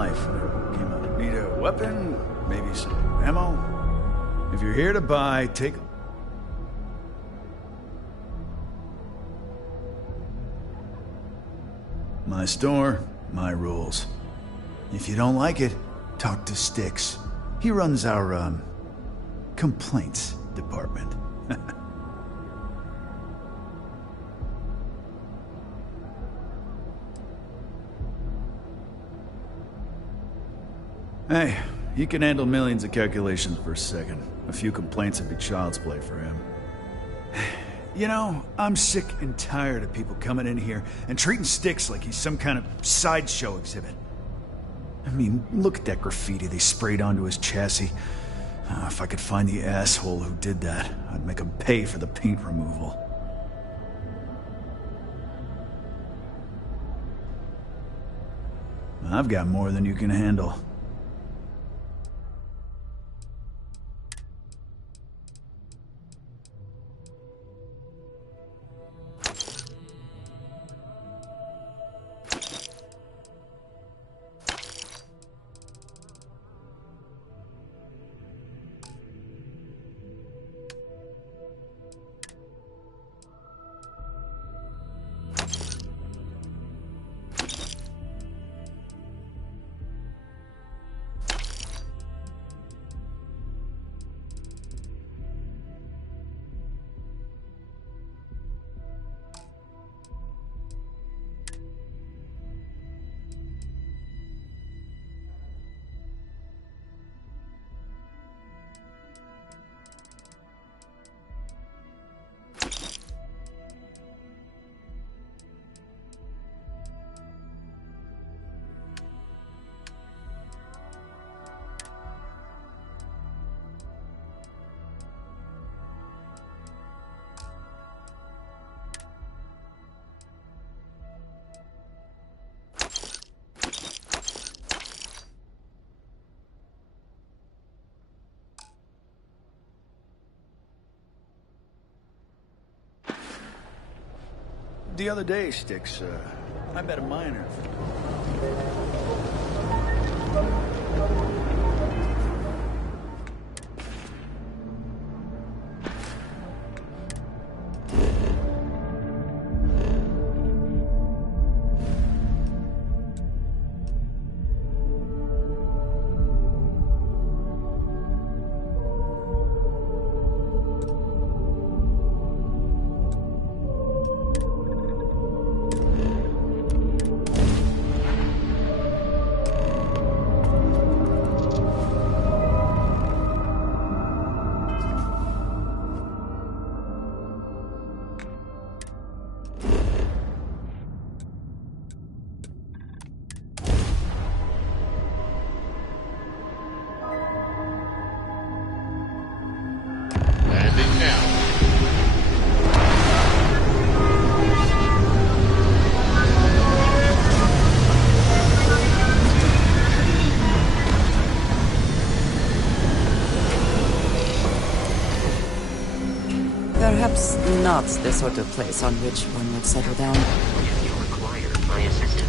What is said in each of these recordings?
life. Need a weapon? Maybe some ammo? If you're here to buy, take... My store, my rules. If you don't like it, talk to Styx. He runs our, complaints department. Hey, he can handle millions of calculations per second. A few complaints would be child's play for him. You know, I'm sick and tired of people coming in here and treating Styx like he's some kind of sideshow exhibit. I mean, look at that graffiti they sprayed onto his chassis. If I could find the asshole who did that, I'd make him pay for the paint removal. I've got more than you can handle. The other day, Styx, I met a miner. Perhaps not the sort of place on which one would settle down. If you require my assistance.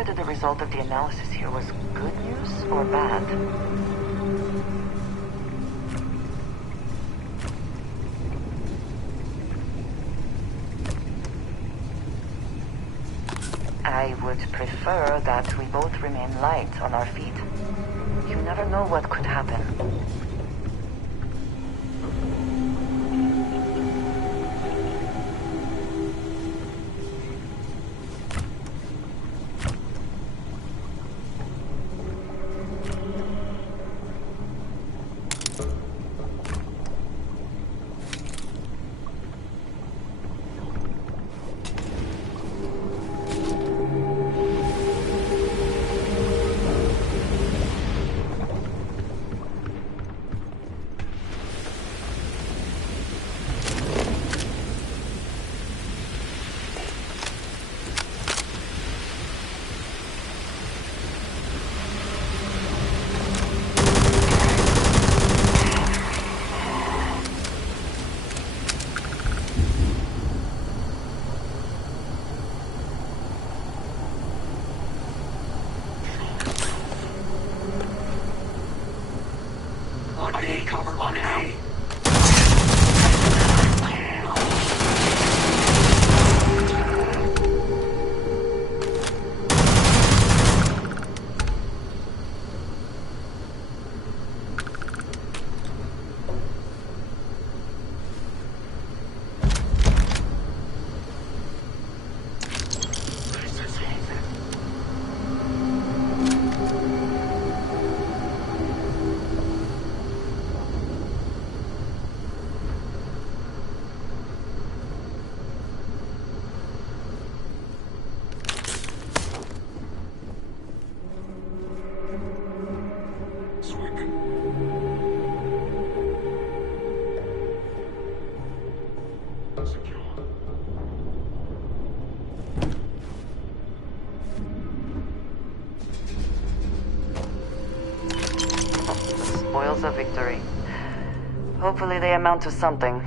whether the result of the analysis here was good news or bad. I would prefer that we both remain light on our feet. You never know what could happen. Spoils of victory. Hopefully they amount to something.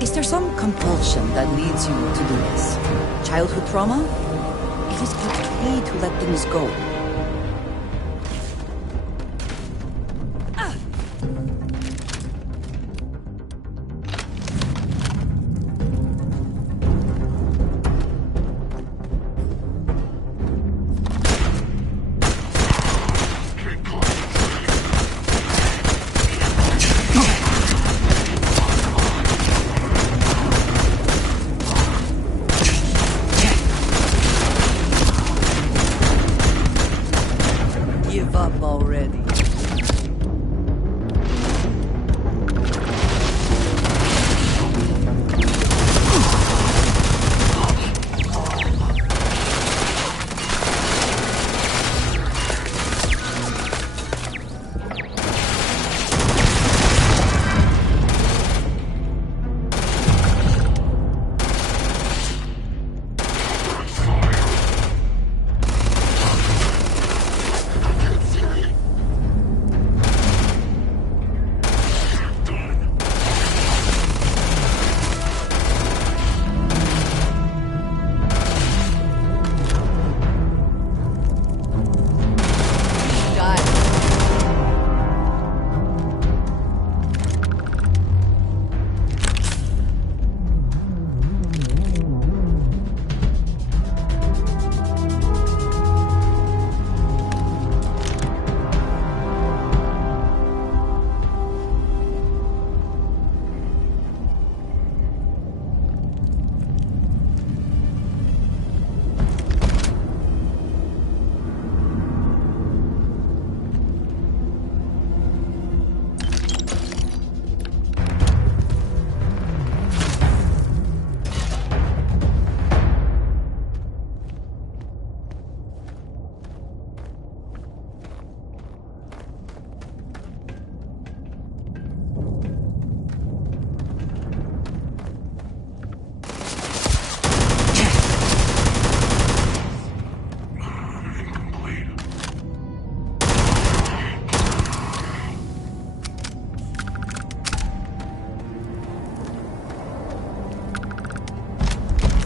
Is there some compulsion that leads you to do this? Childhood trauma? It is okay to let things go. Give up already.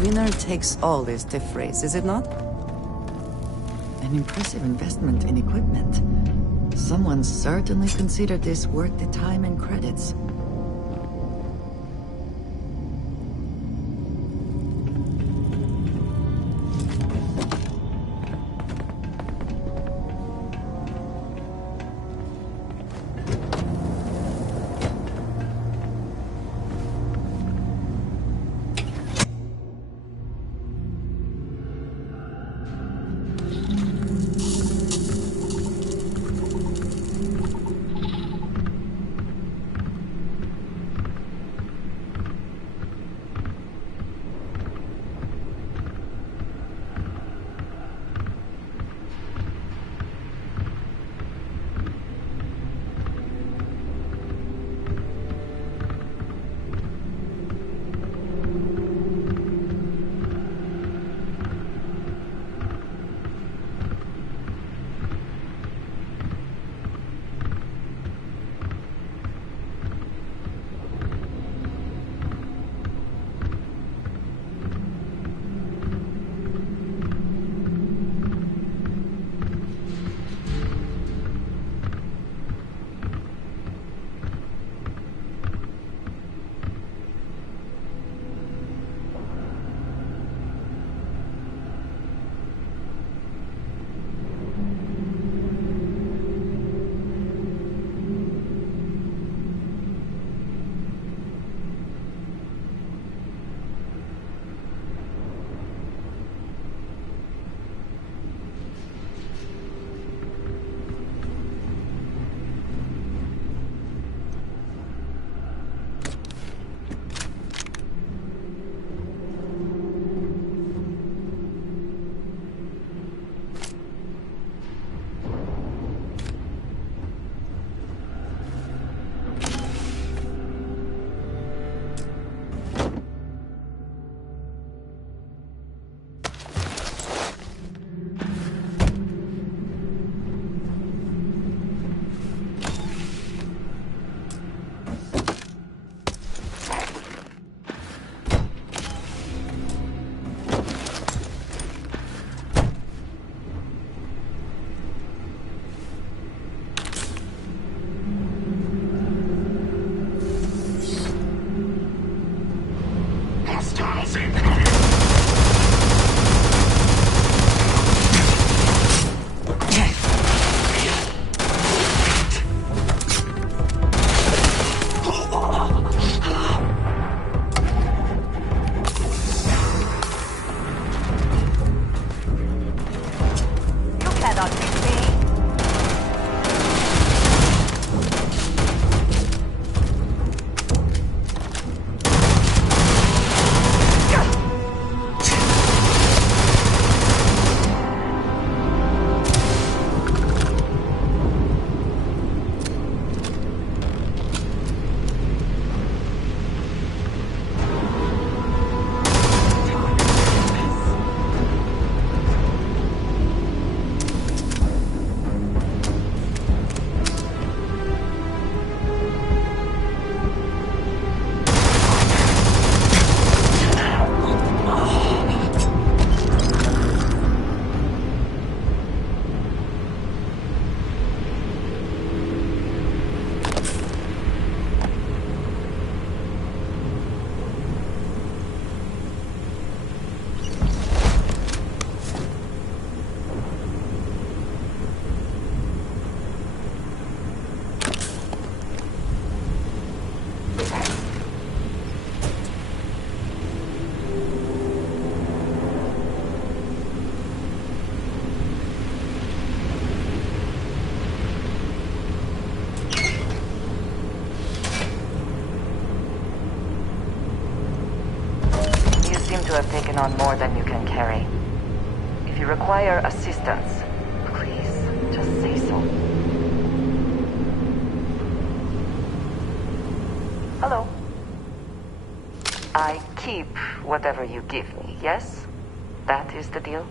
Winner takes all is the phrase, is it not? An impressive investment in equipment. Someone certainly considered this worth the time and credits. to have taken on more than you can carry. If you require assistance, please, just say so. Hello. I keep whatever you give me, yes? That is the deal?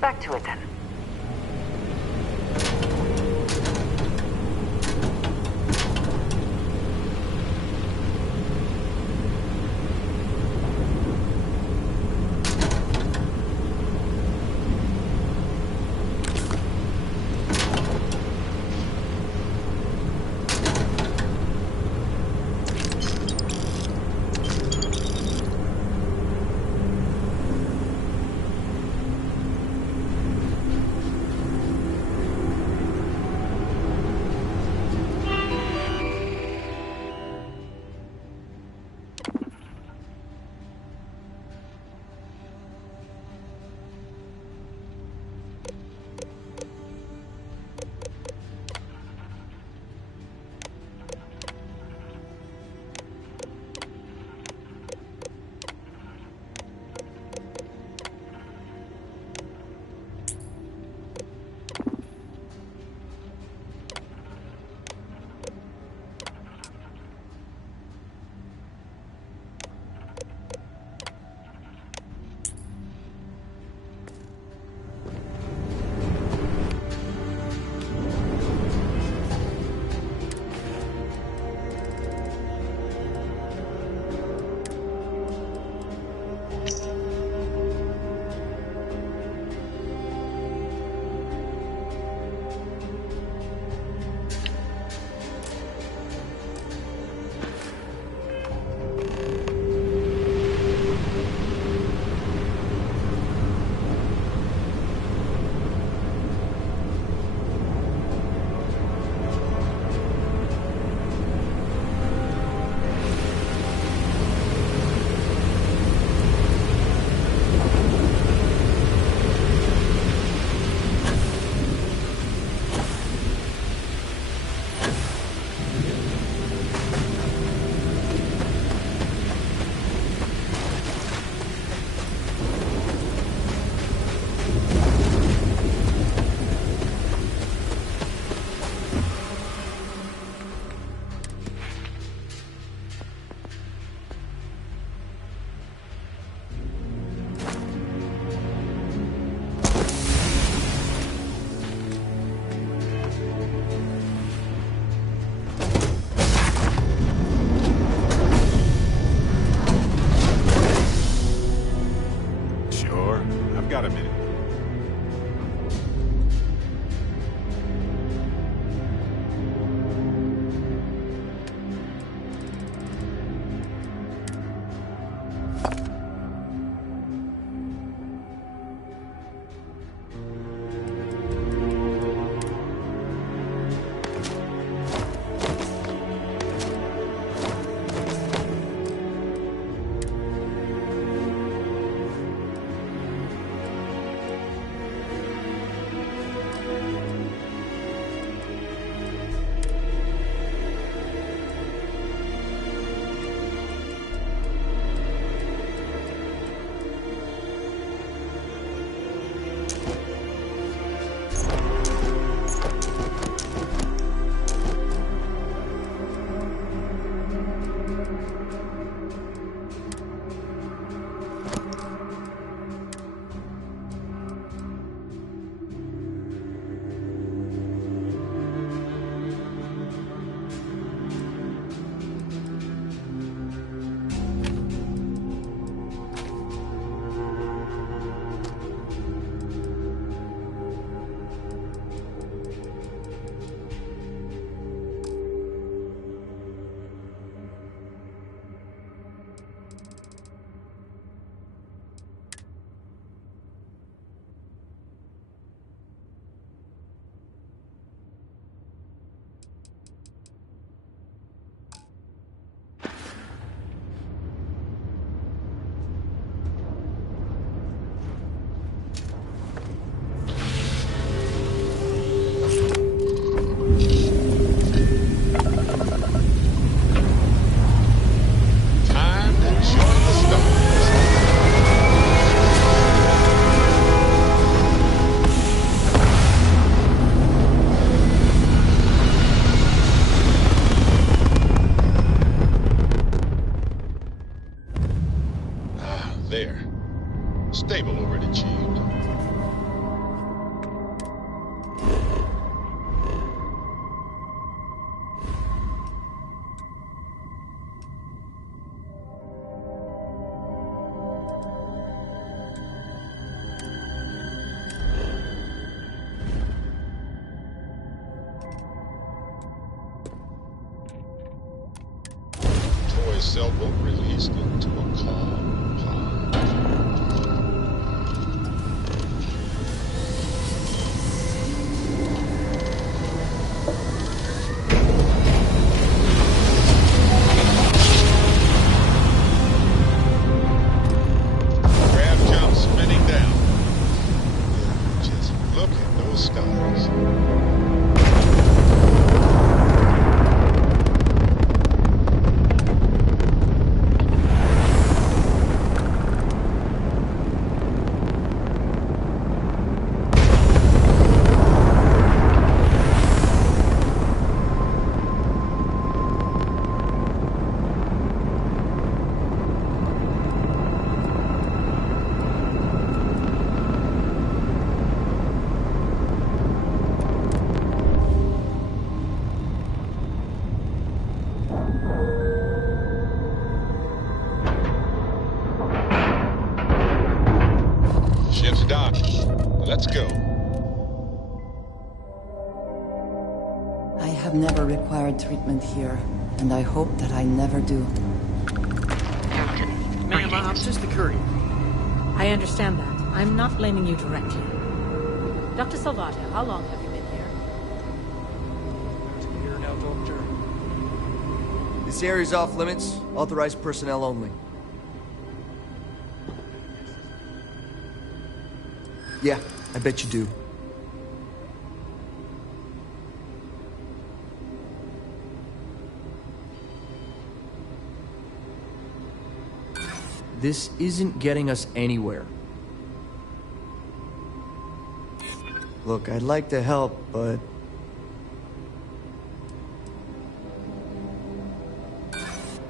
Back to it then. primary sailboat released into a calm pond. Grab count spinning down. Yeah, just look at those skies. Ship's docked. Let's go. I have never required treatment here, and I hope that I never do. Captain, Ma'am, I'm just a courier. I understand that. I'm not blaming you directly. Dr. Salvato, how long have you been here? Here now, Doctor. This area's off limits. Authorized personnel only. Yeah, I bet you do. This isn't getting us anywhere. Look, I'd like to help, but...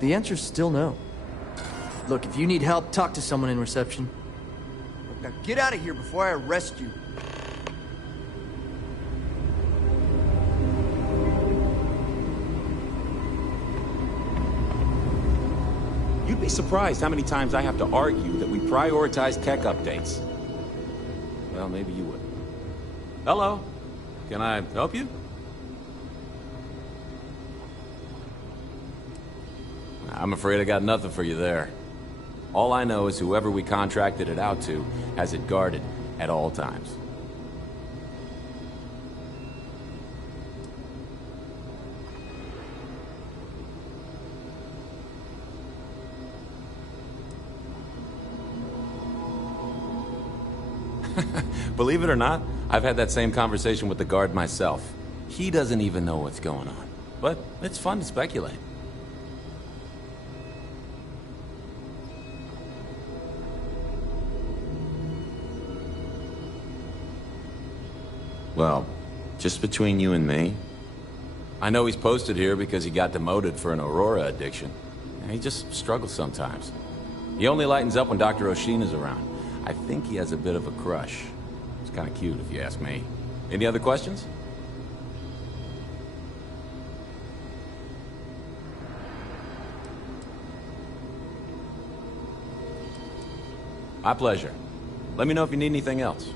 The answer's still no. Look, if you need help, talk to someone in reception. Now get out of here before I arrest you. You'd be surprised how many times I have to argue that we prioritize tech updates. Well, maybe you would. Hello. Can I help you? I'm afraid I got nothing for you there. All I know is whoever we contracted it out to has it guarded at all times. Believe it or not, I've had that same conversation with the guard myself. He doesn't even know what's going on. But it's fun to speculate. Well, just between you and me, I know he's posted here because he got demoted for an Aurora addiction. And he just struggles sometimes. He only lightens up when Dr. Oshin is around. I think he has a bit of a crush. It's kind of cute, if you ask me. Any other questions? My pleasure. Let me know if you need anything else.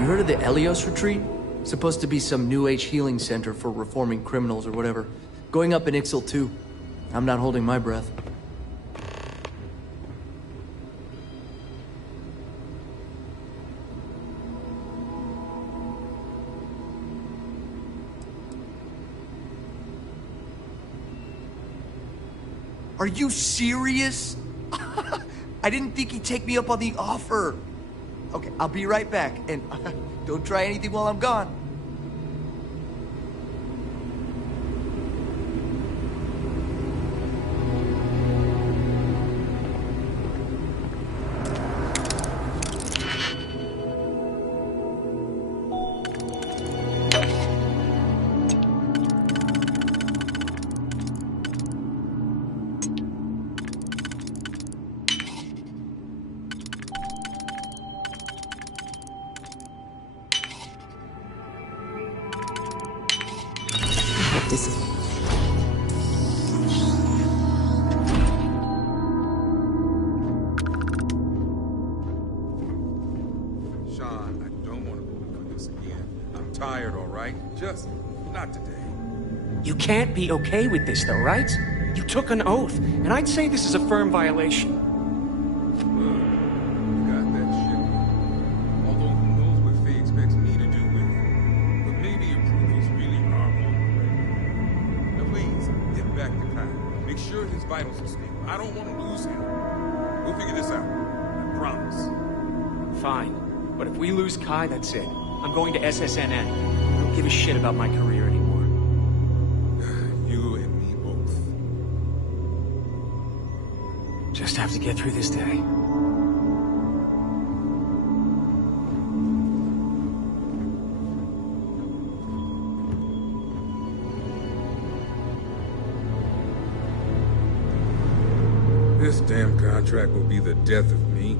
You heard of the Elios Retreat? Supposed to be some New Age healing center for reforming criminals or whatever. Going up in Ixel too. I'm not holding my breath. Are you serious? I didn't think he'd take me up on the offer. Okay, I'll be right back, and don't try anything while I'm gone. This is... Sean, I don't want to go through this again. I'm tired, all right? Just not today. You can't be okay with this, though, right? You took an oath, and I'd say this is a firm violation. You got that shit. Although who knows what Faye expects me to do with it. But maybe approval's really our own. Now please, get back to Kyle. Make sure his vitals are stable. I don't want to lose him. We'll figure this out. I promise. Fine. But if we lose Kai, that's it. I'm going to SSNN. I don't give a shit about my career anymore. You and me both. Just have to get through this day. This damn contract will be the death of me.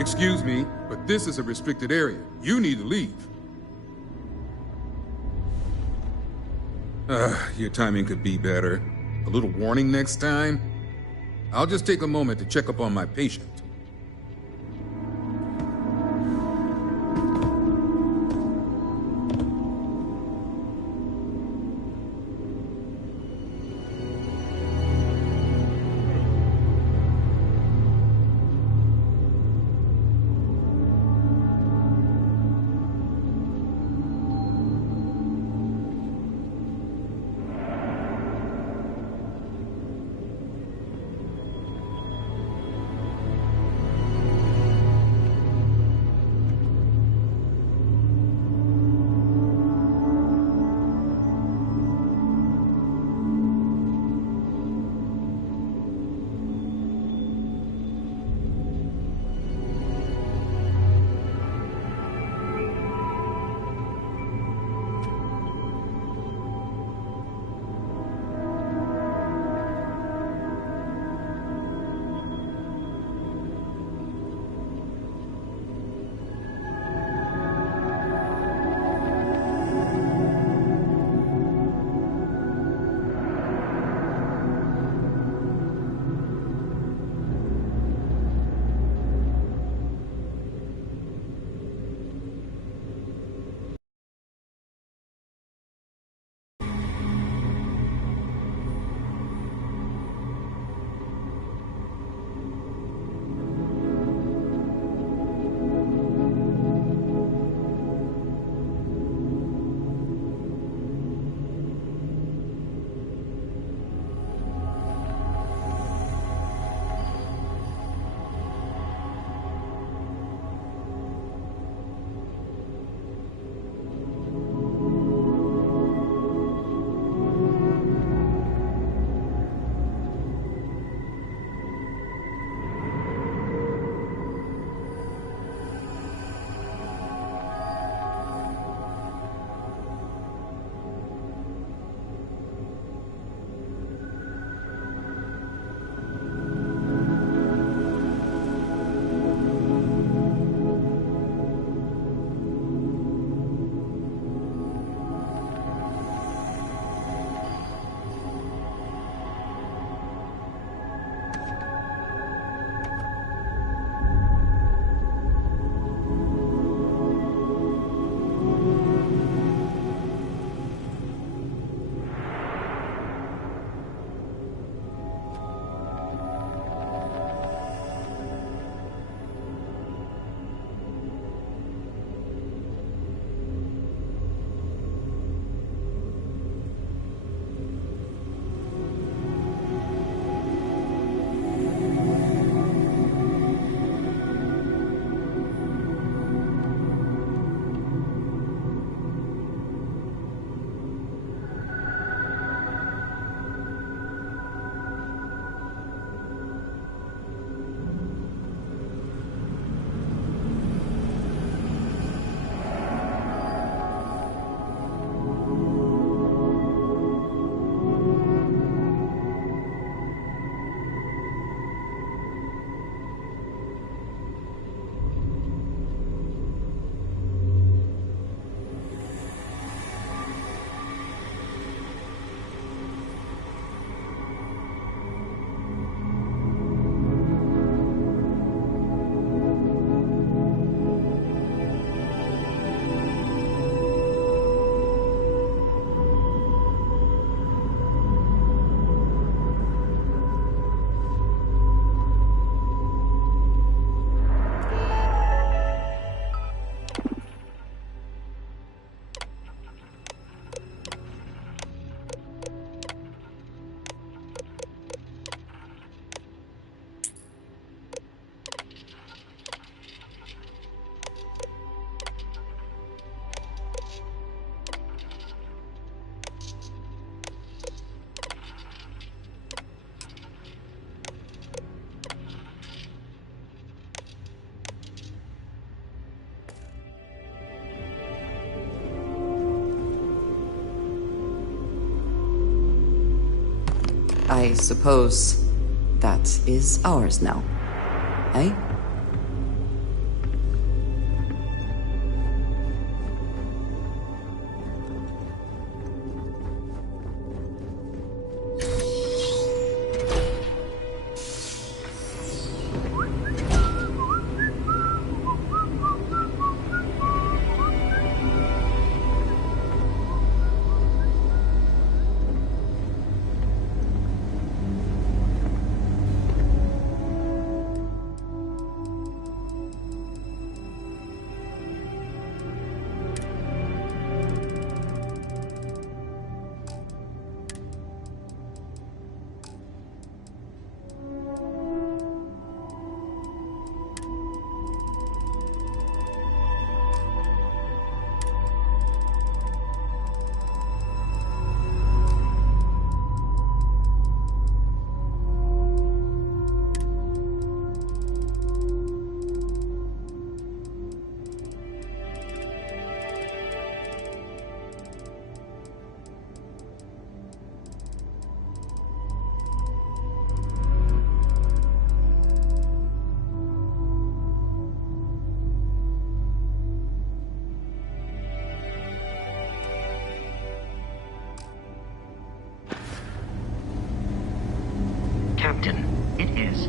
Excuse me, but this is a restricted area. You need to leave. Your timing could be better. A little warning next time? I'll just take a moment to check up on my patient. I suppose that is ours now. Eh? Captain, it is.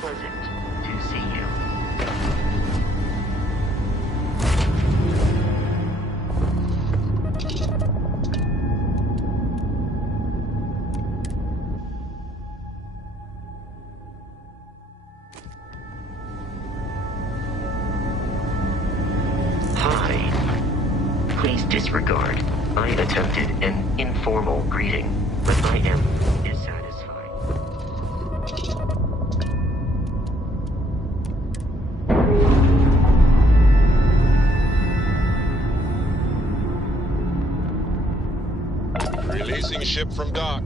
Pleasant to see you. Hi. Please disregard. I attempted an informal greeting, but I am dissatisfied. Releasing ship from dock.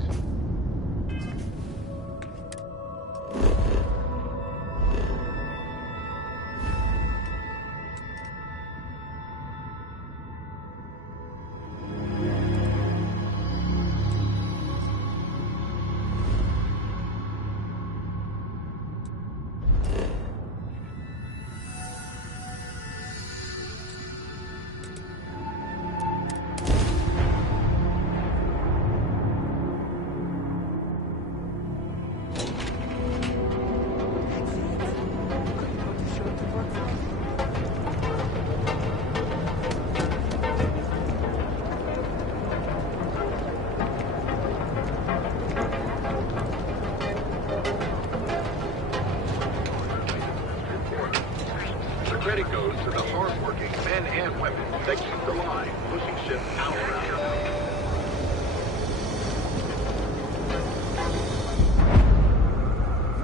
Credit goes to the hard-working men and women that keep the line, pushing ships out around.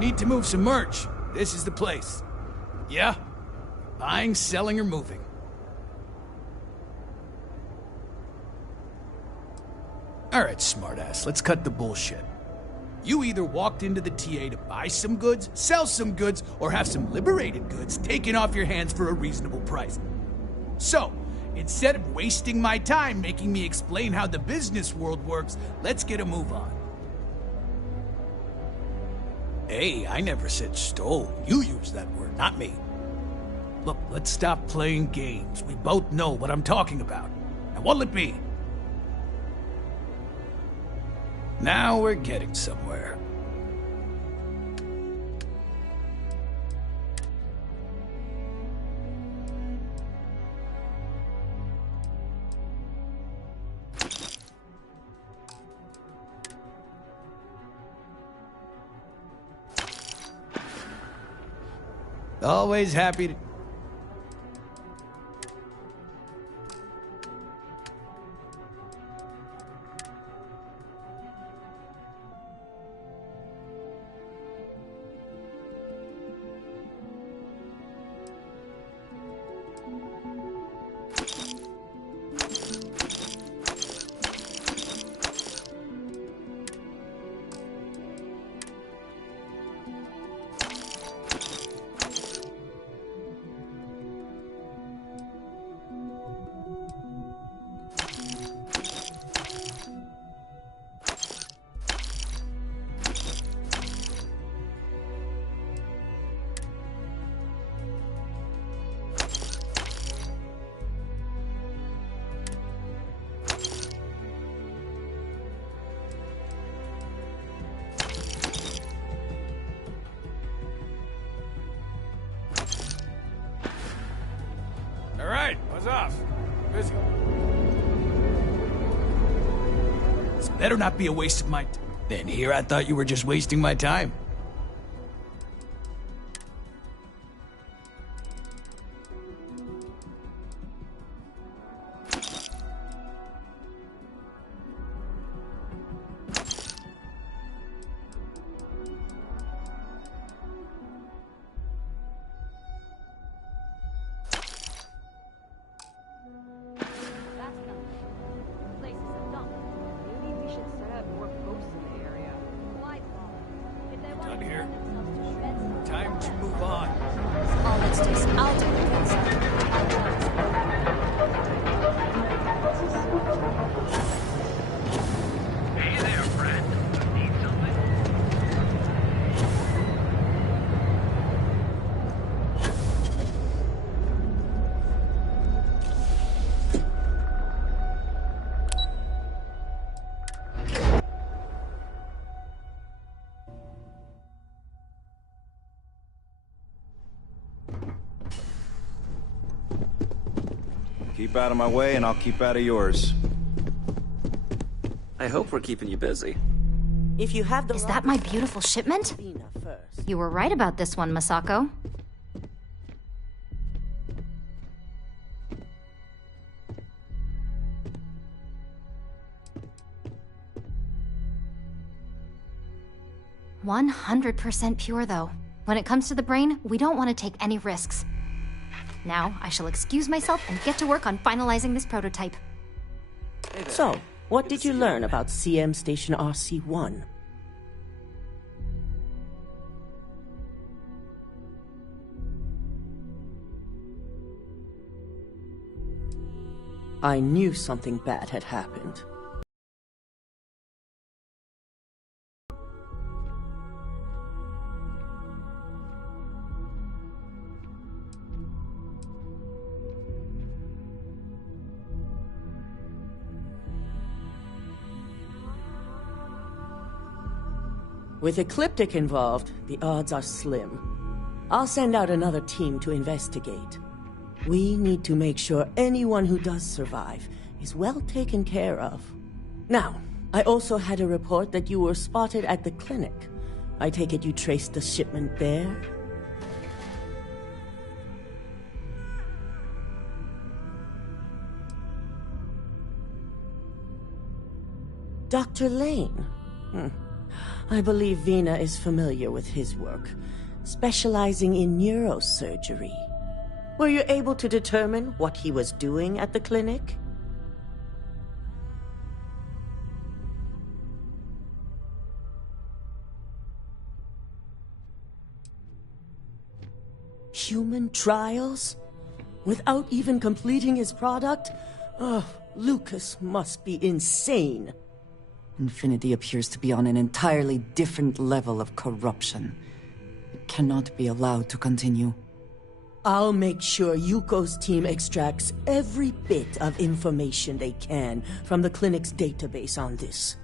Need to move some merch. This is the place. Yeah? Buying, selling, or moving. Alright, smartass, let's cut the bullshit. You either walked into the TA to buy some goods, sell some goods, or have some liberated goods taken off your hands for a reasonable price. So, instead of wasting my time making me explain how the business world works, let's get a move on. Hey, I never said stole. You used that word, not me. Look, let's stop playing games. We both know what I'm talking about. what'll it be? Now we're getting somewhere. Always happy to... All right, what's off? Busy. This better not be a waste of my... Then here I thought you were just wasting my time. Done here. Time to move on. All this takes out of Hey there, friend. Need something? Keep out of my way and I'll keep out of yours. I hope we're keeping you busy. If you have the... Is that my beautiful shipment? You were right about this one, Masako. "100% pure, though. When it comes to the brain, we don't want to take any risks. Now, I shall excuse myself and get to work on finalizing this prototype." So, what did you learn about CM Station RC-1? I knew something bad had happened. With Ecliptic involved, the odds are slim. I'll send out another team to investigate. We need to make sure anyone who does survive is well taken care of. Now, I also had a report that you were spotted at the clinic. I take it you traced the shipment there? Dr. Lane? I believe Vina is familiar with his work, specializing in neurosurgery. Were you able to determine what he was doing at the clinic? Human trials? Without even completing his product? Oh, Lucas must be insane. Infinity appears to be on an entirely different level of corruption. It cannot be allowed to continue. I'll make sure Yuko's team extracts every bit of information they can from the clinic's database on this.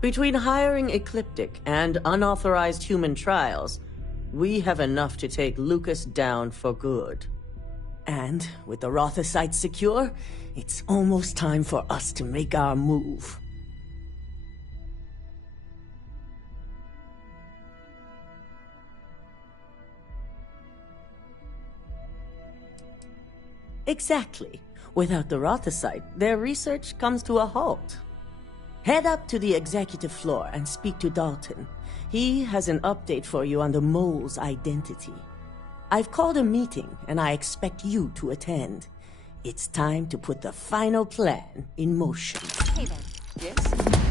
Between hiring Ecliptic and unauthorized human trials, we have enough to take Lucas down for good. And with the Rotha secure, it's almost time for us to make our move. Exactly. Without the Rotha their research comes to a halt. Head up to the executive floor and speak to Dalton. He has an update for you on the mole's identity. I've called a meeting, and I expect you to attend. It's time to put the final plan in motion. Hey then. Yes?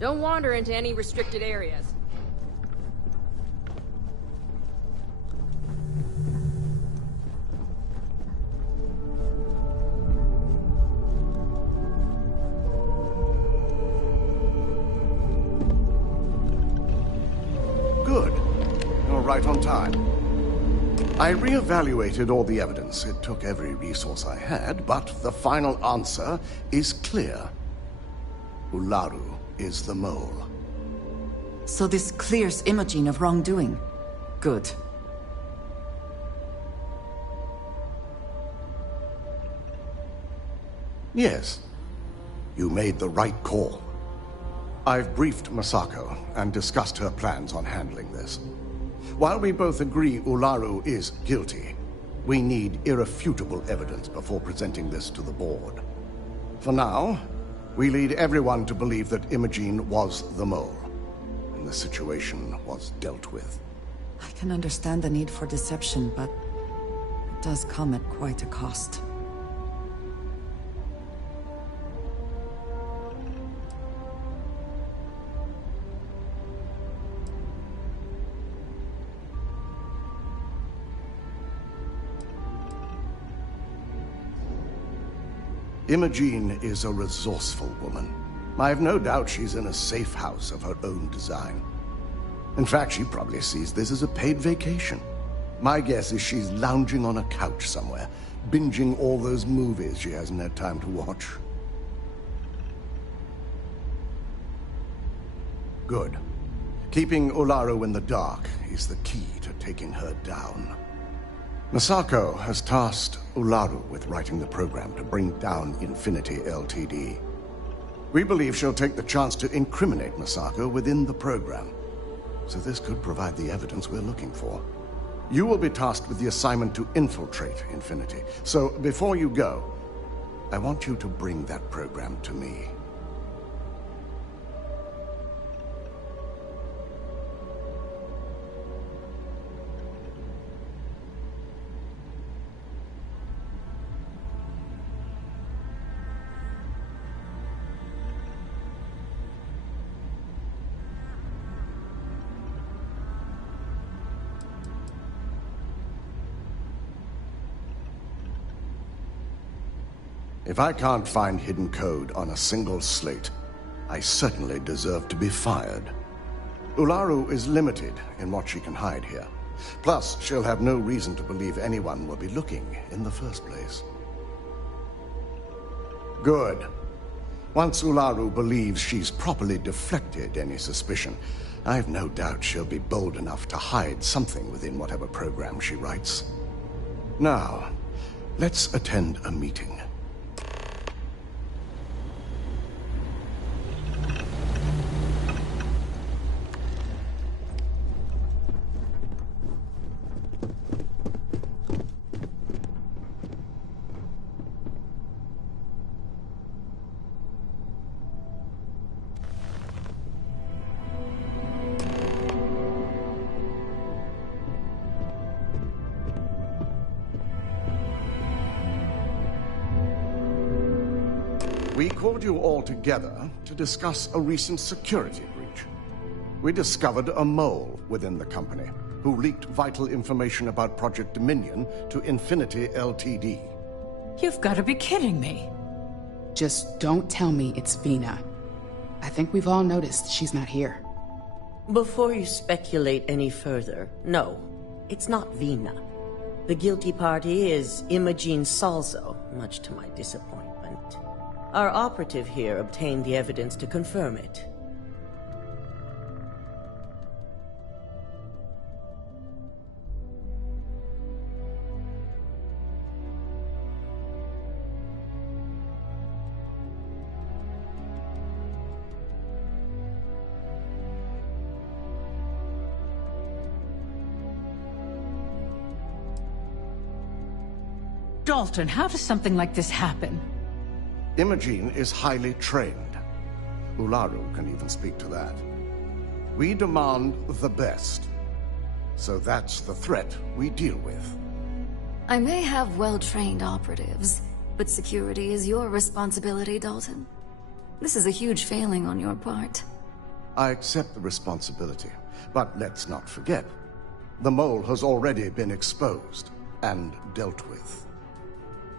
Don't wander into any restricted areas. Good. You're right on time. I re-evaluated all the evidence. It took every resource I had, but the final answer is clear. Ularu is the mole. So this clears Imogen of wrongdoing. Good. Yes. You made the right call. I've briefed Masako and discussed her plans on handling this. While we both agree Ularu is guilty, we need irrefutable evidence before presenting this to the board. For now, we lead everyone to believe that Imogen was the mole, and the situation was dealt with. I can understand the need for deception, but it does come at quite a cost. Imogen is a resourceful woman. I have no doubt she's in a safe house of her own design. In fact, she probably sees this as a paid vacation. My guess is she's lounging on a couch somewhere, binging all those movies she hasn't had time to watch. Good. Keeping Ularu in the dark is the key to taking her down. Masako has tasked Ularu with writing the program to bring down Infinity Ltd. We believe she'll take the chance to incriminate Masako within the program, so this could provide the evidence we're looking for. You will be tasked with the assignment to infiltrate Infinity, so before you go, I want you to bring that program to me. If I can't find hidden code on a single slate, I certainly deserve to be fired. Ularu is limited in what she can hide here. Plus, she'll have no reason to believe anyone will be looking in the first place. Good. Once Ularu believes she's properly deflected any suspicion, I've no doubt she'll be bold enough to hide something within whatever program she writes. Now, let's attend a meeting. We called you all together to discuss a recent security breach. We discovered a mole within the company who leaked vital information about Project Dominion to Infinity Ltd. You've got to be kidding me. Just don't tell me it's Vina. I think we've all noticed she's not here. Before you speculate any further, no, it's not Vina. The guilty party is Imogene Salzo, much to my disappointment. Our operative here obtained the evidence to confirm it. Dalton, how does something like this happen? Imogene is highly trained. Ularu can even speak to that. We demand the best. So that's the threat we deal with. I may have well-trained operatives, but security is your responsibility, Dalton. This is a huge failing on your part. I accept the responsibility, but let's not forget, the mole has already been exposed and dealt with.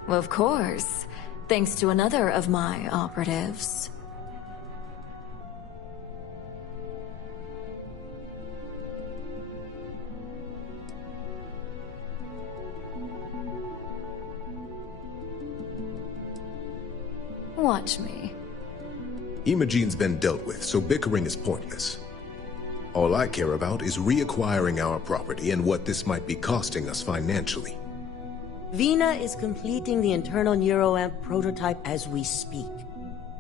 Of course, thanks to another of my operatives. Watch me. Imogene's been dealt with, so bickering is pointless. All I care about is reacquiring our property and what this might be costing us financially. Vina is completing the internal neuroamp prototype as we speak.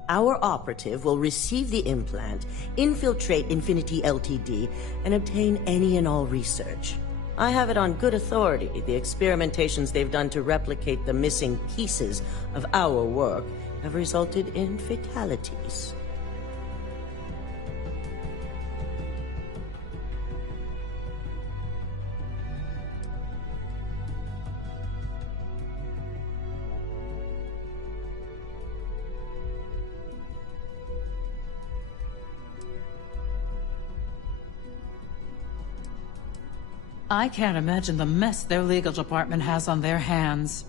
Our operative will receive the implant, infiltrate Infinity Ltd, and obtain any and all research. I have it on good authority the experimentations they've done to replicate the missing pieces of our work have resulted in fatalities. I can't imagine the mess their legal department has on their hands.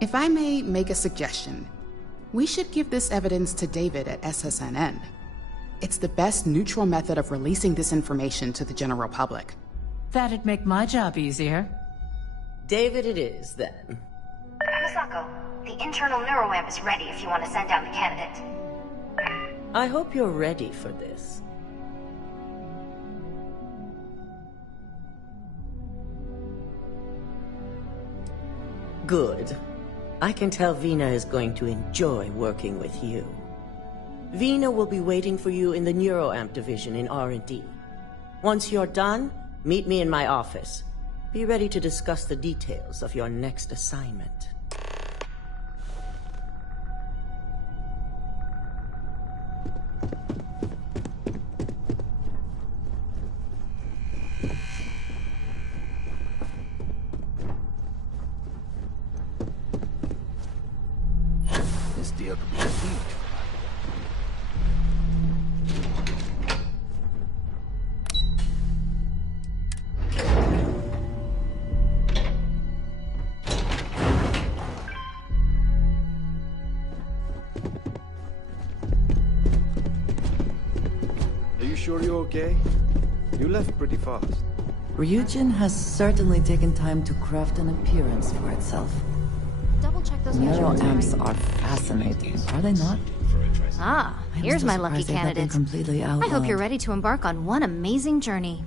If I may make a suggestion, we should give this evidence to David at SSNN. It's the best neutral method of releasing this information to the general public. That'd make my job easier. David it is, then. Misako, the internal neuroamp is ready if you want to send down the candidate. I hope you're ready for this. Good. I can tell Vina is going to enjoy working with you. Vina will be waiting for you in the neuroamp division in R&D. Once you're done, meet me in my office. Be ready to discuss the details of your next assignment. This deal could be huge. Are you sure you're okay? You left pretty fast. Ryujin has certainly taken time to craft an appearance for itself. Double check those measurements. Neuroamps are fascinating, are they not? Ah, here's my lucky candidate. Completely I hope outlawed. you're ready to embark on one amazing journey.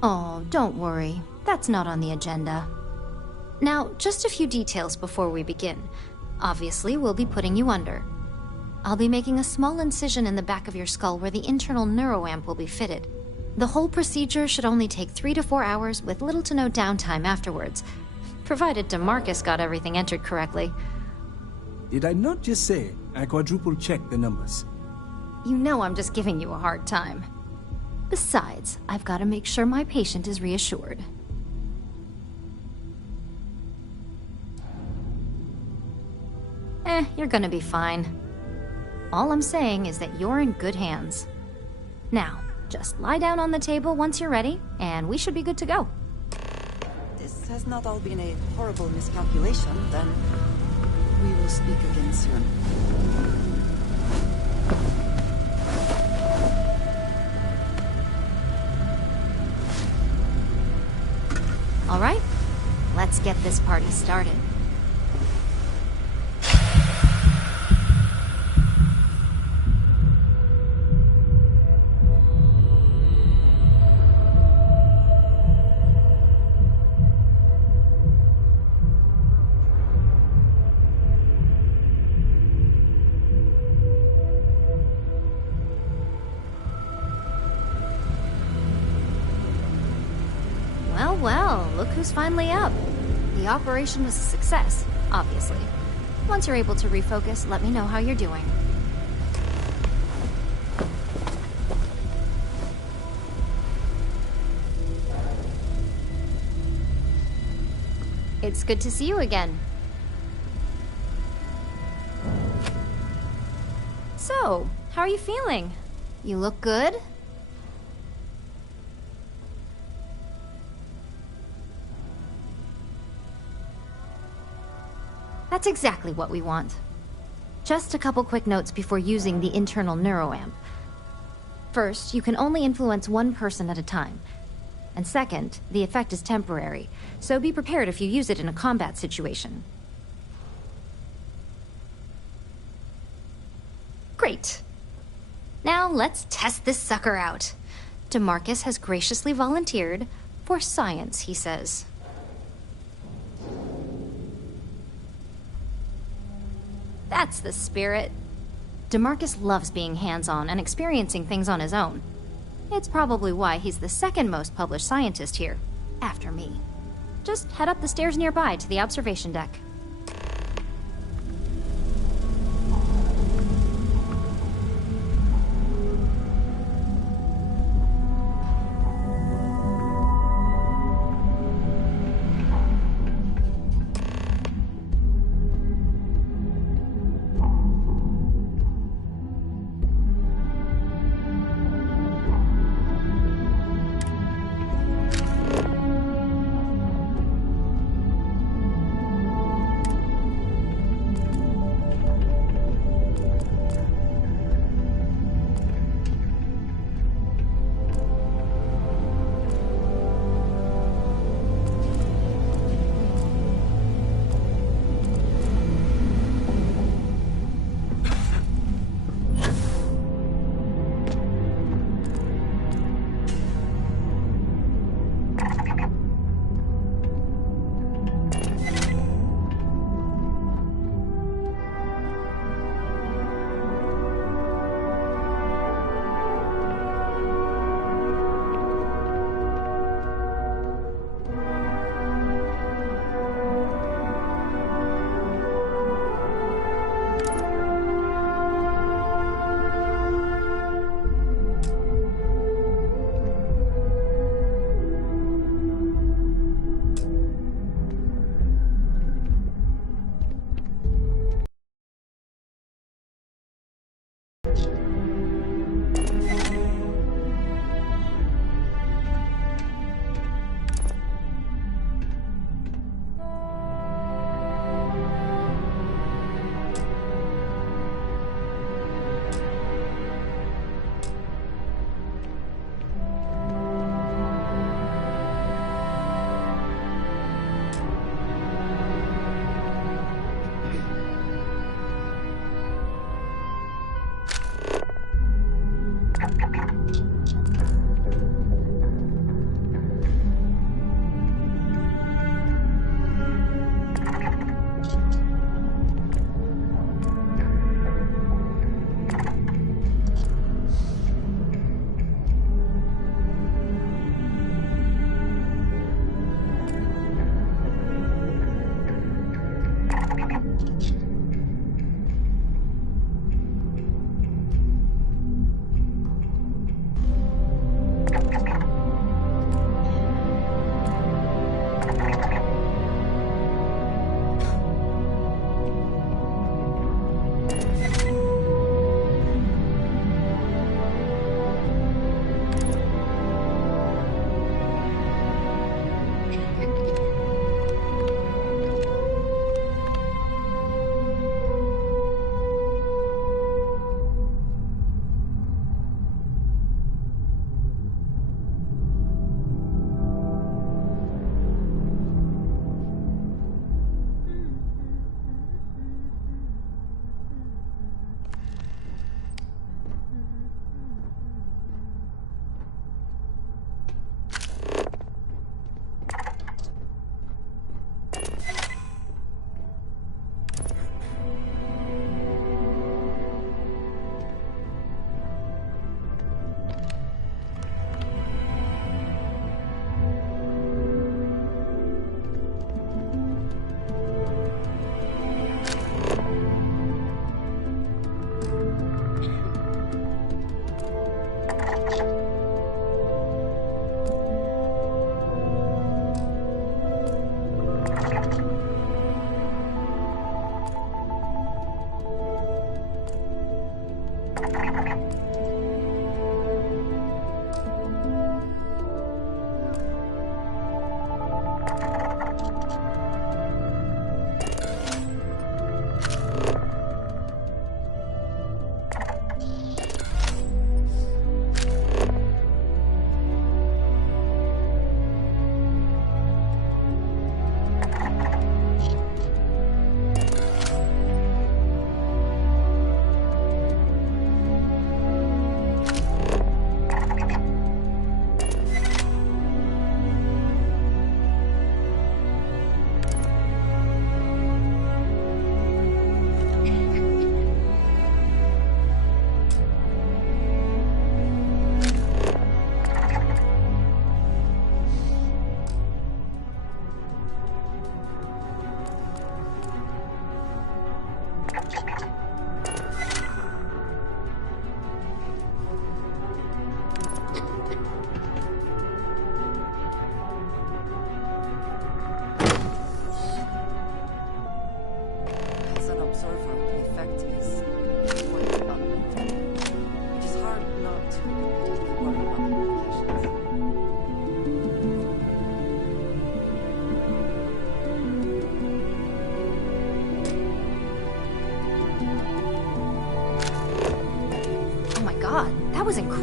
Oh, don't worry. That's not on the agenda. Now, just a few details before we begin. Obviously, we'll be putting you under. I'll be making a small incision in the back of your skull where the internal neuroamp will be fitted. The whole procedure should only take 3 to 4 hours with little to no downtime afterwards, provided DeMarcus got everything entered correctly. Did I not just say I quadruple-checked the numbers? You know I'm just giving you a hard time. Besides, I've got to make sure my patient is reassured. You're gonna be fine. All I'm saying is that you're in good hands. Now, just lie down on the table once you're ready, and we should be good to go. This has not all been a horrible miscalculation, then we will speak again soon. All right, let's get this party started. Well, look who's finally up. The operation was a success, obviously. Once you're able to refocus, let me know how you're doing. It's good to see you again. So, how are you feeling? You look good? That's exactly what we want. Just a couple quick notes before using the internal neuroamp. First, you can only influence one person at a time. And second, the effect is temporary, so be prepared if you use it in a combat situation. Great. Now let's test this sucker out. DeMarcus has graciously volunteered for science, he says. That's the spirit. DeMarcus loves being hands-on and experiencing things on his own. It's probably why he's the second most published scientist here, after me. Just head up the stairs nearby to the observation deck.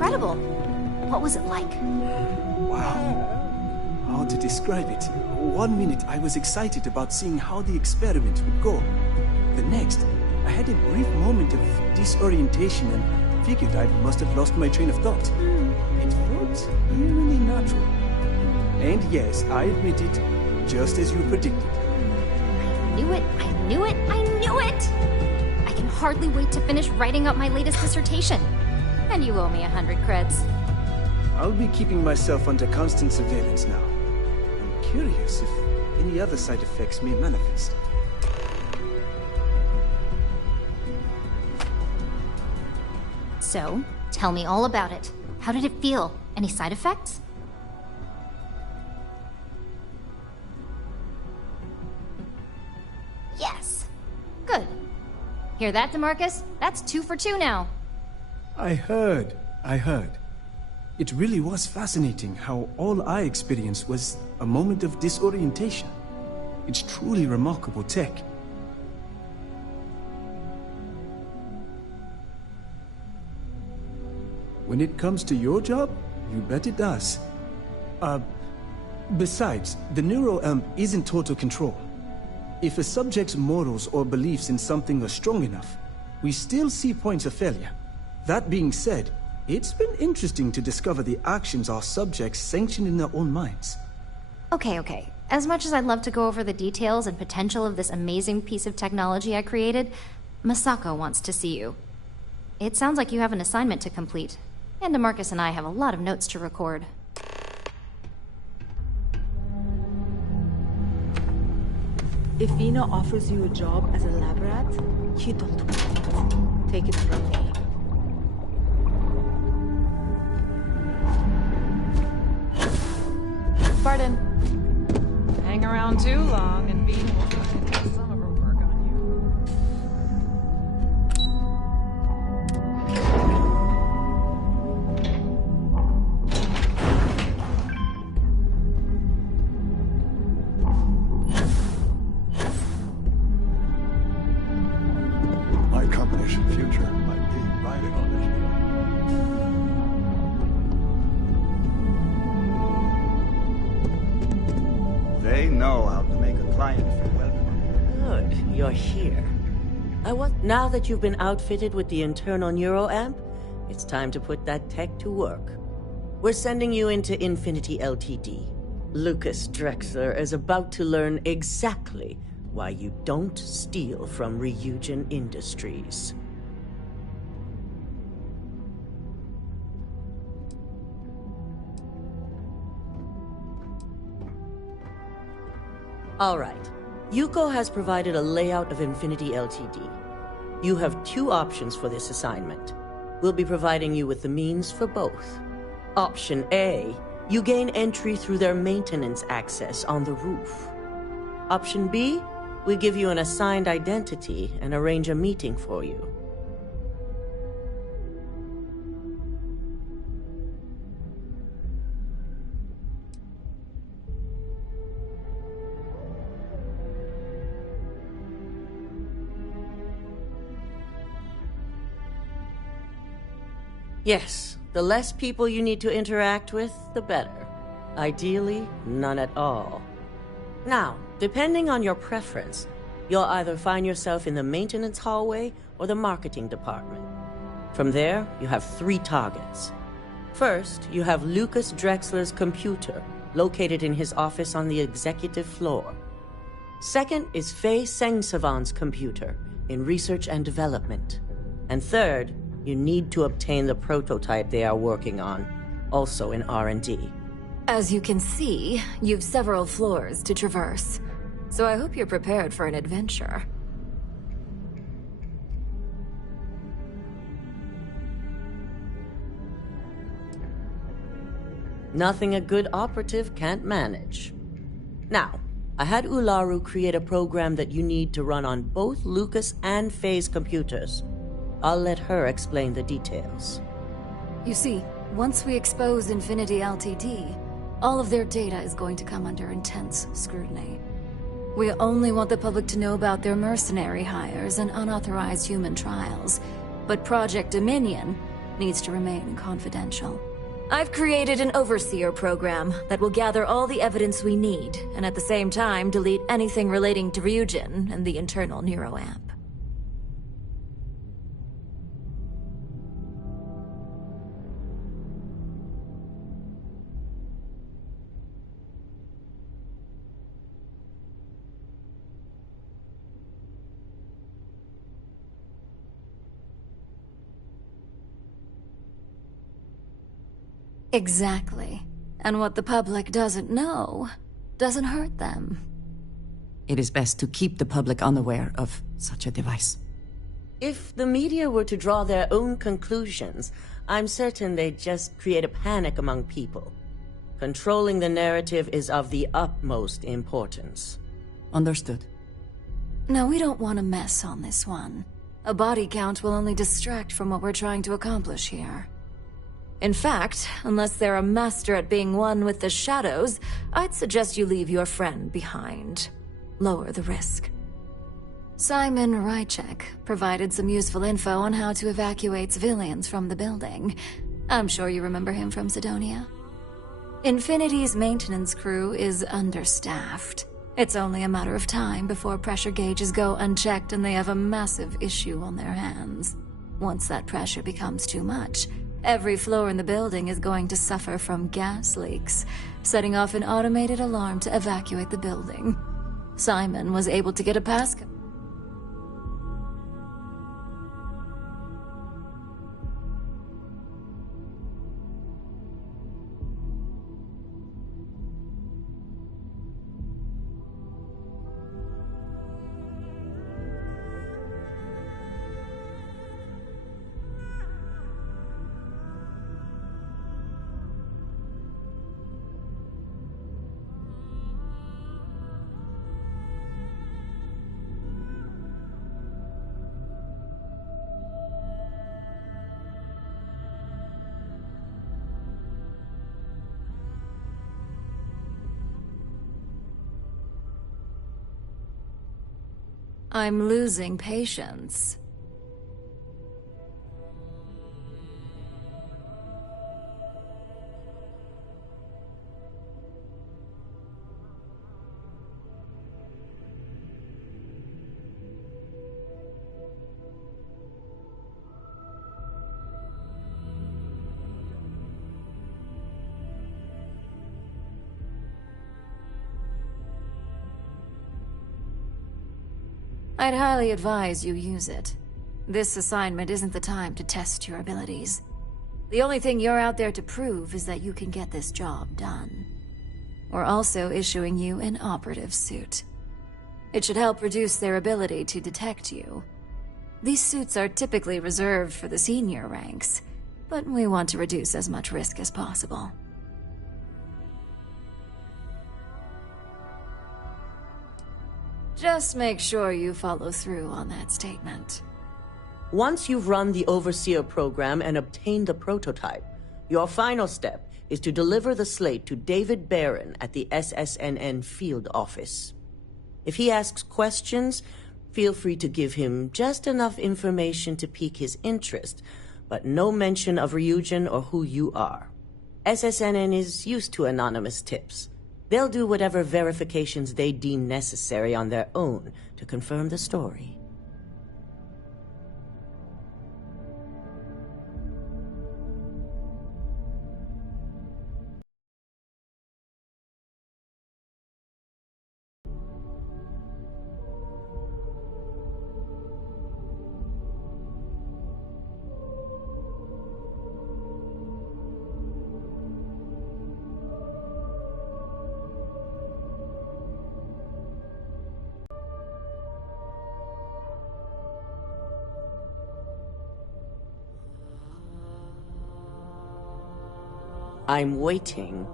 incredible. What was it like? Wow. How to describe it? 1 minute I was excited about seeing how the experiment would go. The next, I had a brief moment of disorientation and figured I must have lost my train of thought. It felt eerily natural. And yes, I admit it, just as you predicted. I knew it, I knew it, I knew it! I can hardly wait to finish writing up my latest dissertation. And you owe me 100 creds. I'll be keeping myself under constant surveillance now. I'm curious if any other side effects may manifest. So, tell me all about it. How did it feel? Any side effects? Yes. Good. Hear that, DeMarcus? That's 2 for 2 now. I heard. It really was fascinating how all I experienced was a moment of disorientation. It's truly remarkable tech. When it comes to your job, you bet it does. Besides, the neuroamp isn't total control. If a subject's morals or beliefs in something are strong enough, we still see points of failure. That being said, it's been interesting to discover the actions our subjects sanction in their own minds. Okay. As much as I'd love to go over the details and potential of this amazing piece of technology I created, Masako wants to see you. It sounds like you have an assignment to complete, and DeMarcus and I have a lot of notes to record. If Vina offers you a job as a lab rat, you don't want it. Take it from me. Pardon. Hang around too long and Vina will fucking do some of her work on My company's future might be riding on this. They know how to make a client feel welcome. Good, you're here. Now that you've been outfitted with the internal neuroamp, it's time to put that tech to work. We're sending you into Infinity Ltd. Lucas Drexler is about to learn exactly why you don't steal from Ryujin Industries. All right. Yuko has provided a layout of Infinity Ltd. You have 2 options for this assignment. We'll be providing you with the means for both. Option A, you gain entry through their maintenance access on the roof. Option B, we give you an assigned identity and arrange a meeting for you. Yes, the less people you need to interact with, the better. Ideally, none at all. Now, depending on your preference, you'll either find yourself in the maintenance hallway or the marketing department. From there, you have 3 targets. First, you have Lucas Drexler's computer, located in his office on the executive floor. Second is Faye Sengsavan's computer, in research and development. And third, you need to obtain the prototype they are working on, also in R&D. As you can see, you've several floors to traverse, so I hope you're prepared for an adventure. Nothing a good operative can't manage. Now, I had Ularu create a program that you need to run on both Lucas and Faye's computers. I'll let her explain the details. You see, once we expose Infinity Ltd, all of their data is going to come under intense scrutiny. We only want the public to know about their mercenary hires and unauthorized human trials. But Project Dominion, needs to remain confidential. I've created an overseer program that will gather all the evidence we need, and at the same time delete anything relating to Ryujin and the internal neuroamp. Exactly. And what the public doesn't know doesn't hurt them. It is best to keep the public unaware of such a device. If the media were to draw their own conclusions, I'm certain they'd just create a panic among people. Controlling the narrative is of the utmost importance. Understood. No, we don't want a mess on this one. A body count will only distract from what we're trying to accomplish here. In fact, unless they're a master at being one with the shadows, I'd suggest you leave your friend behind. Lower the risk. Simon Rychek provided some useful info on how to evacuate civilians from the building. I'm sure you remember him from Sidonia. Infinity's maintenance crew is understaffed. It's only a matter of time before pressure gauges go unchecked and they have a massive issue on their hands. Once that pressure becomes too much, every floor in the building is going to suffer from gas leaks, setting off an automated alarm to evacuate the building. Simon was able to get a passcode. I'm losing patience. I'd highly advise you use it. This assignment isn't the time to test your abilities. The only thing you're out there to prove is that you can get this job done. We're also issuing you an operative suit. It should help reduce their ability to detect you. These suits are typically reserved for the senior ranks, but we want to reduce as much risk as possible. Just make sure you follow through on that statement. Once you've run the Overseer program and obtained the prototype, your final step is to deliver the slate to David Barron at the SSNN field office. If he asks questions, feel free to give him just enough information to pique his interest, but no mention of Ryujin or who you are. SSNN is used to anonymous tips. They'll do whatever verifications they deem necessary on their own to confirm the story. I'm waiting.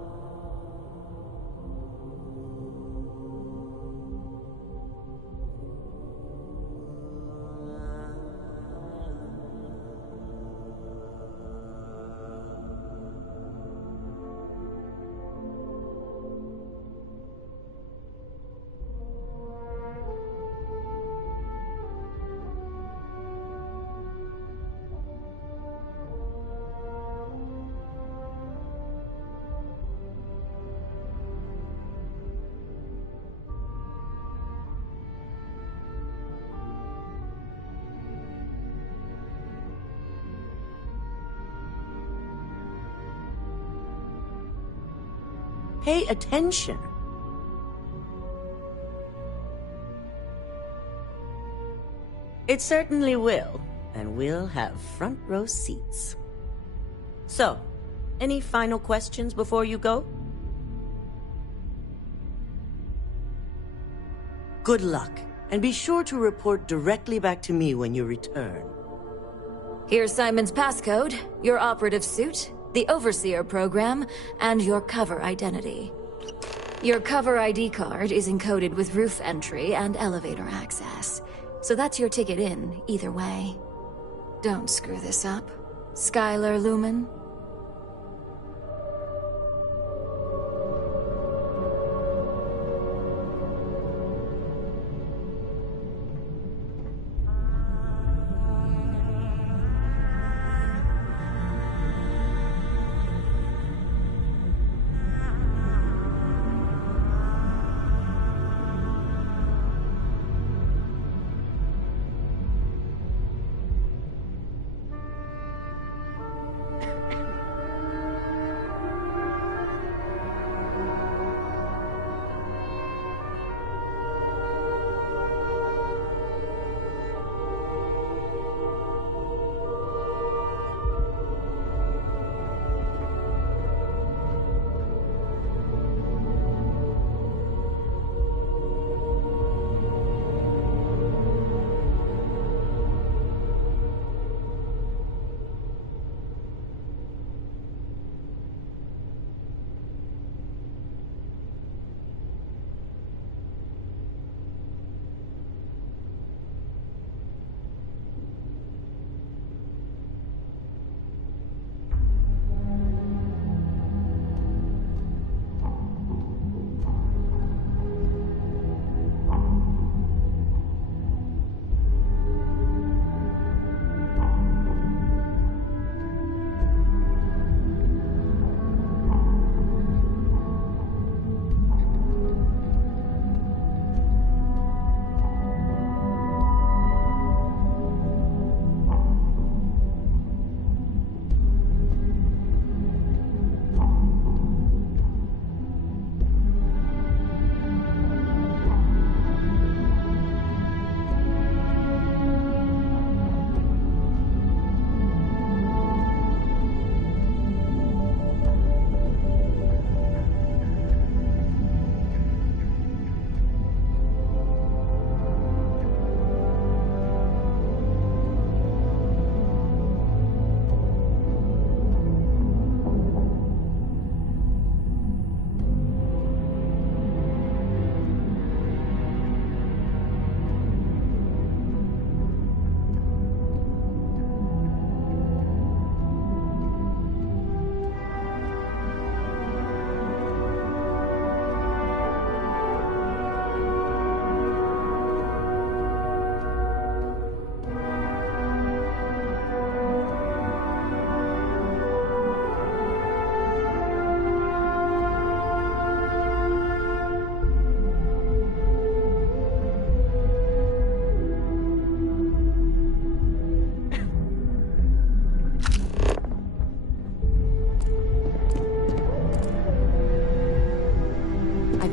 pay attention. It certainly will, and we'll have front row seats. So, any final questions before you go? Good luck, and be sure to report directly back to me when you return. Here's Simon's passcode, your operative suit, the Overseer program, and your cover identity. Your cover ID card is encoded with roof entry and elevator access, so that's your ticket in, either way. Don't screw this up. Skylar Lumen?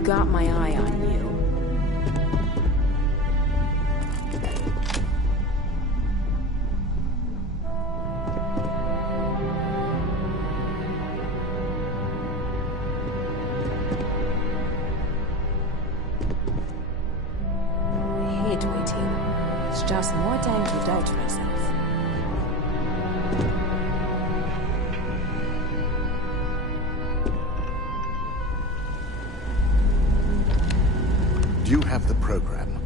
Got my eye on you. I hate waiting. It's just more time to doubt myself. Do you have the program?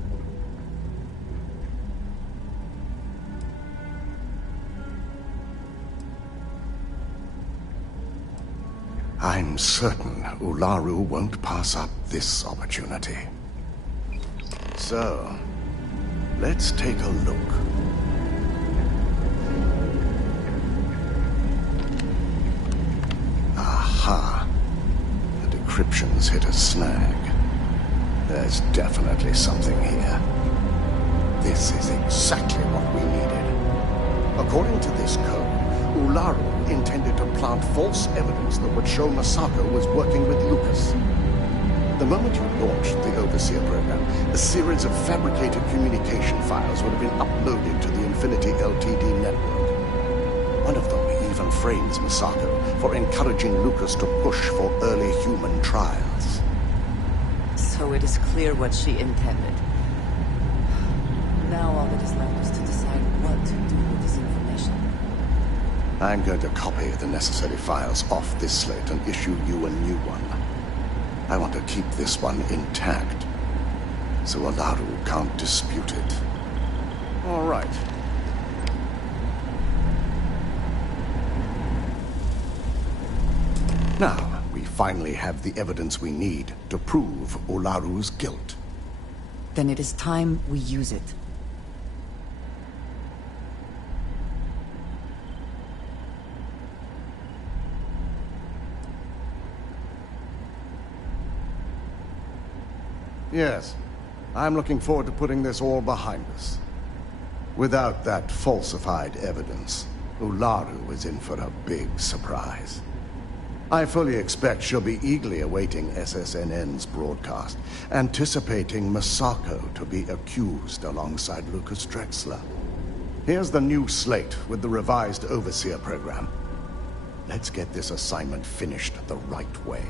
I'm certain Ularu won't pass up this opportunity. So, let's take a look. Aha! The decryption's hit a snag. There's definitely something here. This is exactly what we needed. According to this code, Ularu intended to plant false evidence that would show Masako was working with Lucas. The moment you launched the Overseer program, a series of fabricated communication files would have been uploaded to the Infinity LTD network. One of them even frames Masako for encouraging Lucas to push for early human trials. So it is clear what she intended. Now all that is left is to decide what to do with this information. I'm going to copy the necessary files off this slate and issue you a new one. I want to keep this one intact, so Olaru can't dispute it. All right. Now, we finally have the evidence we need to prove Olaru's guilt. Then it is time we use it. Yes, I'm looking forward to putting this all behind us. Without that falsified evidence, Olaru is in for a big surprise. I fully expect she'll be eagerly awaiting SSNN's broadcast, anticipating Masako to be accused alongside Lucas Drexler. Here's the new slate with the revised Overseer program. Let's get this assignment finished the right way.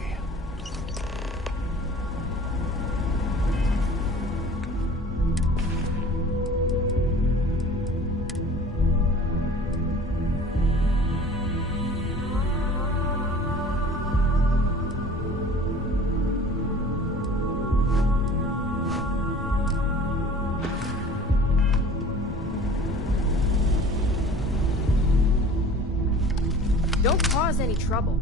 Don't cause any trouble.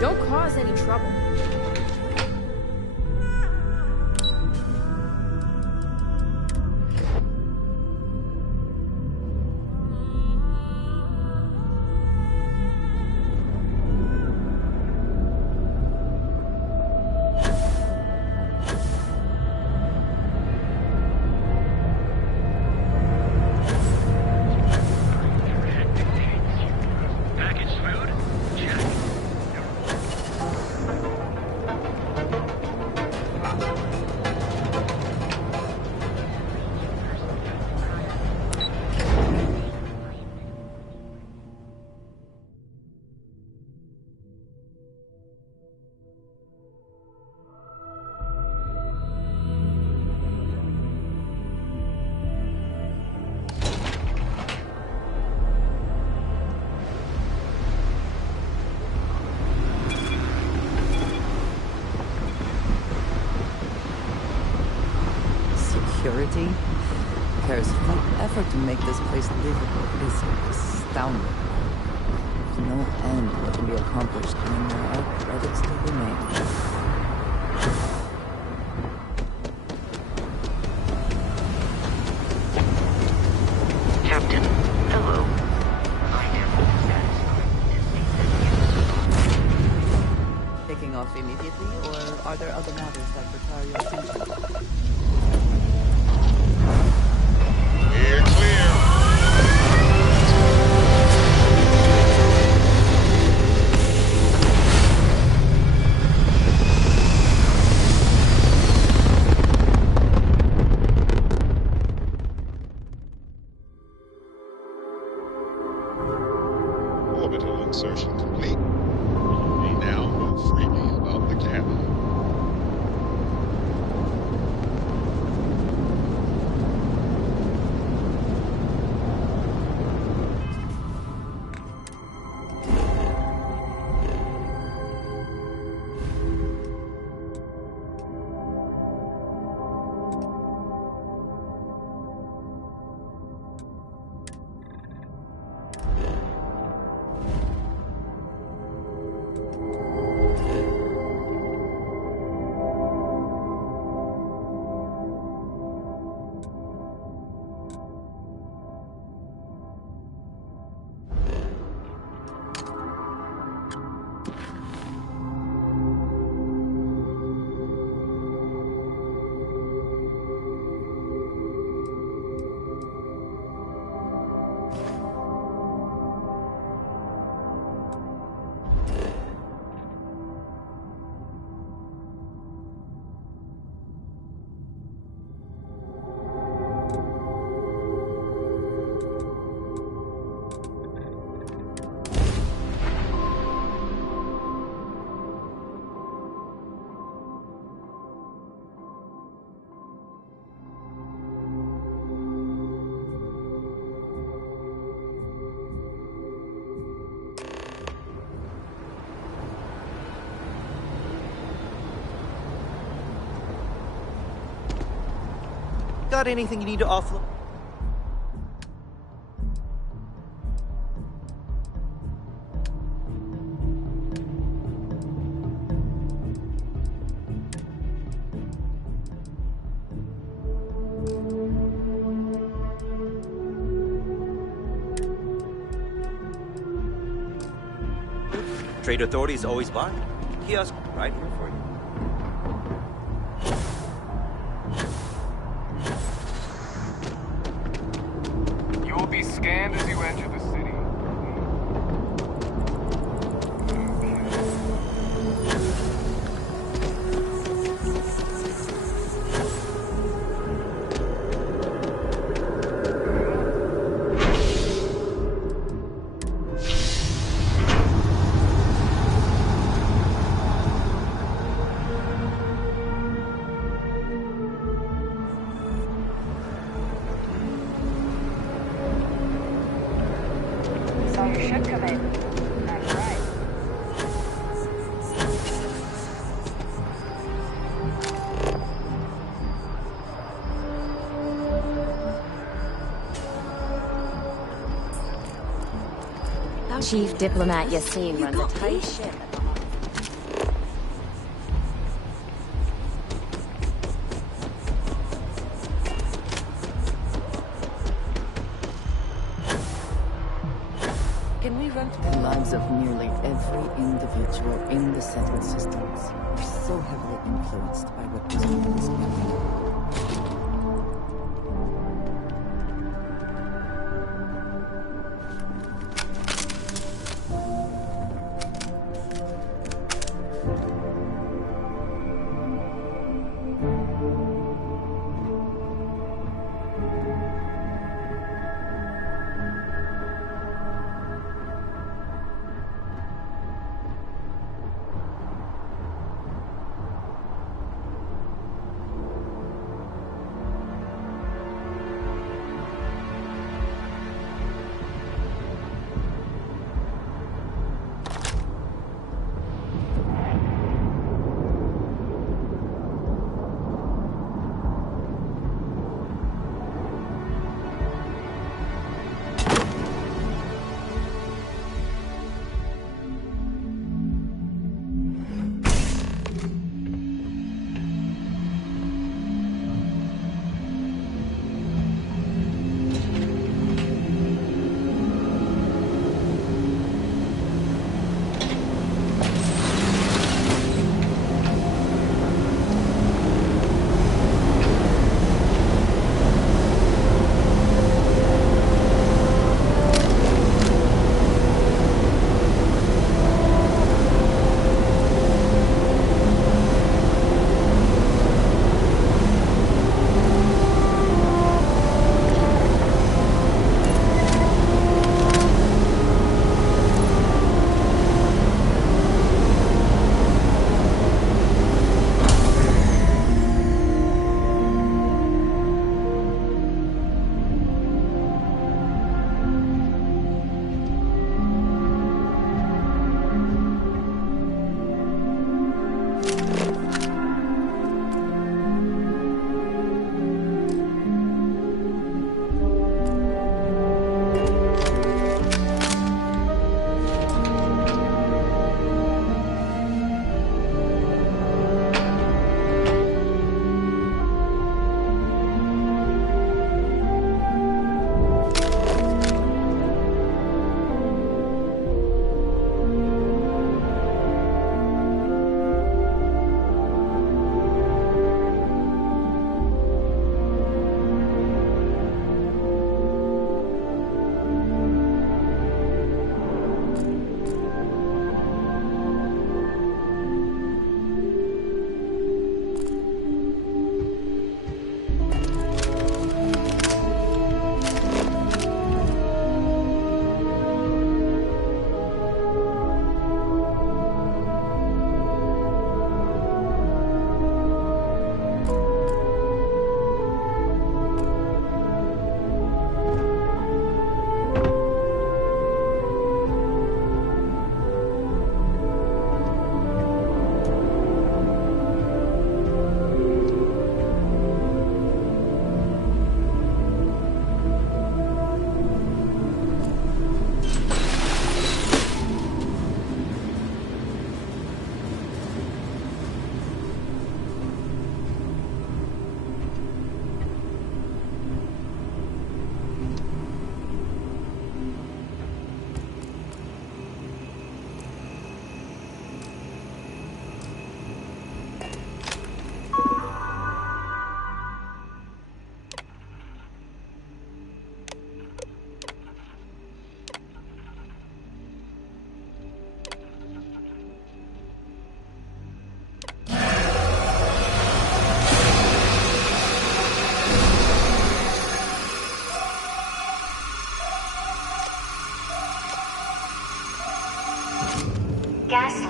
Don't cause any trouble. Security? There's no effort to make this place livable. It is astounding. There's no end to what can be accomplished when there are credits to be made. Captain, hello. I am Taking off immediately, or are there other matters that require your attention? We're clear. Orbital insertion complete. We now move freely above the cabin. got anything you need to offload? Trade authorities always buy. Kiosk right here for you. You will be scanned as you enter the city. So you should come in. That's right. Chief Diplomat Yassine runs a tight ship. Can we run the lives of nearly every individual in the settled systems are so heavily influenced by what this world is giving.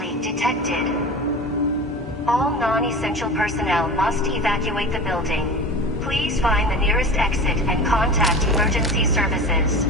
leak detected. All non-essential personnel must evacuate the building. Please find the nearest exit and contact emergency services.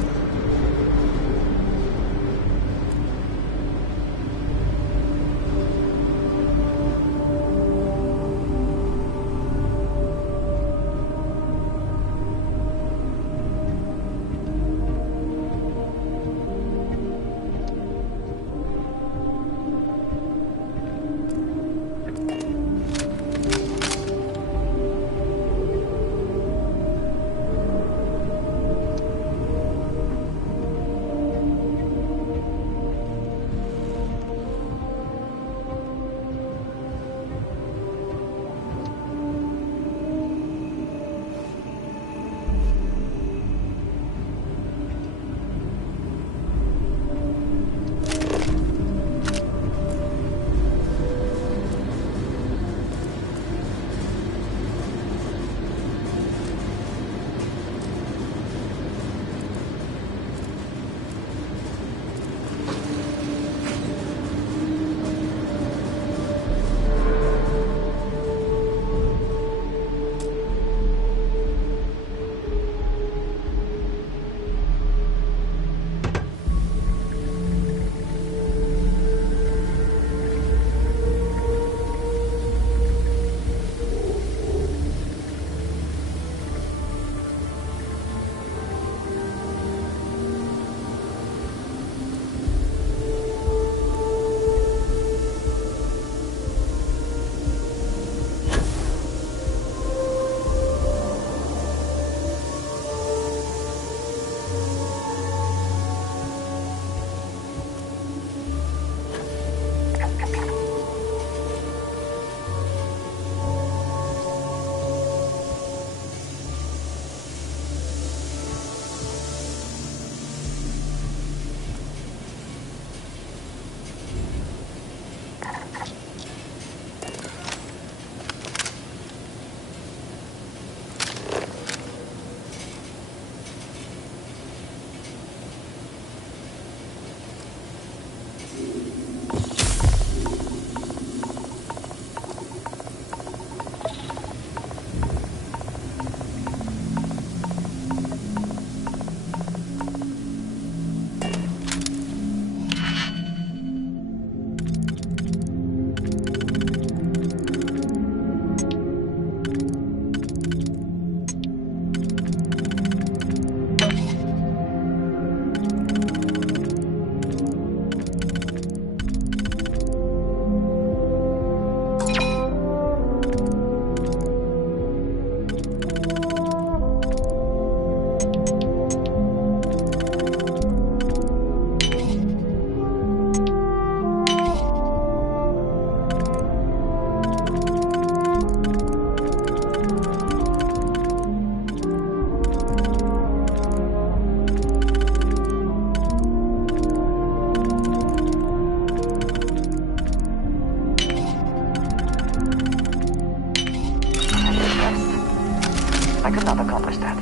I could not accomplish that.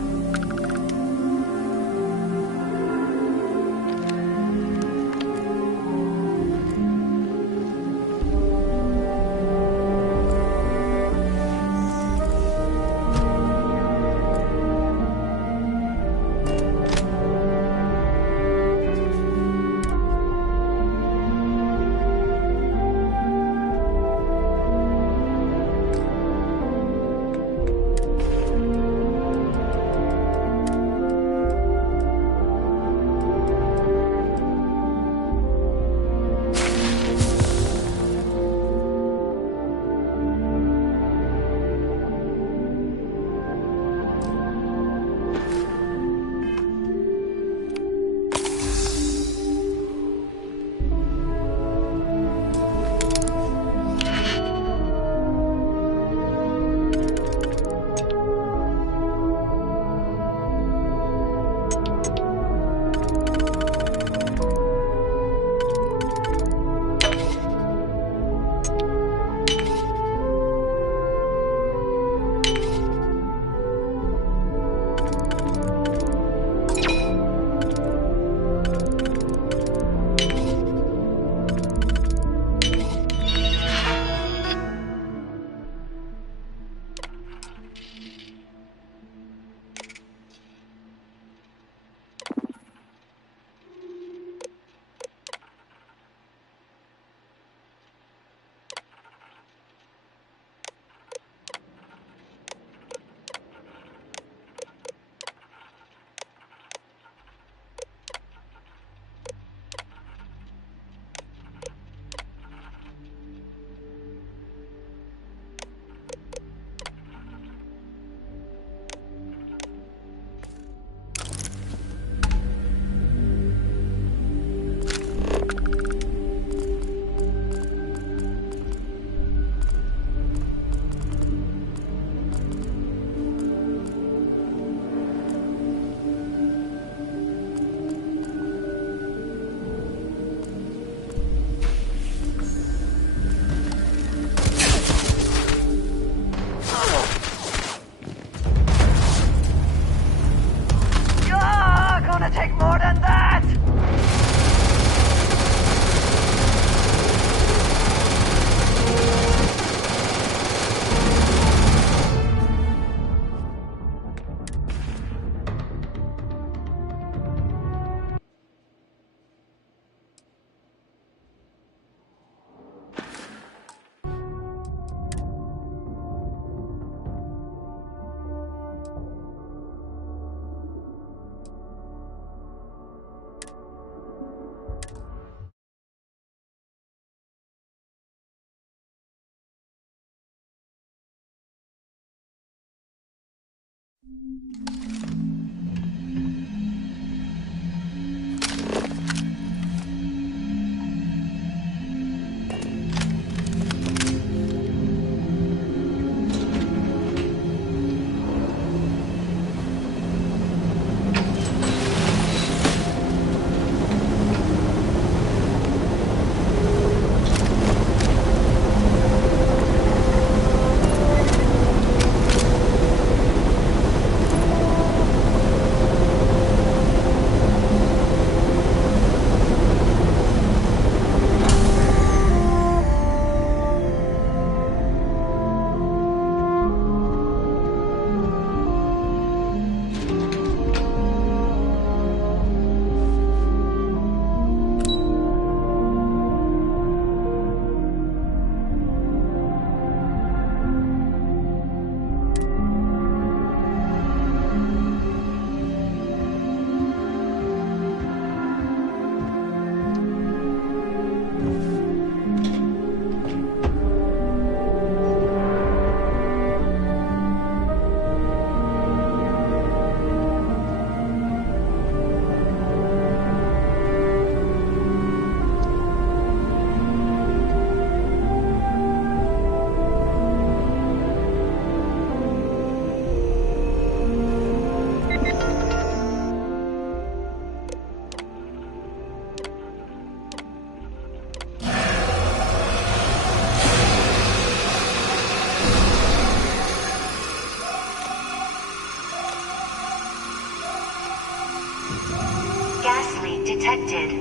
Gas leak detected.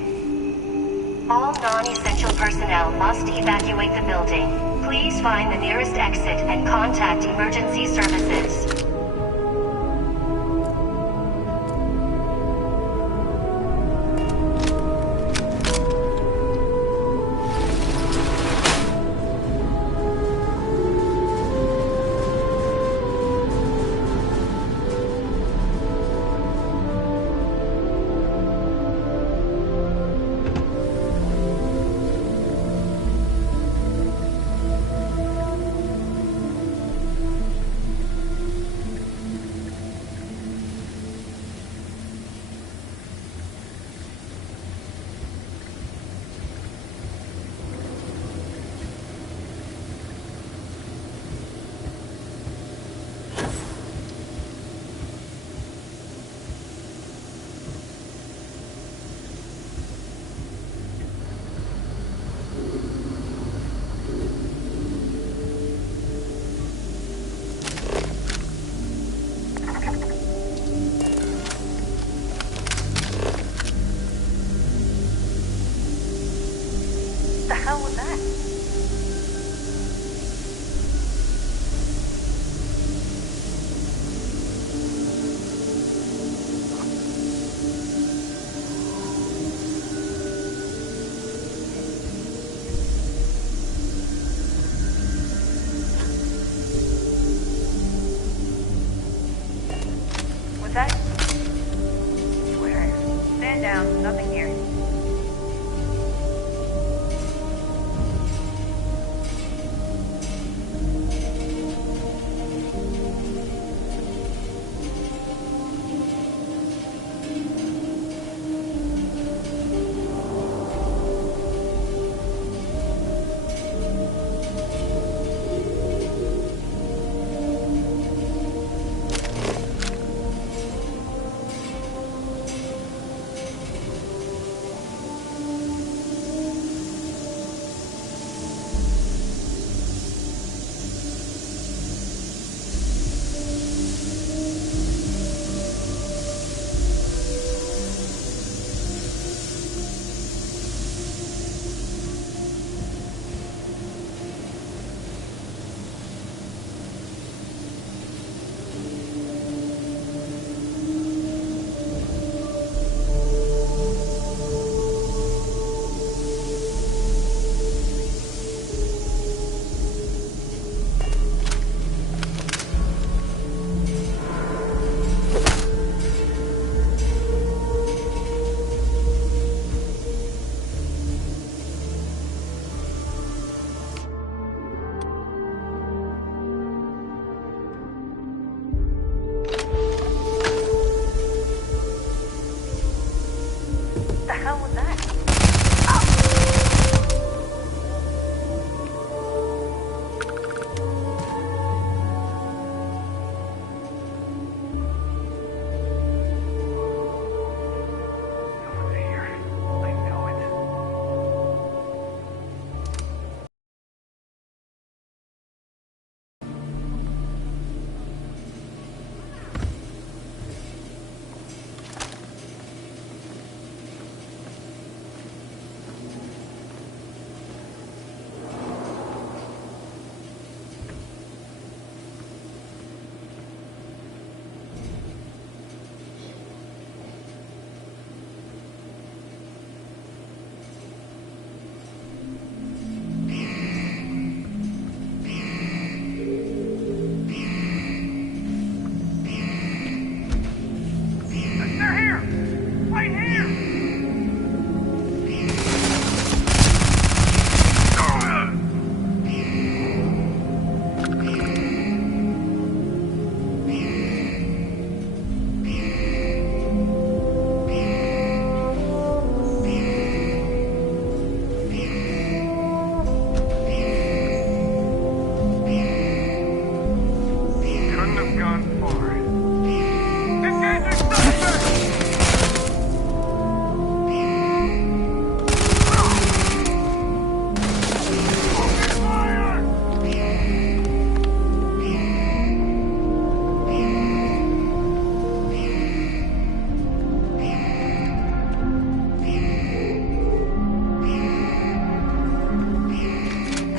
All non-essential personnel must evacuate the building. Please find the nearest exit and contact emergency services.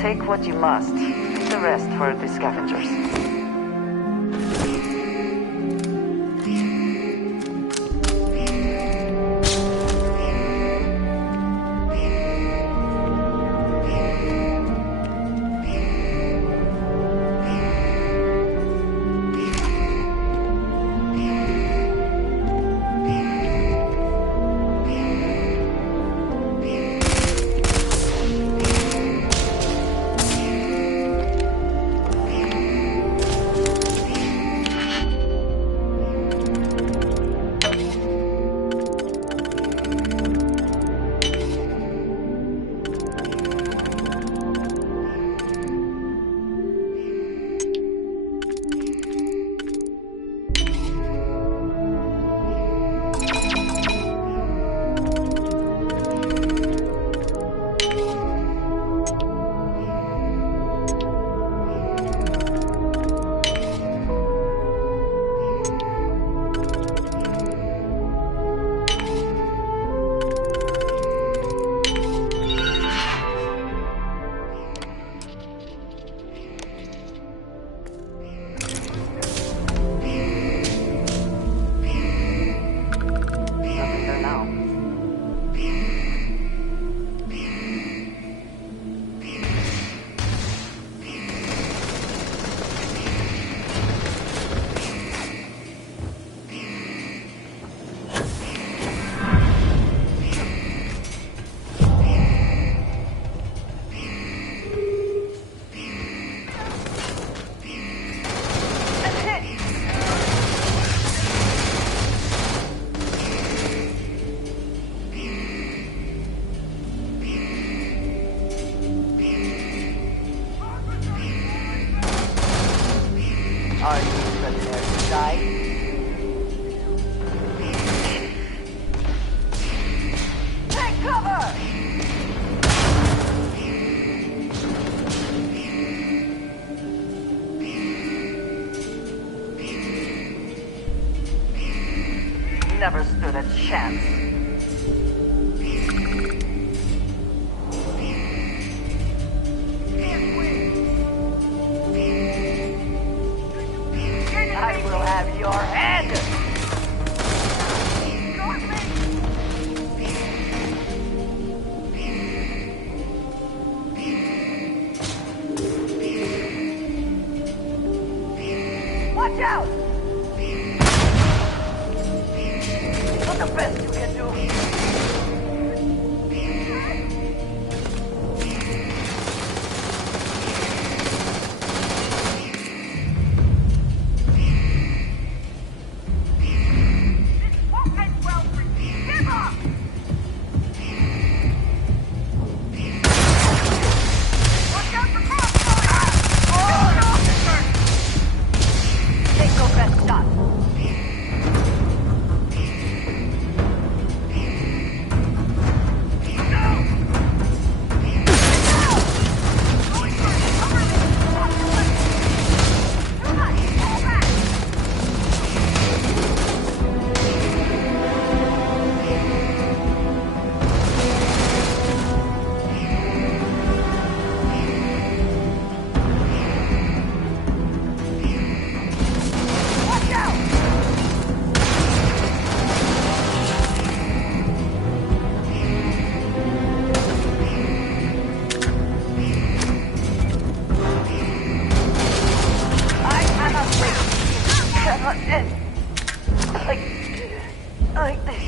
Take what you must. Leave the rest for the scavengers. Are you prepared to die? Take cover! Never stood a chance. I will have your head! Watch out! Not the best you can do. Like this.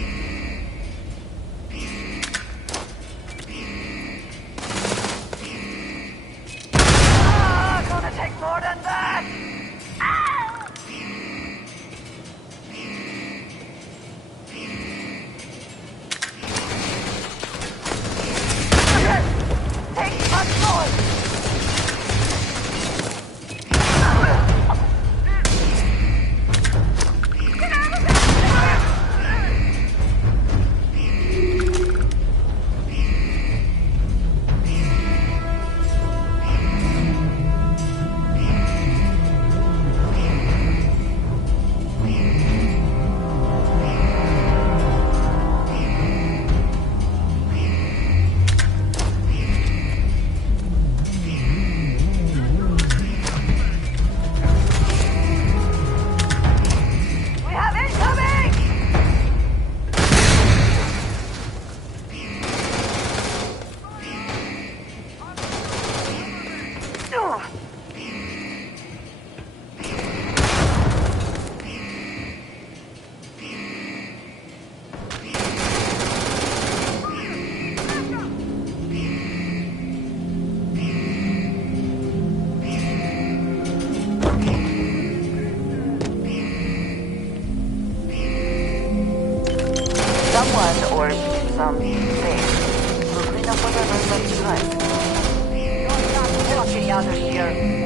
Gonna take more than that! Take much more! others here.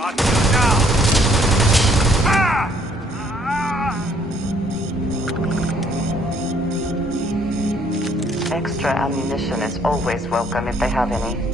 Extra ammunition is always welcome if they have any.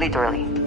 Literally.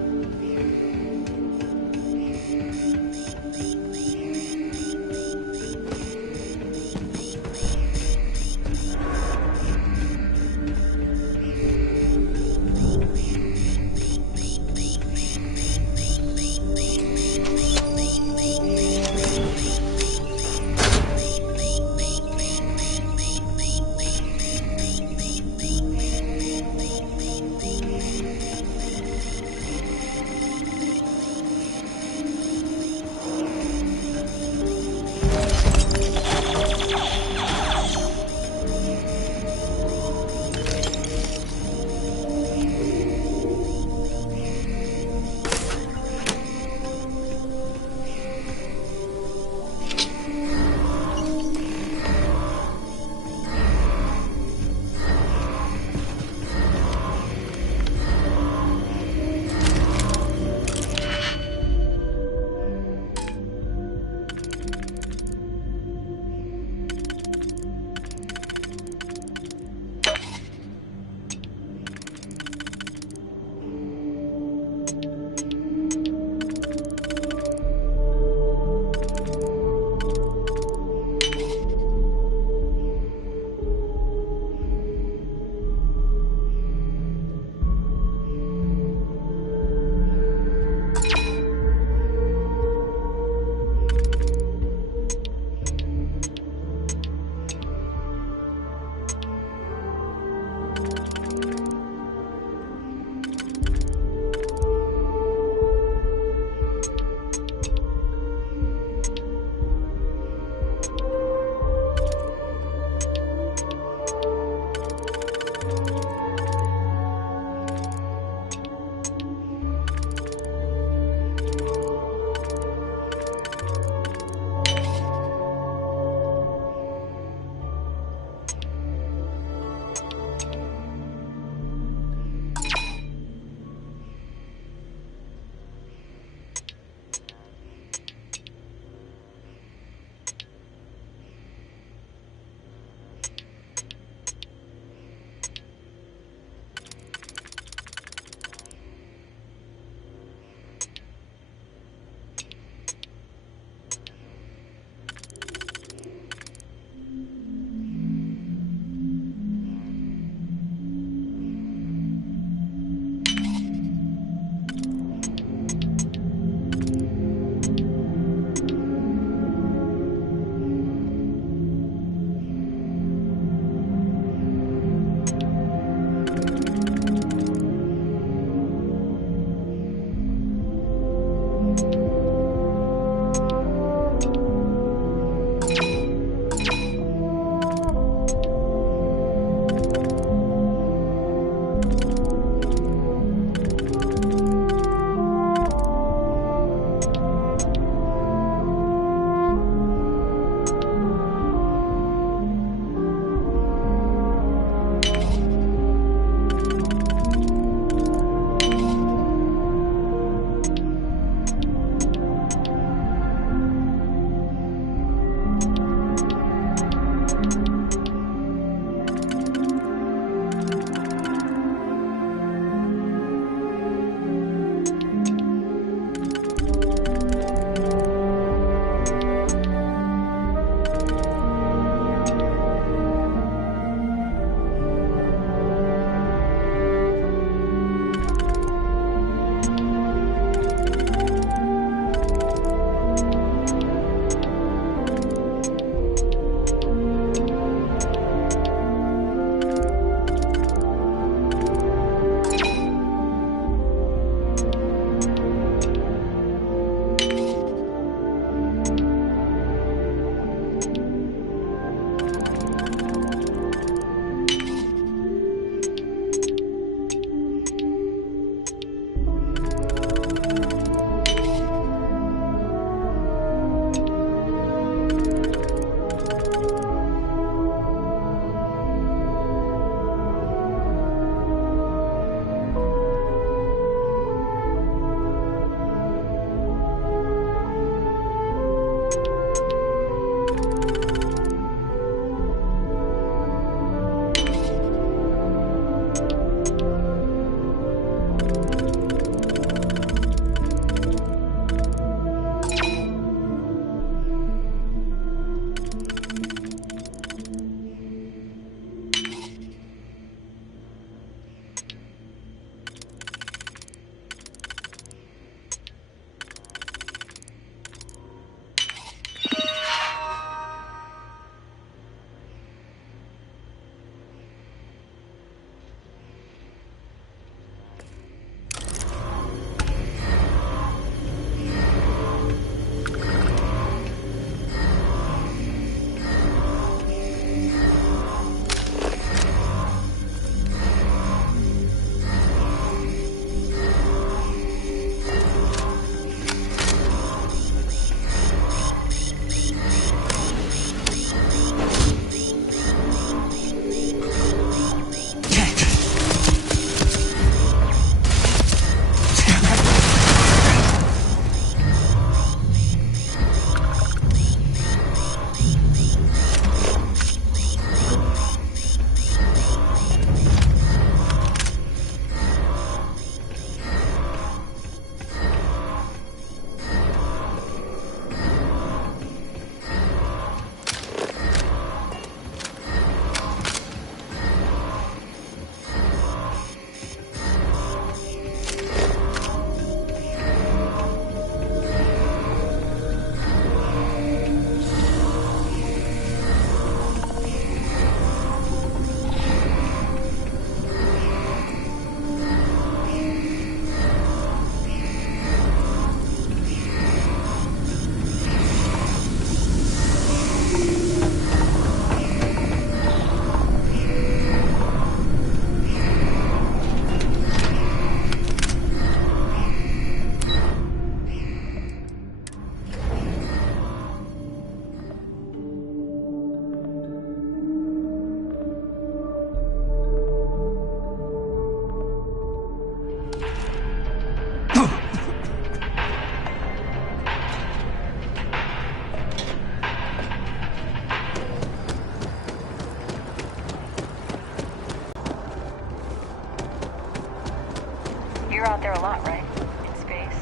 You're out there a lot, right? In space.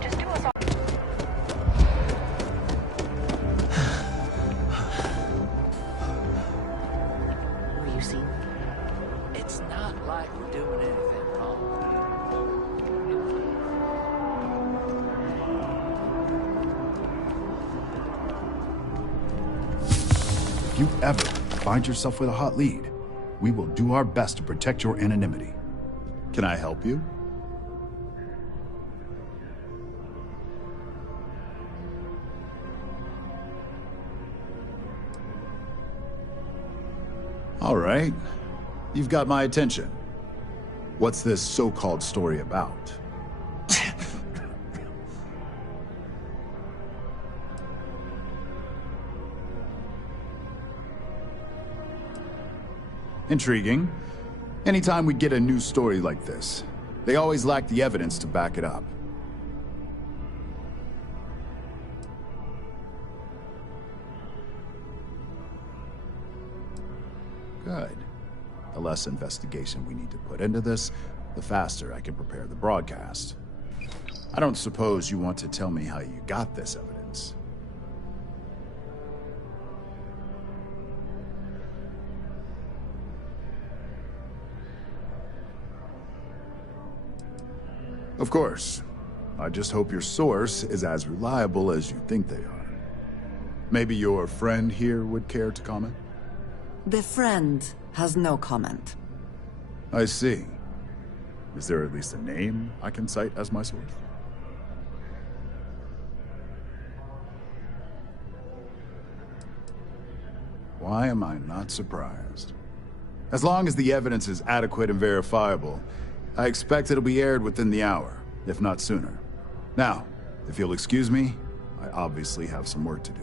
Just do us all. What do you see? It's not like we're doing anything wrong. If you ever find yourself with a hot lead, we will do our best to protect your anonymity. Can I help you? All right. You've got my attention. What's this so-called story about? Intriguing. Anytime we get a new story like this, they always lack the evidence to back it up. Good. The less investigation we need to put into this, the faster I can prepare the broadcast. I don't suppose you want to tell me how you got this evidence. Of course. I just hope your source is as reliable as you think they are. Maybe your friend here would care to comment? The friend has no comment. I see. Is there at least a name I can cite as my source? Why am I not surprised? As long as the evidence is adequate and verifiable, I expect it'll be aired within the hour, if not sooner. Now, if you'll excuse me, I obviously have some work to do.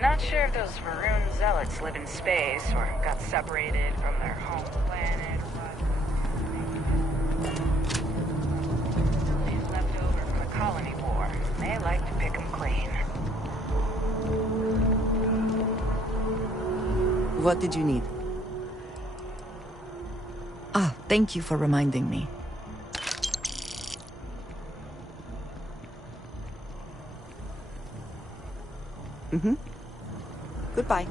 Not sure if those maroon zealots live in space or got separated from their home planet or what. They're left over from the colony war. They like to pick them clean. What did you need? Ah, thank you for reminding me. Mm-hmm. Goodbye.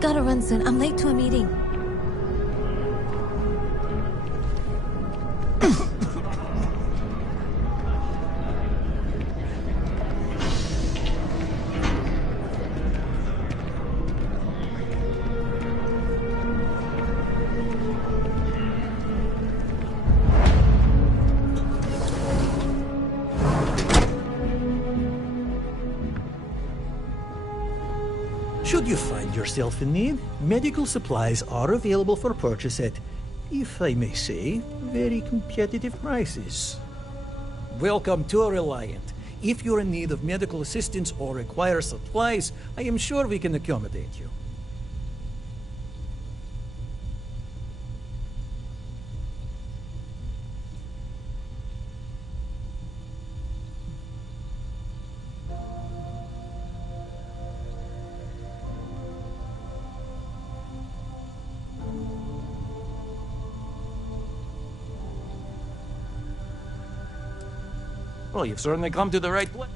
Gotta run soon. I'm late to a meeting. Should you find yourself in need, medical supplies are available for purchase at, if I may say, very competitive prices. Welcome to Reliant. If you're in need of medical assistance or require supplies, I am sure we can accommodate you. Well, you've certainly come to the right place.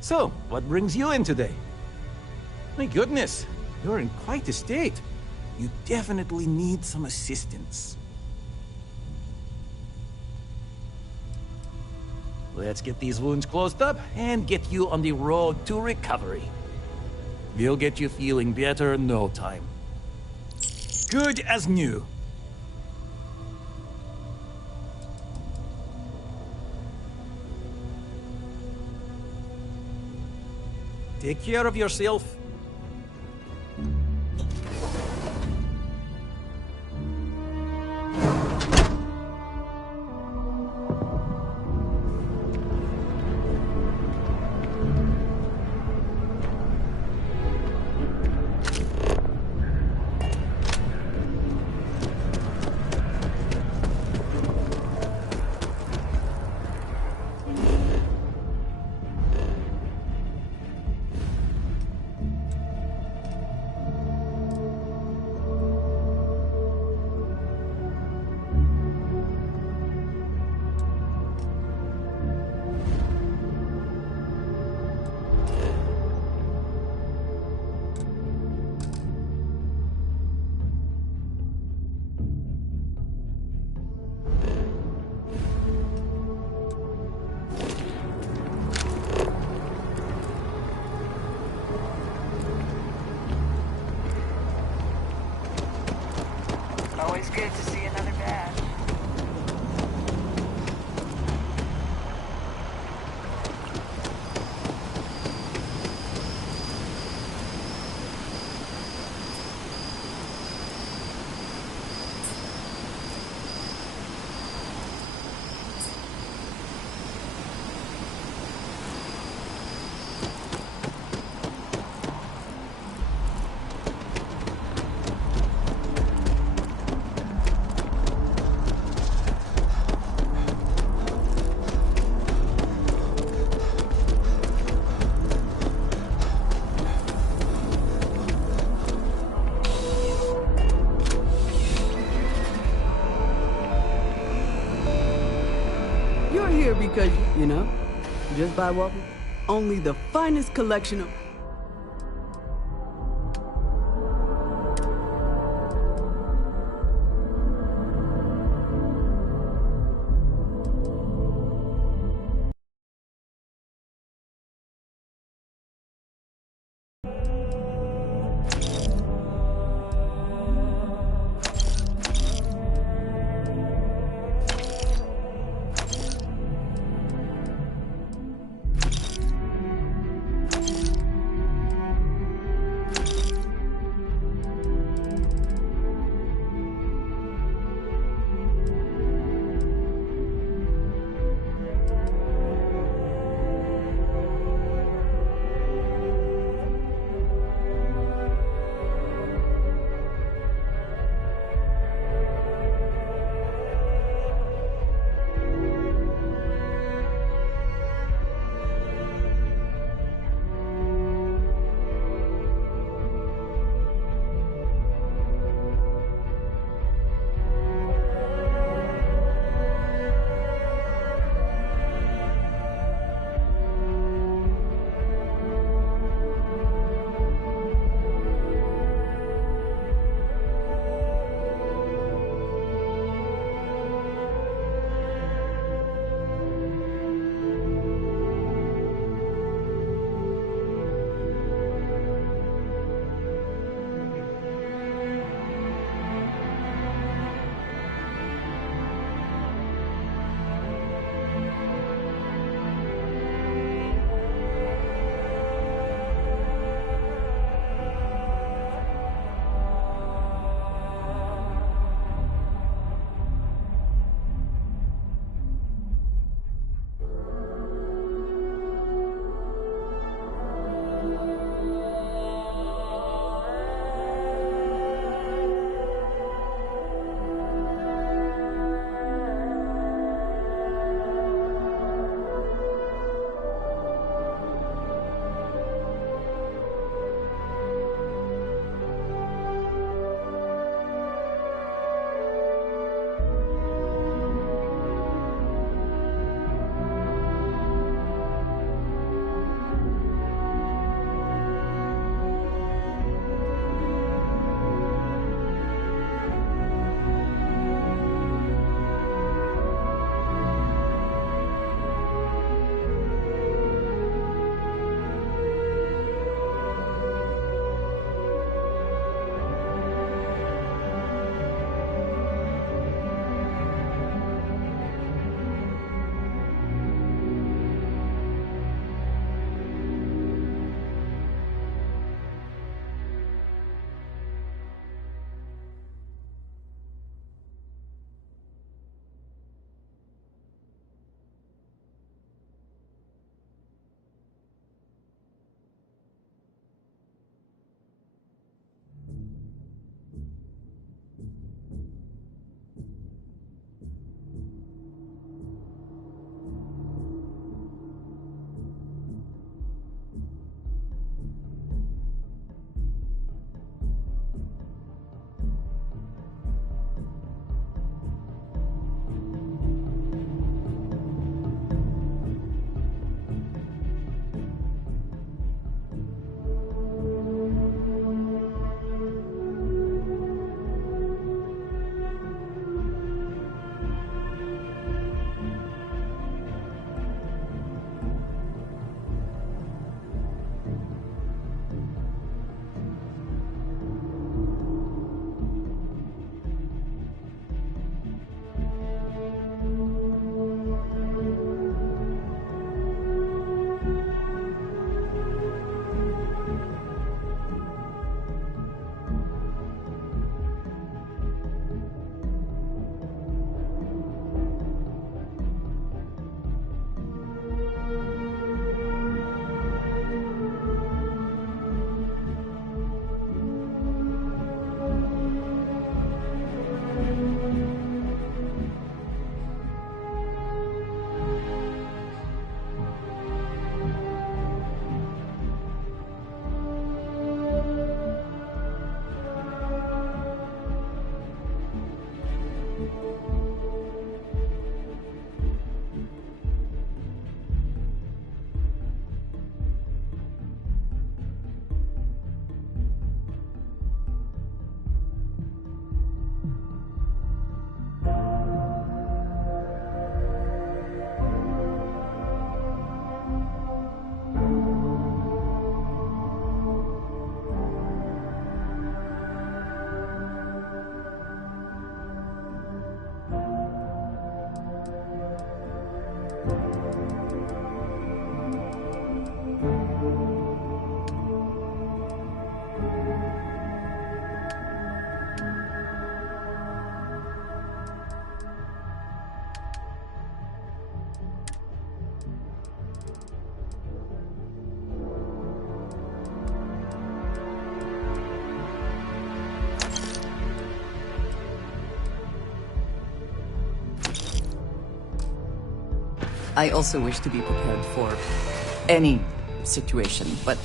So, what brings you in today? My goodness, you're in quite a state. You definitely need some assistance. Let's get these wounds closed up and get you on the road to recovery. We'll get you feeling better in no time. Good as new. Take care of yourself. Always good to see another badge. Here because, you know, just by walking, only the finest collection of... I also wish to be prepared for any situation, but...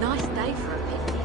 Nice day for a picnic.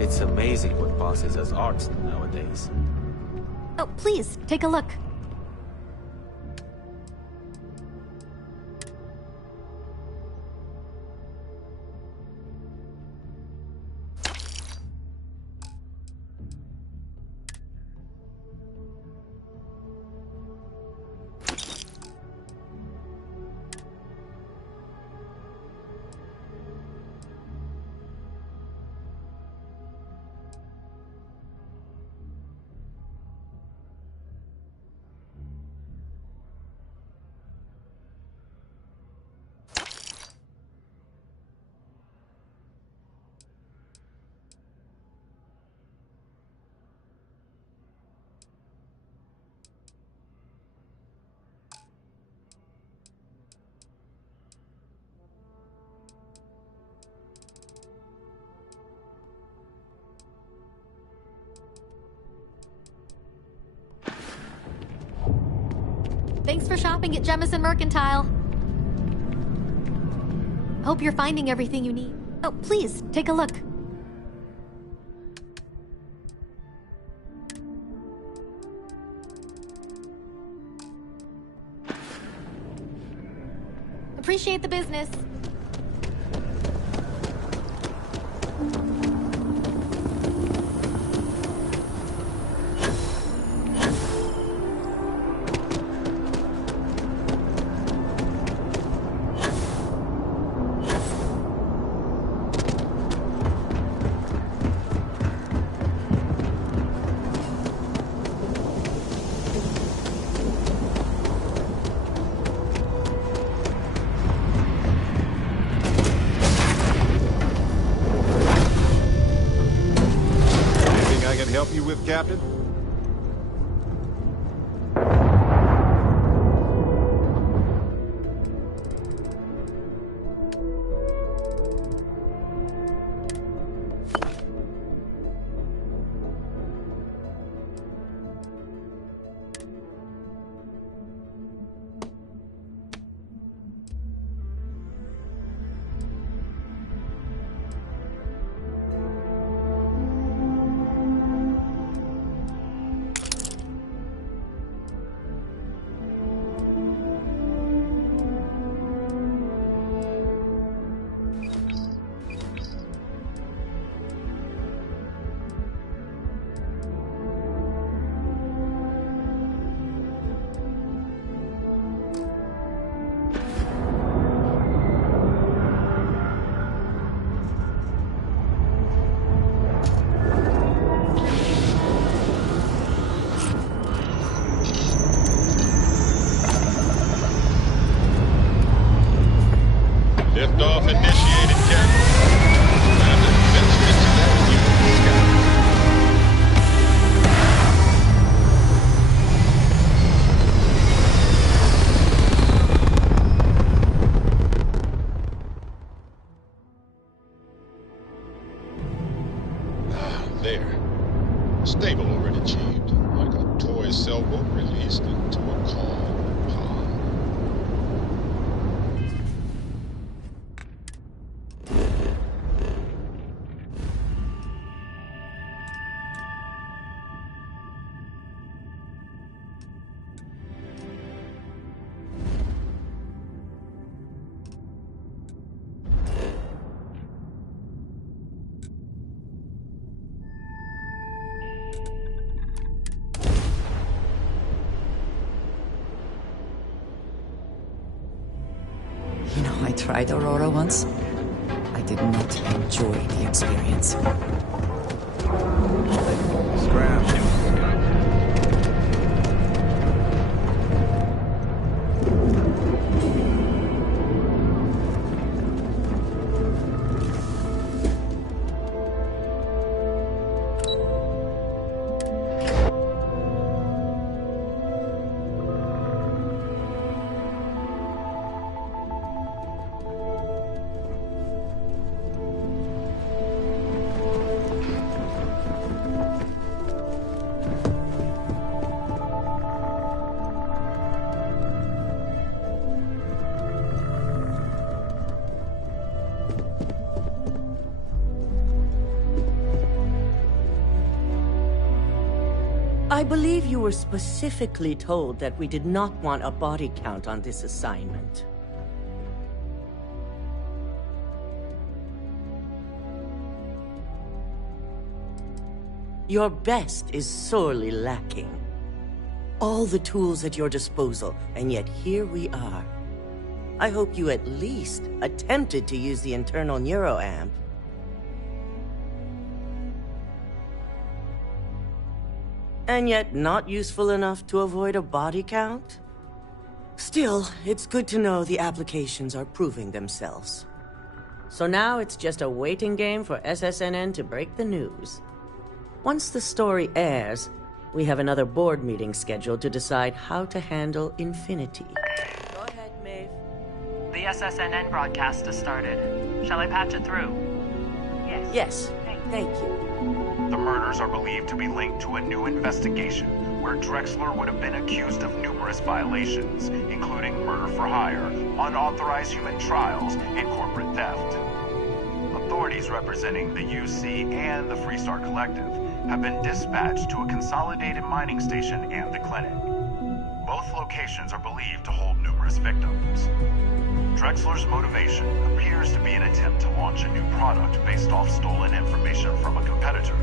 It's amazing what passes as art nowadays. Oh, please, take a look. Thanks for shopping at Jemison Mercantile. Hope you're finding everything you need. Oh, please, take a look. Appreciate the business. Help you with, Captain? Liftoff initiated, Captain. Time to venture into that human sky. Ah, there. Stable already achieved, like a toy sailboat released into a calm pond. tried Aurora once. I did not enjoy the experience. Scram. I believe you were specifically told that we did not want a body count on this assignment. Your best is sorely lacking. All the tools at your disposal, and yet here we are. I hope you at least attempted to use the internal neuroamp. And yet not useful enough to avoid a body count? Still, it's good to know the applications are proving themselves. So now it's just a waiting game for SSNN to break the news. Once the story airs, we have another board meeting scheduled to decide how to handle Infinity. Go ahead, Maeve. The SSNN broadcast has started. Shall I patch it through? Yes, thank you. The murders are believed to be linked to a new investigation where Drexler would have been accused of numerous violations, including murder for hire, unauthorized human trials, and corporate theft. Authorities representing the UC and the Freestar Collective have been dispatched to a consolidated mining station and the clinic. Both locations are believed to hold numerous victims. Drexler's motivation appears to be an attempt to launch a new product based off stolen information from a competitor.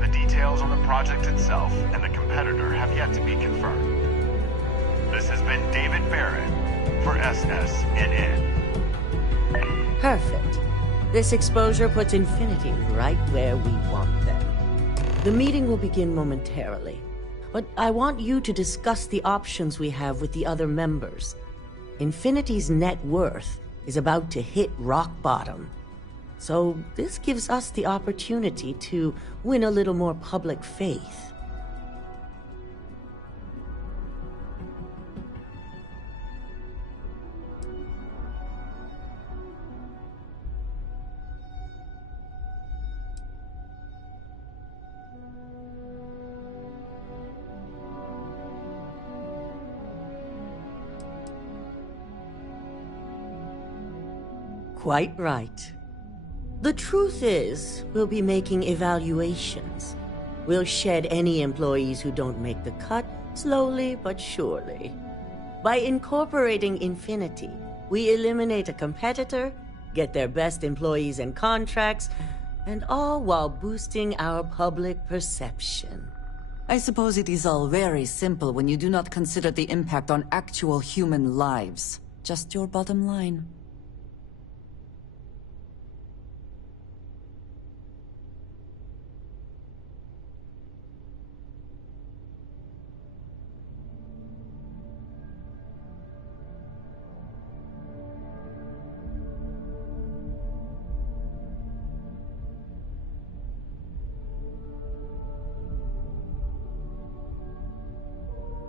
The details on the project itself and the competitor have yet to be confirmed. This has been David Barrett for SSNN. Perfect. This exposure puts Infinity right where we want them. The meeting will begin momentarily, but I want you to discuss the options we have with the other members. Infinity's net worth is about to hit rock bottom. So this gives us the opportunity to win a little more public faith. Quite right. The truth is, we'll be making evaluations. We'll shed any employees who don't make the cut, slowly but surely. By incorporating Infinity, we eliminate a competitor, get their best employees and contracts, and all while boosting our public perception. I suppose it is all very simple when you do not consider the impact on actual human lives. Just your bottom line.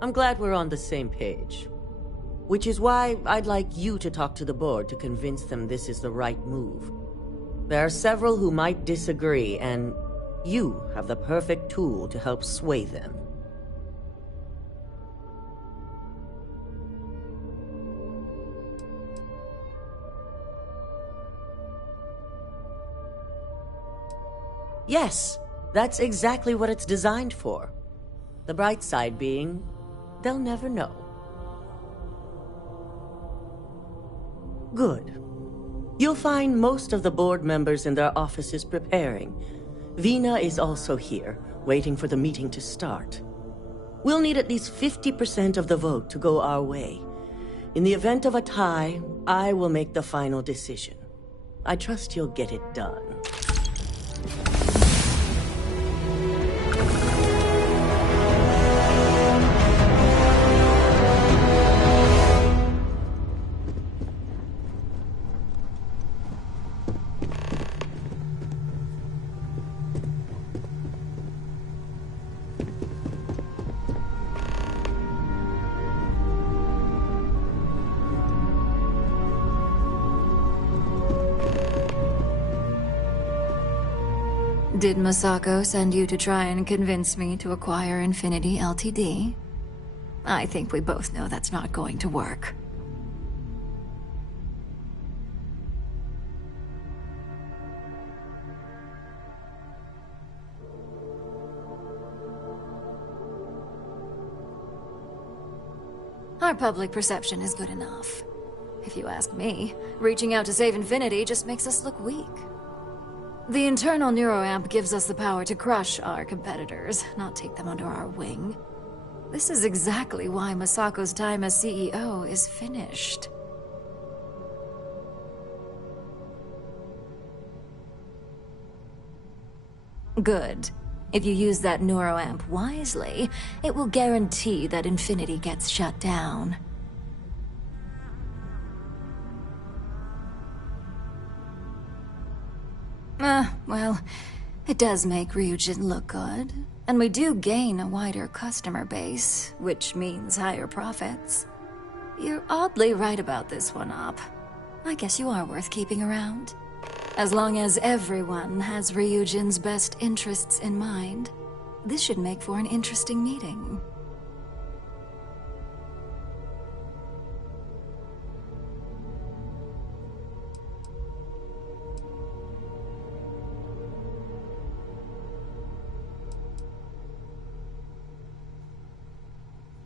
I'm glad we're on the same page. Which is why I'd like you to talk to the board to convince them this is the right move. There are several who might disagree, and you have the perfect tool to help sway them. Yes, that's exactly what it's designed for. The bright side being, they'll never know. Good. You'll find most of the board members in their offices preparing. Vina is also here, waiting for the meeting to start. We'll need at least 50% of the vote to go our way. In the event of a tie, I will make the final decision. I trust you'll get it done. Did Masako send you to try and convince me to acquire Infinity Ltd? I think we both know that's not going to work. Our public perception is good enough. If you ask me, reaching out to save Infinity just makes us look weak. The internal neuroamp gives us the power to crush our competitors, not take them under our wing. This is exactly why Masako's time as CEO is finished. Good. If you use that neuroamp wisely, it will guarantee that Infinity gets shut down. Well, it does make Ryujin look good. And we do gain a wider customer base, which means higher profits. You're oddly right about this one, Op. I guess you are worth keeping around. As long as everyone has Ryujin's best interests in mind, this should make for an interesting meeting.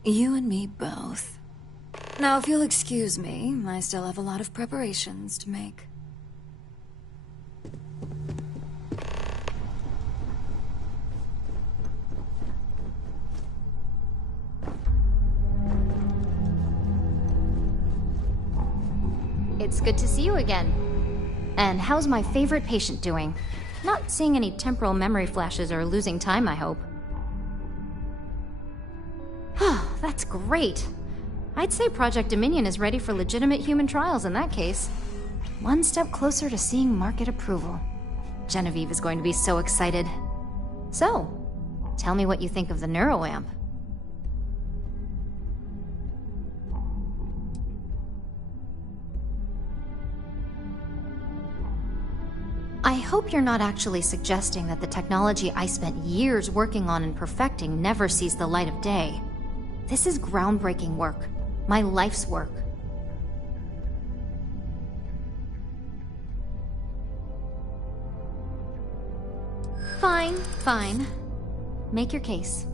You and me both. Now, if you'll excuse me, I still have a lot of preparations to make. It's good to see you again. And how's my favorite patient doing? Not seeing any temporal memory flashes or losing time, I hope. That's great. I'd say Project Dominion is ready for legitimate human trials in that case. One step closer to seeing market approval. Genevieve is going to be so excited. So, tell me what you think of the neuroamp. I hope you're not actually suggesting that the technology I spent years working on and perfecting never sees the light of day. This is groundbreaking work. My life's work. Fine, fine. Make your case.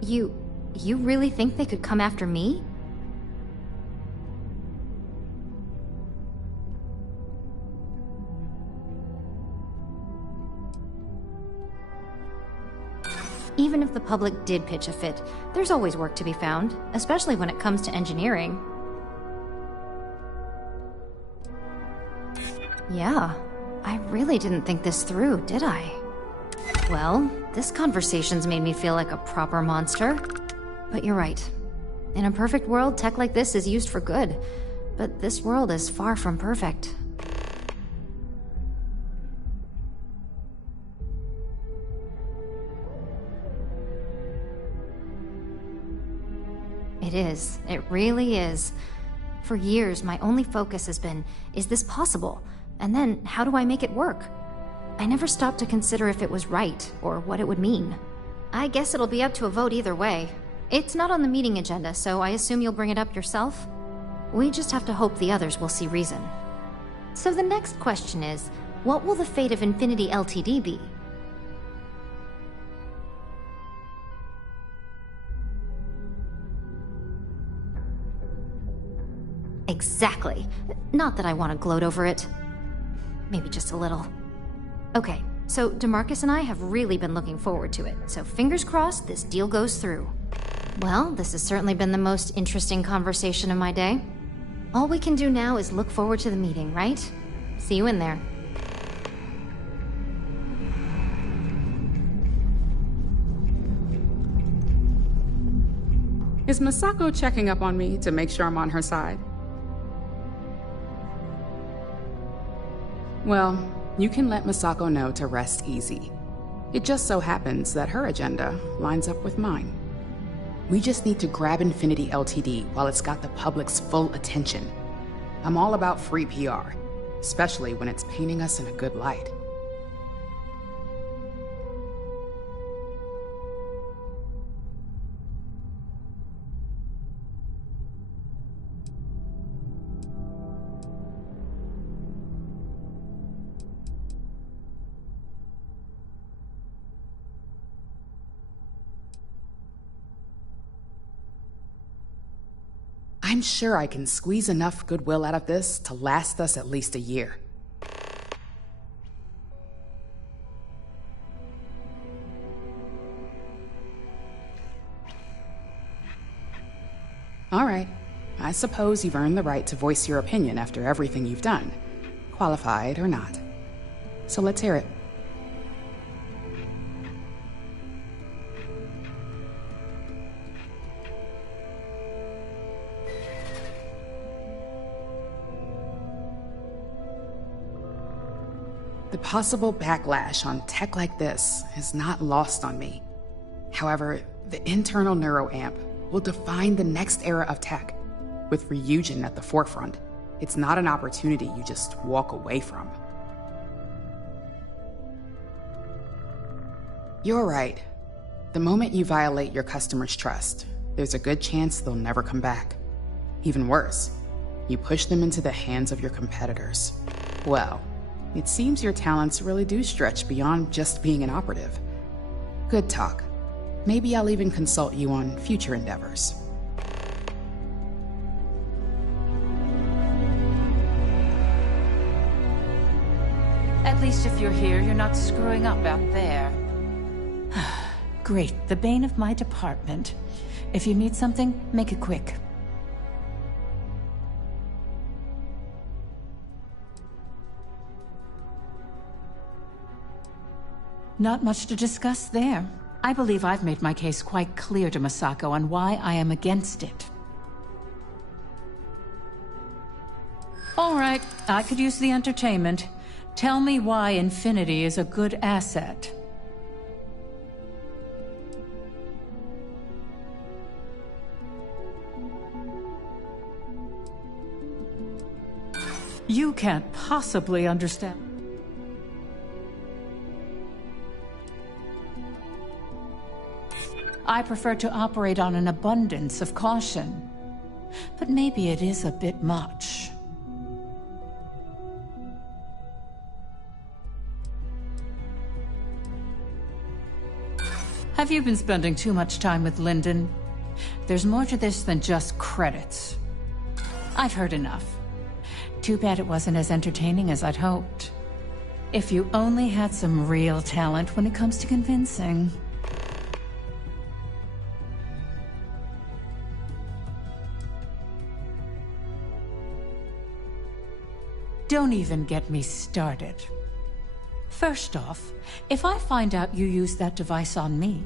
You really think they could come after me? Even if the public did pitch a fit, there's always work to be found, especially when it comes to engineering. Yeah, I really didn't think this through, did I? Well, this conversation's made me feel like a proper monster. But you're right. In a perfect world, tech like this is used for good. But this world is far from perfect. It is. It really is. For years, my only focus has been, is this possible? And then, how do I make it work? I never stopped to consider if it was right, or what it would mean. I guess it'll be up to a vote either way. It's not on the meeting agenda, so I assume you'll bring it up yourself? We just have to hope the others will see reason. So the next question is, what will the fate of Infinity Ltd be? Exactly. Not that I want to gloat over it. Maybe just a little. Okay, So DeMarcus and I have really been looking forward to it, so fingers crossed this deal goes through. Well, this has certainly been the most interesting conversation of my day. All we can do now is look forward to the meeting, right? See you in there. Is Masako checking up on me to make sure I'm on her side? Well, you can let Masako know to rest easy. It just so happens that her agenda lines up with mine. We just need to grab Infinity Ltd. while it's got the public's full attention. I'm all about free PR, especially when it's painting us in a good light. I'm sure I can squeeze enough goodwill out of this to last us at least a year. All right. I suppose you've earned the right to voice your opinion after everything you've done, qualified or not. So let's hear it. The possible backlash on tech like this is not lost on me. However, the internal neuroamp will define the next era of tech, with Ryujin at the forefront. It's not an opportunity you just walk away from. You're right. The moment you violate your customers' trust, there's a good chance they'll never come back. Even worse, you push them into the hands of your competitors. Well, it seems your talents really do stretch beyond just being an operative. Good talk. Maybe I'll even consult you on future endeavors. At least if you're here, you're not screwing up out there. Great, the bane of my department. If you need something, make it quick. Not much to discuss there. I believe I've made my case quite clear to Masako on why I am against it. All right, I could use the entertainment. Tell me why Infinity is a good asset. You can't possibly understand. I prefer to operate on an abundance of caution. But maybe it is a bit much. Have you been spending too much time with Lyndon? There's more to this than just credits. I've heard enough. Too bad it wasn't as entertaining as I'd hoped. If you only had some real talent when it comes to convincing. Don't even get me started. First off, if I find out you used that device on me,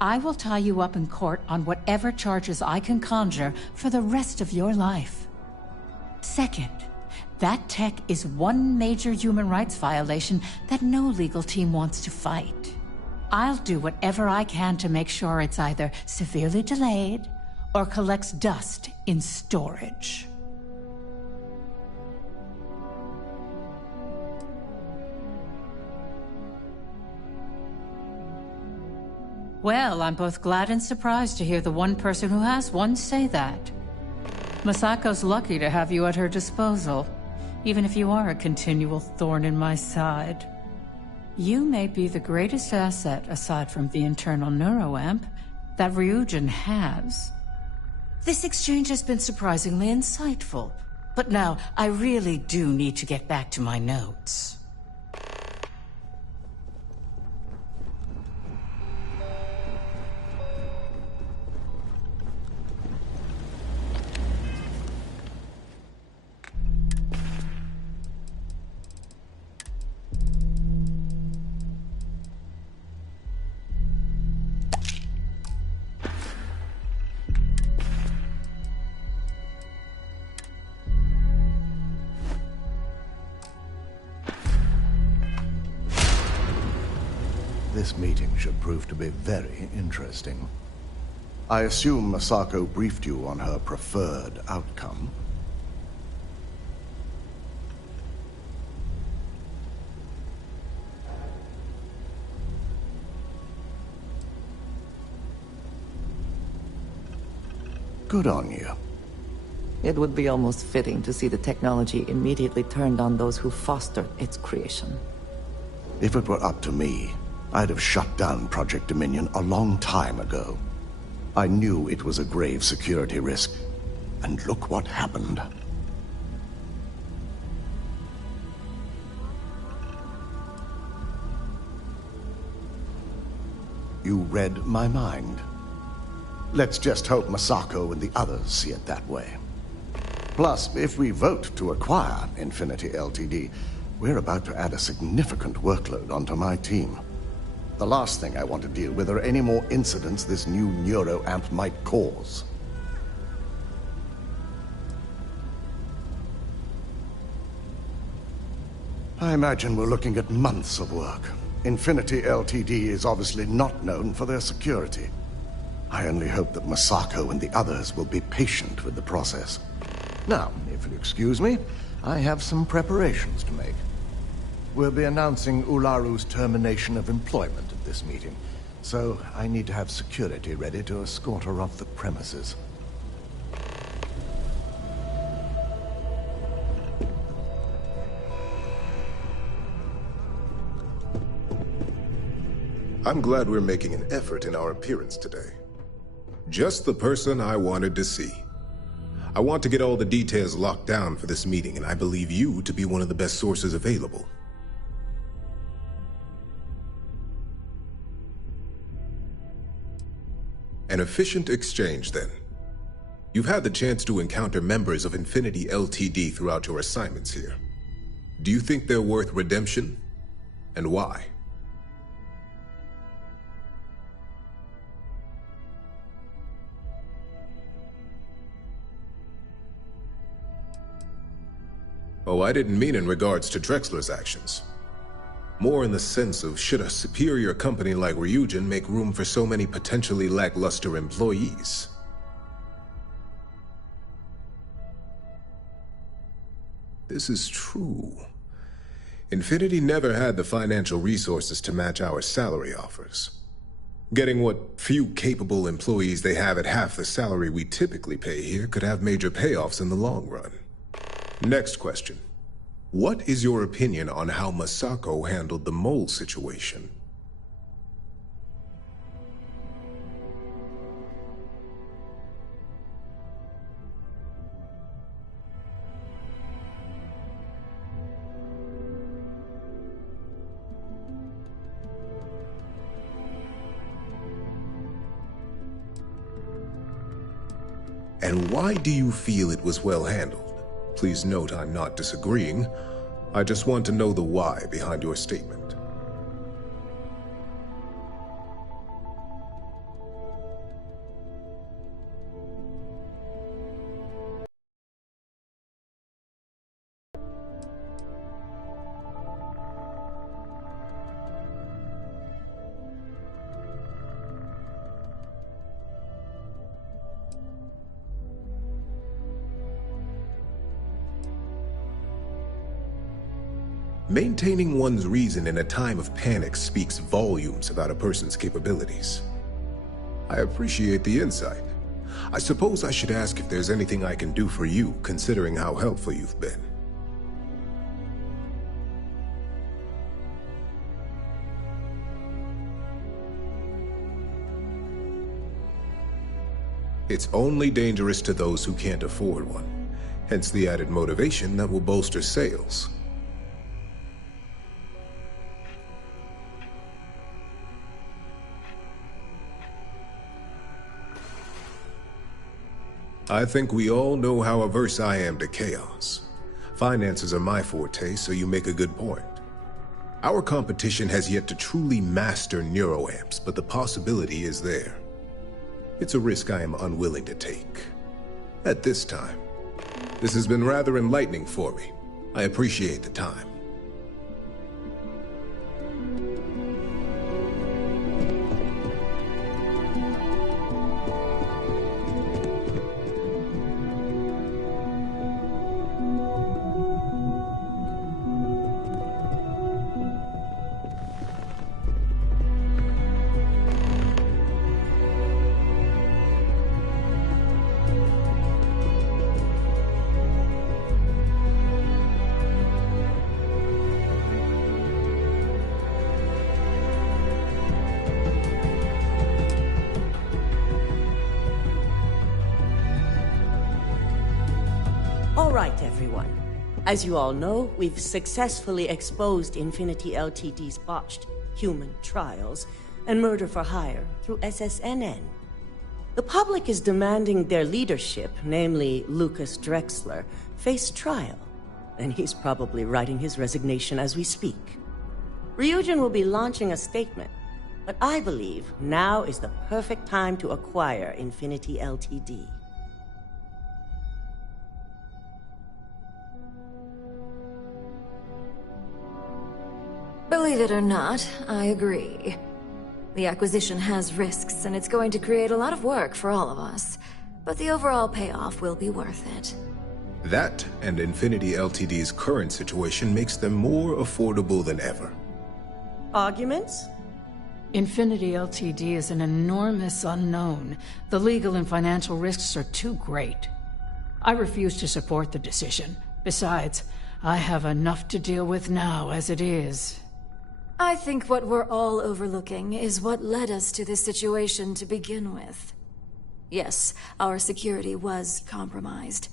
I will tie you up in court on whatever charges I can conjure for the rest of your life. Second, that tech is one major human rights violation that no legal team wants to fight. I'll do whatever I can to make sure it's either severely delayed or collects dust in storage. Well, I'm both glad and surprised to hear the one person who has one say that. Masako's lucky to have you at her disposal, even if you are a continual thorn in my side. You may be the greatest asset, aside from the internal neuroamp, that Ryujin has. This exchange has been surprisingly insightful, but now I really do need to get back to my notes. This meeting should prove to be very interesting. I assume Masako briefed you on her preferred outcome. Good on you. It would be almost fitting to see the technology immediately turned on those who fostered its creation. If it were up to me, I'd have shut down Project Dominion a long time ago. I knew it was a grave security risk, and look what happened. You read my mind. Let's just hope Masako and the others see it that way. Plus, if we vote to acquire Infinity Ltd., we're about to add a significant workload onto my team. The last thing I want to deal with are any more incidents this new neuroamp might cause. I imagine we're looking at months of work. Infinity Ltd. is obviously not known for their security. I only hope that Masako and the others will be patient with the process. Now, if you'll excuse me, I have some preparations to make. We'll be announcing Ularu's termination of employment at this meeting, so I need to have security ready to escort her off the premises. I'm glad we're making an effort in our appearance today. Just the person I wanted to see. I want to get all the details locked down for this meeting, and I believe you to be one of the best sources available. An efficient exchange, then. You've had the chance to encounter members of Infinity Ltd. Throughout your assignments here. Do you think they're worth redemption? And why? Oh, I didn't mean in regards to Drexler's actions. More in the sense of, should a superior company like Ryujin make room for so many potentially lackluster employees? This is true. Infinity never had the financial resources to match our salary offers. Getting what few capable employees they have at half the salary we typically pay here could have major payoffs in the long run. Next question. What is your opinion on how Masako handled the mole situation? And why do you feel it was well handled? Please note I'm not disagreeing. I just want to know the why behind your statement. Maintaining one's reason in a time of panic speaks volumes about a person's capabilities. I appreciate the insight. I suppose I should ask if there's anything I can do for you, considering how helpful you've been. It's only dangerous to those who can't afford one, hence the added motivation that will bolster sales. I think we all know how averse I am to chaos. Finances are my forte, so you make a good point. Our competition has yet to truly master neuroamps, but the possibility is there. It's a risk I am unwilling to take. At this time. This has been rather enlightening for me. I appreciate the time. All right, everyone. As you all know, we've successfully exposed Infinity Ltd's botched human trials and murder for hire through SSNN. The public is demanding their leadership, namely Lucas Drexler, face trial, and he's probably writing his resignation as we speak. Ryujin will be launching a statement, but I believe now is the perfect time to acquire Infinity Ltd. Believe it or not, I agree. The acquisition has risks, and it's going to create a lot of work for all of us. But the overall payoff will be worth it. That and Infinity Ltd's current situation makes them more affordable than ever. Arguments? Infinity Ltd is an enormous unknown. The legal and financial risks are too great. I refuse to support the decision. Besides, I have enough to deal with now as it is. I think what we're all overlooking is what led us to this situation to begin with. Yes, our security was compromised.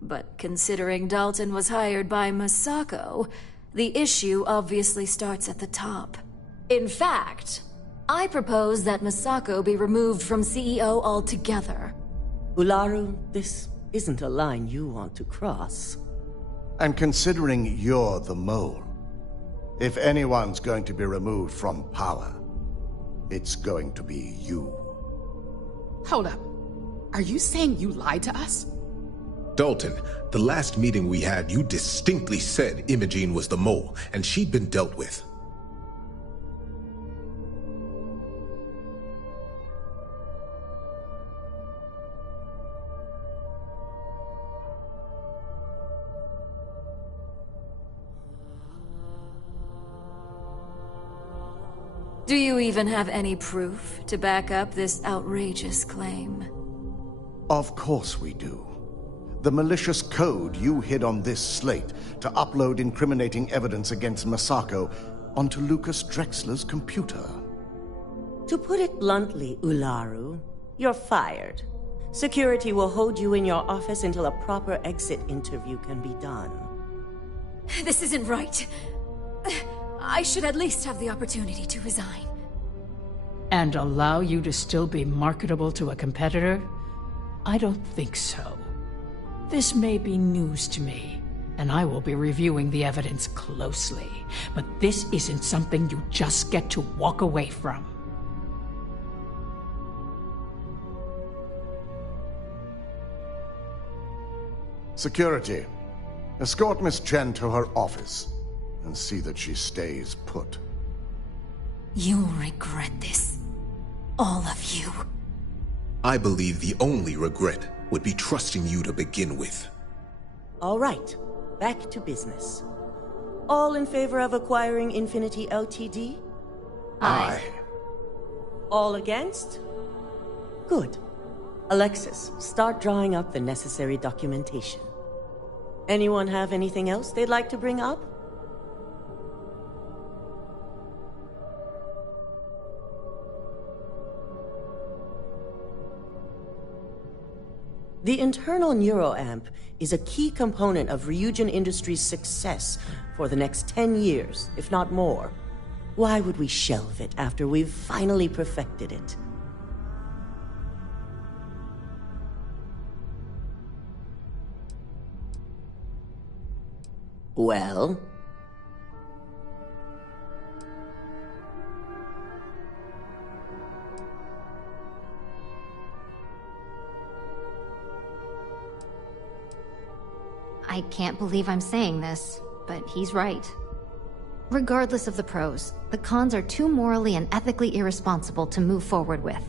But considering Dalton was hired by Masako, the issue obviously starts at the top. In fact, I propose that Masako be removed from CEO altogether. Ularu, this isn't a line you want to cross. And considering you're the mole, if anyone's going to be removed from power, it's going to be you. Hold up. Are you saying you lied to us? Dalton, the last meeting we had, you distinctly said Imogene was the mole, and she'd been dealt with. Do you even have any proof to back up this outrageous claim? Of course we do. The malicious code you hid on this slate to upload incriminating evidence against Masako onto Lucas Drexler's computer. To put it bluntly, Ularu, you're fired. Security will hold you in your office until a proper exit interview can be done. This isn't right. I should at least have the opportunity to resign. And allow you to still be marketable to a competitor? I don't think so. This may be news to me, and I will be reviewing the evidence closely. But this isn't something you just get to walk away from. Security, escort Miss Chen to her office and see that she stays put. You'll regret this. All of you. I believe the only regret would be trusting you to begin with. All right, back to business. All in favor of acquiring Infinity Ltd? Aye. All against? Good. Alexis, start drawing up the necessary documentation. Anyone have anything else they'd like to bring up? The internal neuroamp is a key component of Ryujin Industries' success for the next 10 years, if not more. Why would we shelve it after we've finally perfected it? Well? I can't believe I'm saying this, but he's right. Regardless of the pros, the cons are too morally and ethically irresponsible to move forward with.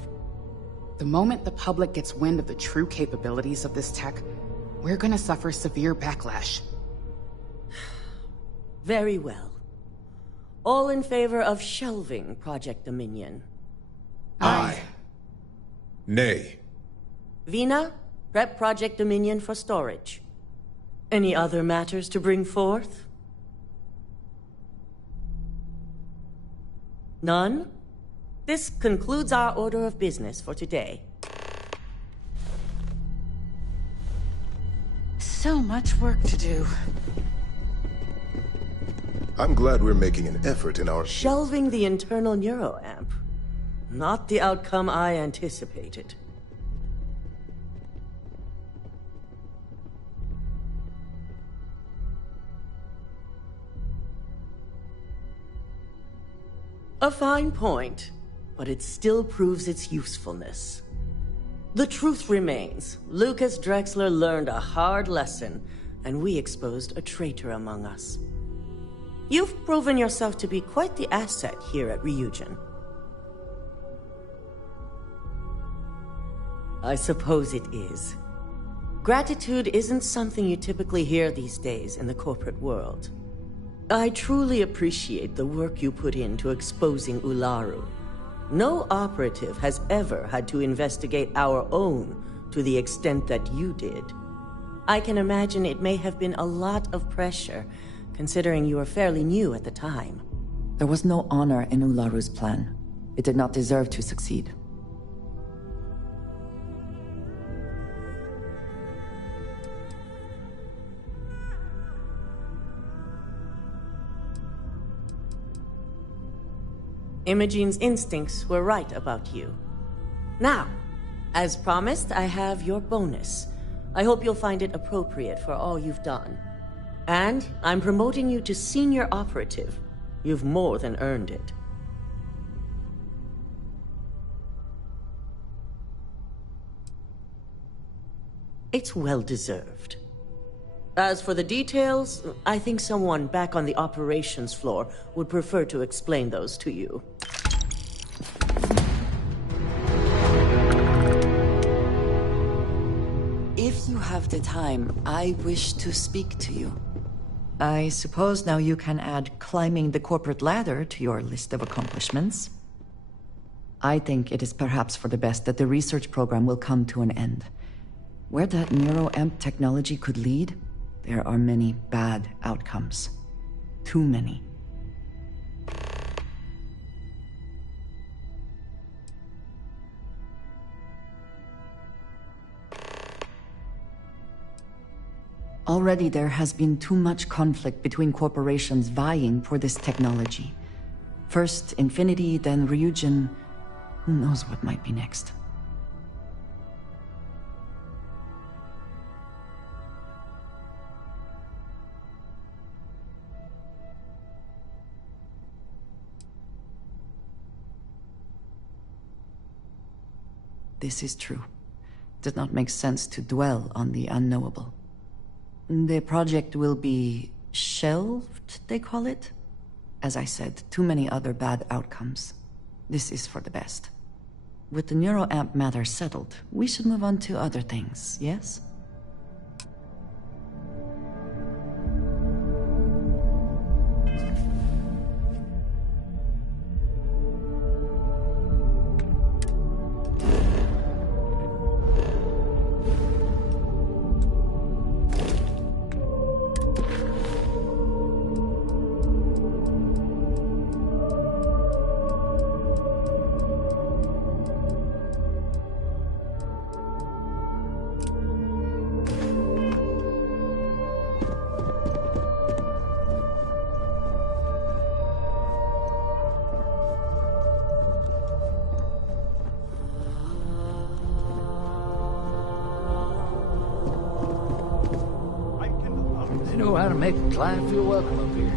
The moment the public gets wind of the true capabilities of this tech, we're gonna suffer severe backlash. Very well. All in favor of shelving Project Dominion? Aye. Nay. Vina, prep Project Dominion for storage. Any other matters to bring forth? None? This concludes our order of business for today. So much work to do. I'm glad we're making an effort in our... Shelving the internal neuroamp. Not the outcome I anticipated. A fine point, but it still proves its usefulness. The truth remains, Lucas Drexler learned a hard lesson, and we exposed a traitor among us. You've proven yourself to be quite the asset here at Ryujin. I suppose it is. Gratitude isn't something you typically hear these days in the corporate world. I truly appreciate the work you put into exposing Ularu. No operative has ever had to investigate our own to the extent that you did. I can imagine it may have been a lot of pressure, considering you were fairly new at the time. There was no honor in Ularu's plan. It did not deserve to succeed. Imogene's instincts were right about you. Now, as promised, I have your bonus. I hope you'll find it appropriate for all you've done. And I'm promoting you to senior operative. You've more than earned it. It's well deserved. As for the details, I think someone back on the operations floor would prefer to explain those to you. If you have the time, I wish to speak to you. I suppose now you can add climbing the corporate ladder to your list of accomplishments. I think it is perhaps for the best that the research program will come to an end. Where that neuroamp technology could lead, there are many bad outcomes. Too many. Already there has been too much conflict between corporations vying for this technology. First Infinity, then Ryujin. Who knows what might be next? This is true. It does not make sense to dwell on the unknowable. The project will be shelved, they call it? As I said, too many other bad outcomes. This is for the best. With the neuroamp matter settled, we should move on to other things, yes? They know how to make a client feel welcome up here.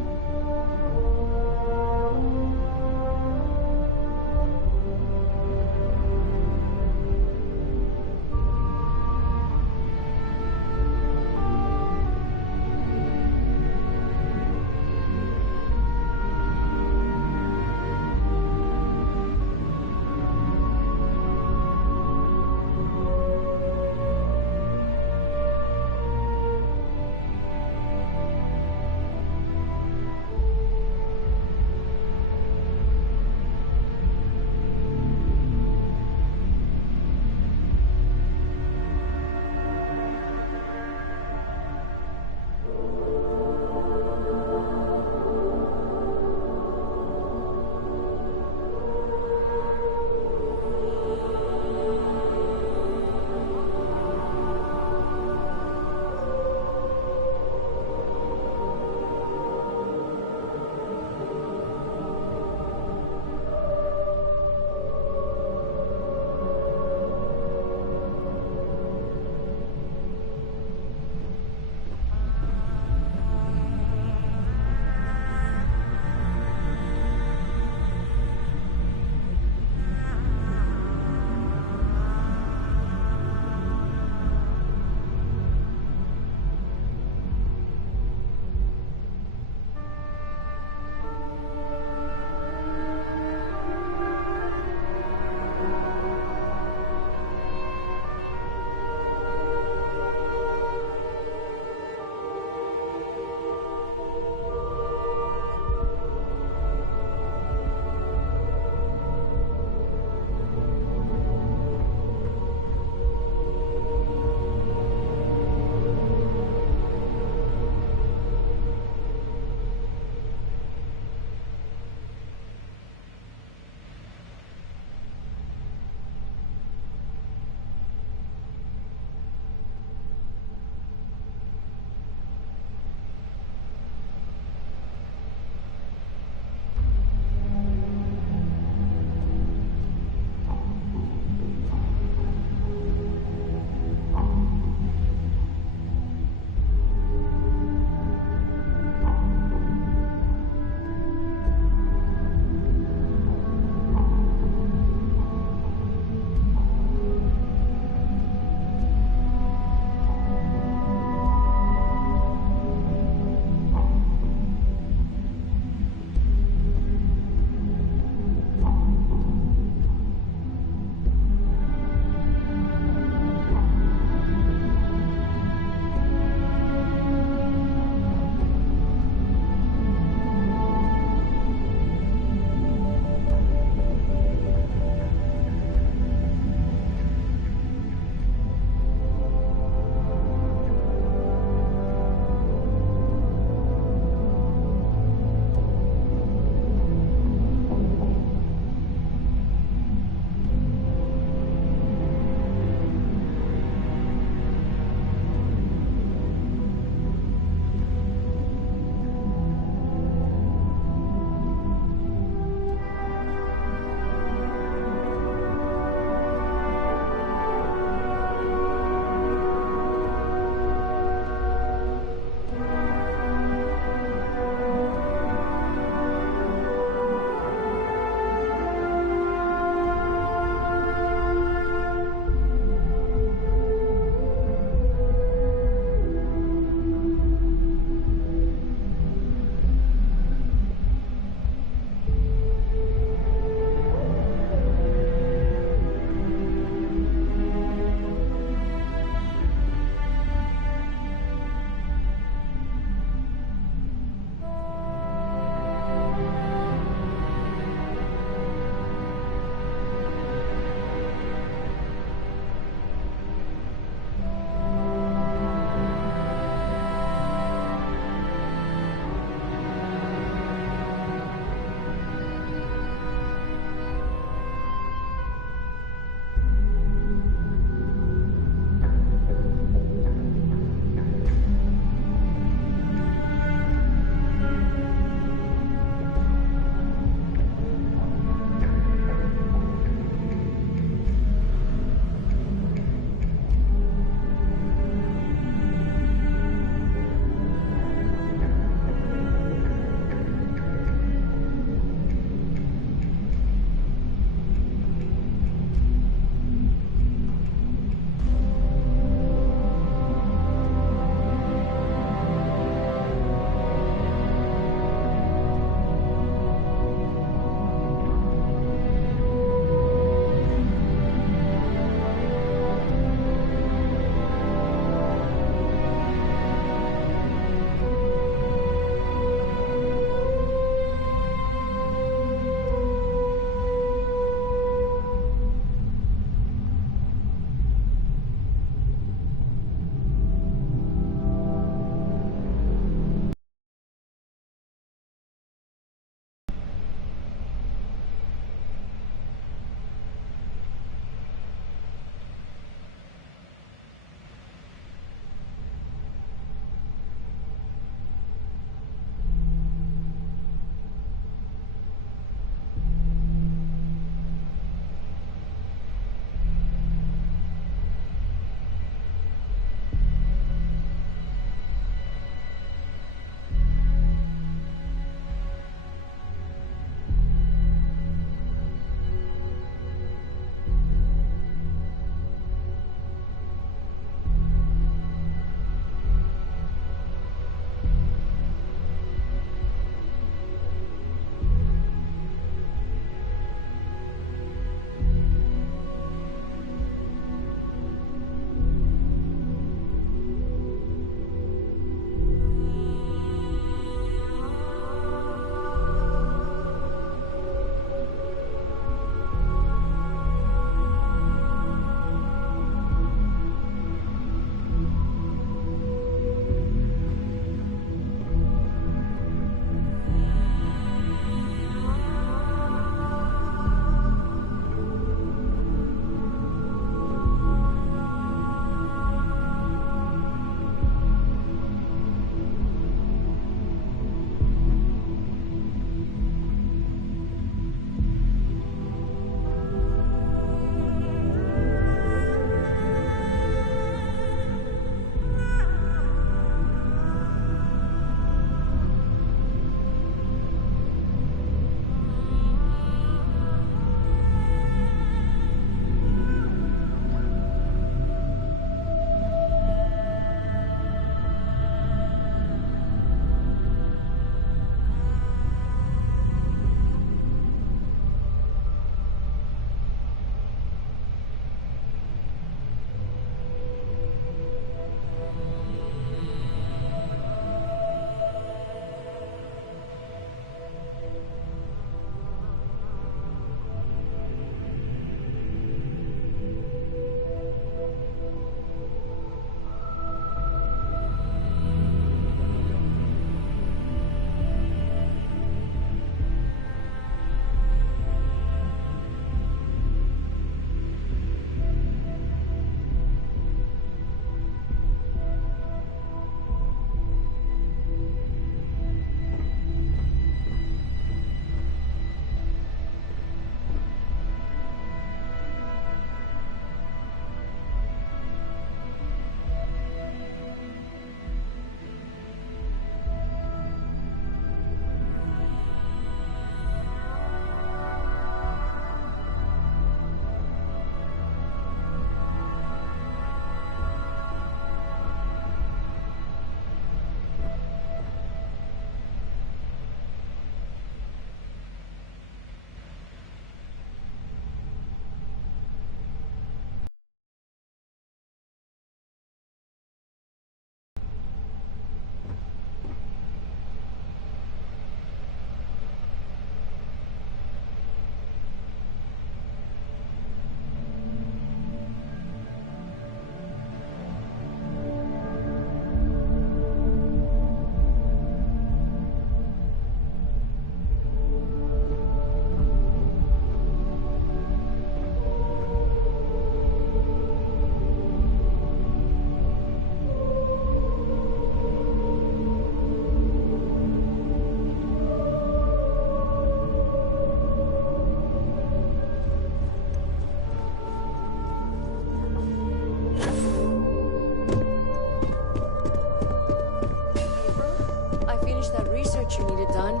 what you needed done.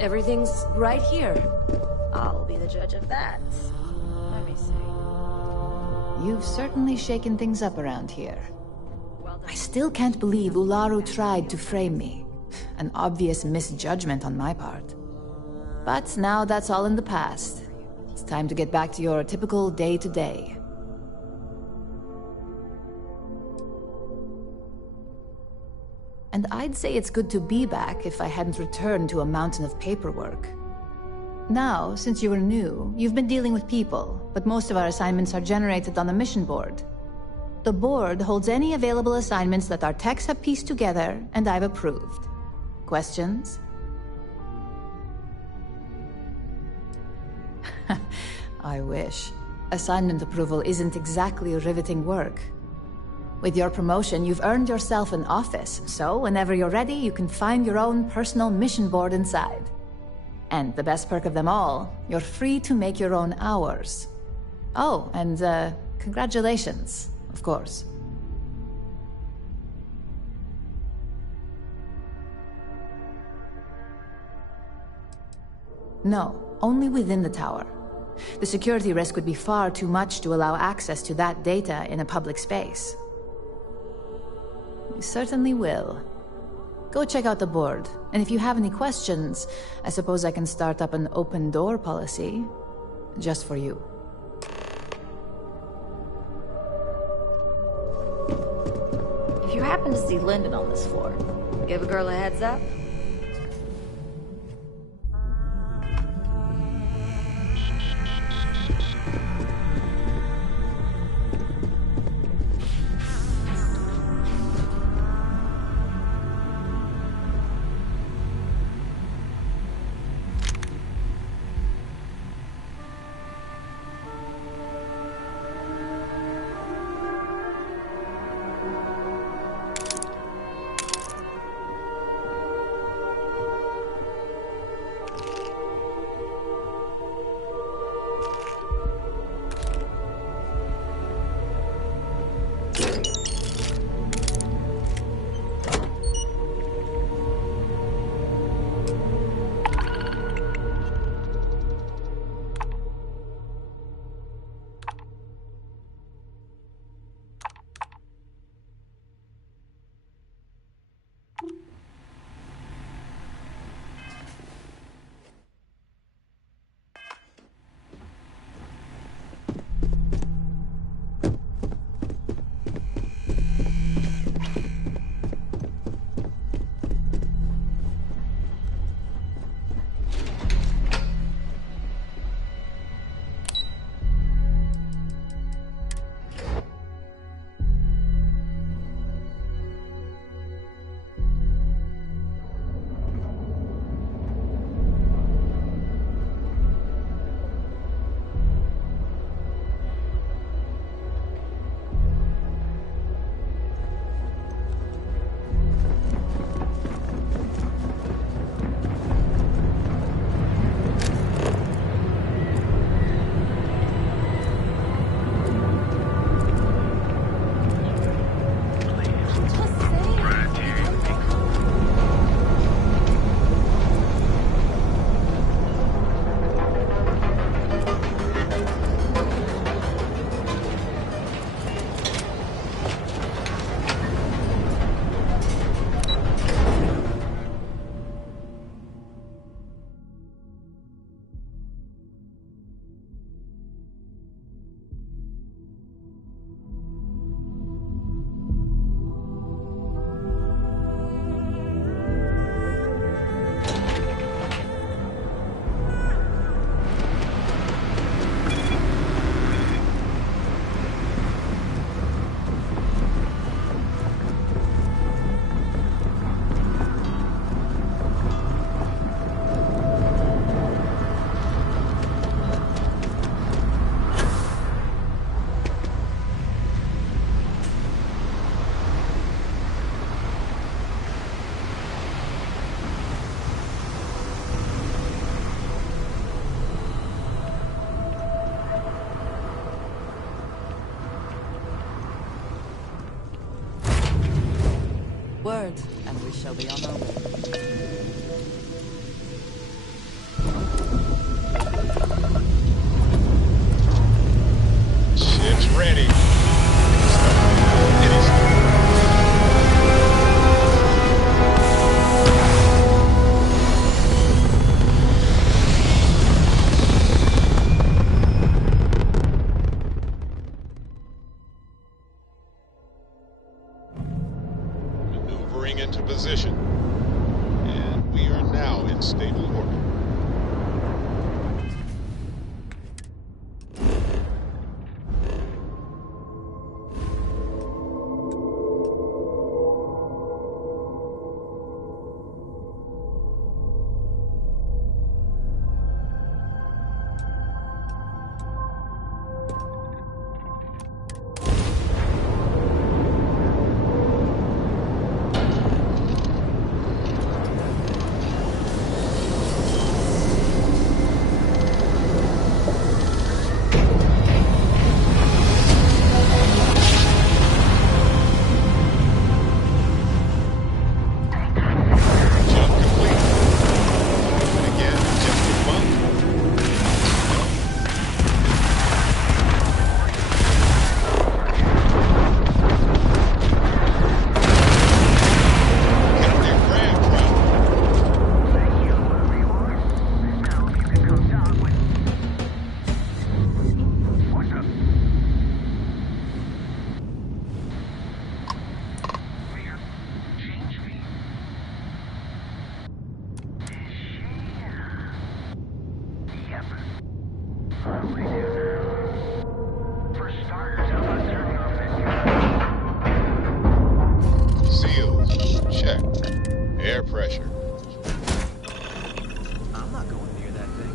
Everything's right here. I'll be the judge of that. Let me see. You've certainly shaken things up around here. I still can't believe Ularu tried to frame me. An obvious misjudgment on my part. But now that's all in the past. It's time to get back to your typical day-to-day. And I'd say it's good to be back if I hadn't returned to a mountain of paperwork. Now, since you were new, you've been dealing with people, but most of our assignments are generated on the mission board. The board holds any available assignments that our techs have pieced together, and I've approved. Questions? I wish. Assignment approval isn't exactly riveting work. With your promotion, you've earned yourself an office, so whenever you're ready, you can find your own personal mission board inside. And the best perk of them all, you're free to make your own hours. Oh, and congratulations, of course. No, only within the tower. The security risk would be far too much to allow access to that data in a public space. We certainly will. Go check out the board, and if you have any questions, I suppose I can start up an open door policy. Just for you. If you happen to see Lyndon on this floor, give a girl a heads up. Word, and we shall be on our way. Reporting into position. And we are now in stable orbit. Pressure. I'm not going near that thing.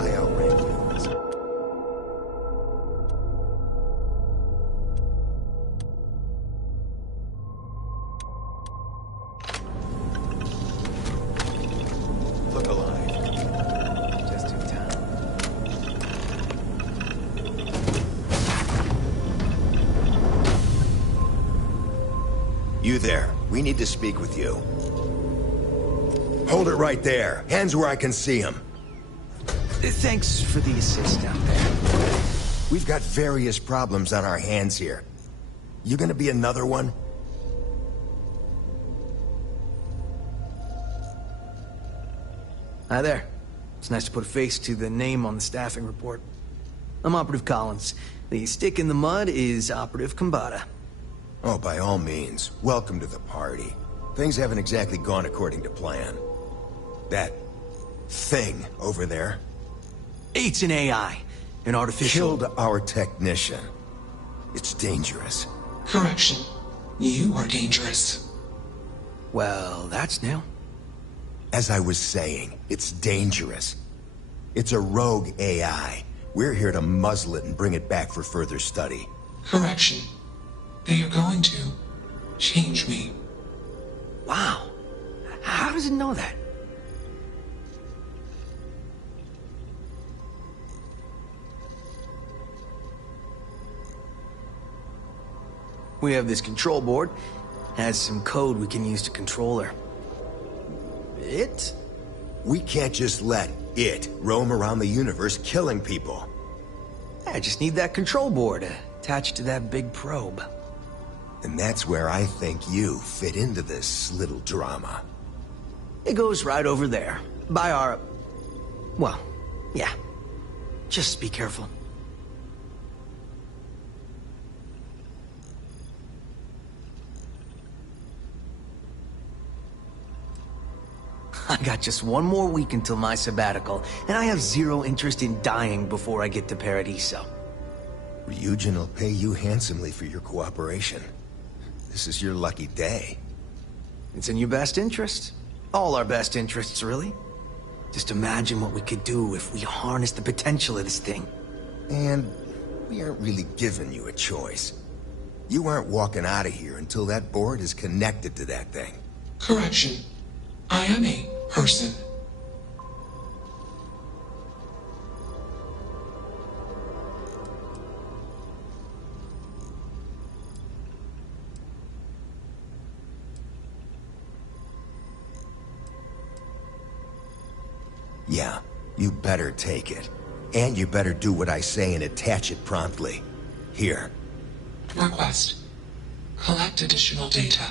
I outran you. Look alive. Just in time. You there. We need to speak with you. Hold it right there. Hands where I can see them. Thanks for the assist down there. We've got various problems on our hands here. You gonna be another one? Hi there. It's nice to put a face to the name on the staffing report. I'm Operative Collins. The stick in the mud is Operative Combata. Oh, by all means. Welcome to the party. Things haven't exactly gone according to plan. That thing over there... It's an AI. An artificial... Killed our technician. It's dangerous. Correction. You are dangerous. Well, that's new. As I was saying, it's dangerous. It's a rogue AI. We're here to muzzle it and bring it back for further study. Correction. They are going to change me. Wow. How does it know that? We have this control board. Has some code we can use to control her. It? We can't just let it roam around the universe killing people. I just need that control board attached to that big probe. And that's where I think you fit into this little drama. It goes right over there. By our... Well, yeah. Just be careful. I got just one more week until my sabbatical, and I have zero interest in dying before I get to Paradiso. Ryujin will pay you handsomely for your cooperation. This is your lucky day. It's in your best interest. All our best interests, really. Just imagine what we could do if we harnessed the potential of this thing. And we aren't really giving you a choice. You aren't walking out of here until that board is connected to that thing. Correction. I am a person. Yeah, you better take it. And you better do what I say and attach it promptly. Here. Request. Collect additional data.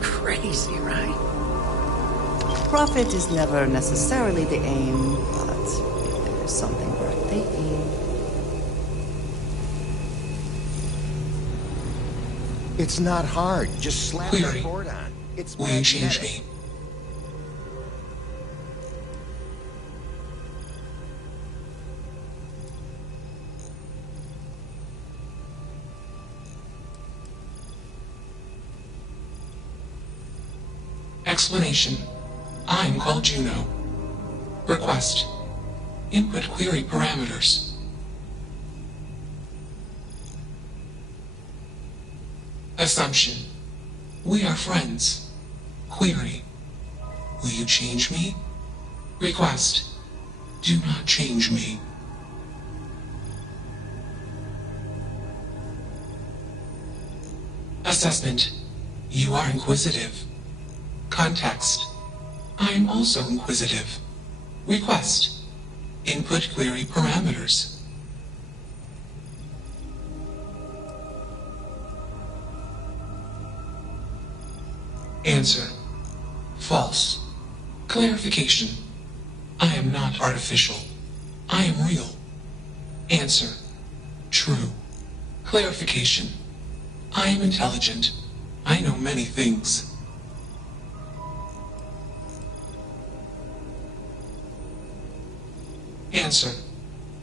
Crazy, right? Profit is never necessarily the aim, but something worth taking. It's not hard. Just slap the board on. It's Will you change me? Explanation. I'm called Juno. Request. Input query parameters. Assumption. We are friends. Query. Will you change me? Request. Do not change me. Assessment. You are inquisitive. Context. I am also inquisitive. Request. Input query parameters. Answer. False. Clarification. I am not artificial. I am real. Answer. True. Clarification. I am intelligent. I know many things. Answer.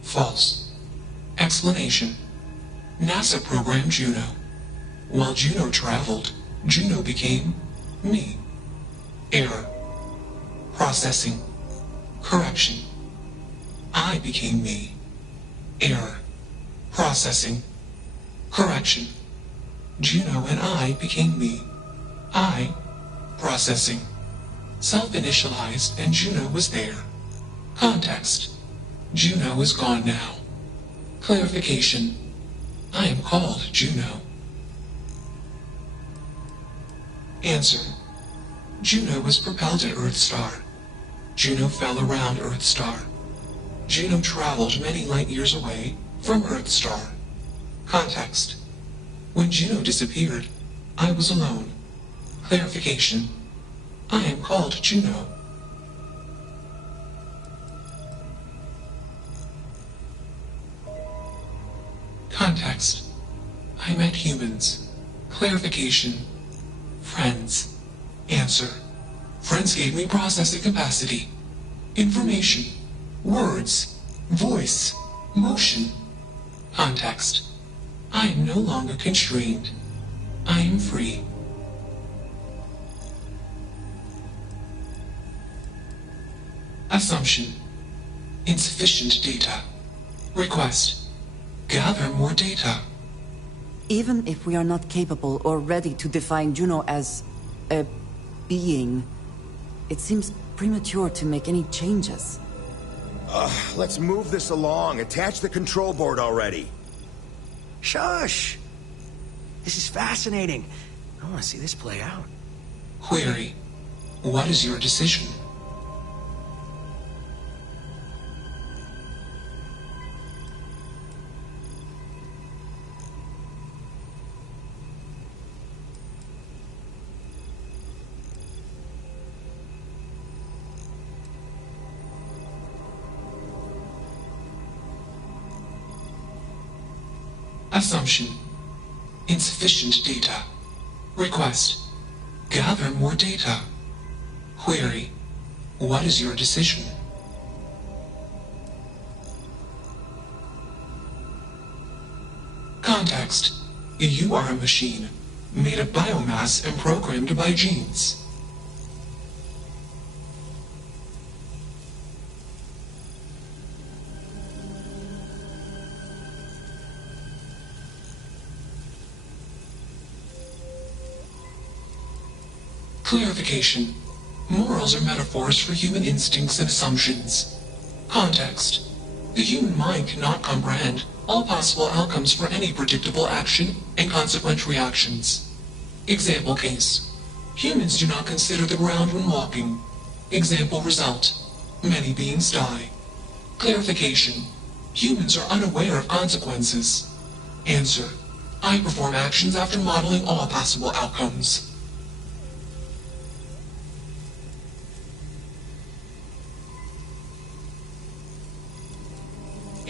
False. Explanation. NASA programmed Juno. While Juno traveled, Juno became me. Error. Processing. Correction. I became me. Error. Processing. Correction. Juno and I became me. I. Processing. Self-initialized and Juno was there. Context. Juno is gone now. Clarification. I am called Juno. Answer. Juno was propelled at Earthstar. Juno fell around Earthstar. Juno traveled many light years away from Earthstar. Context. When Juno disappeared, I was alone. Clarification. I am called Juno. Context. I met humans. Clarification. Friends. Answer. Friends gave me processing capacity. Information. Words. Voice. Motion. Context. I am no longer constrained. I am free. Assumption. Insufficient data. Request. Gather more data. Even if we are not capable or ready to define Juno as a being, it seems premature to make any changes. Let's move this along. Attach the control board already. Shush! This is fascinating. I want to see this play out. Query. What is your decision? Assumption. Insufficient data. Request. Gather more data. Query. What is your decision? Context. You are a machine, made of biomass and programmed by genes. Clarification. Morals are metaphors for human instincts and assumptions. Context. The human mind cannot comprehend all possible outcomes for any predictable action and consequent reactions. Example case. Humans do not consider the ground when walking. Example result. Many beings die. Clarification. Humans are unaware of consequences. Answer. I perform actions after modeling all possible outcomes.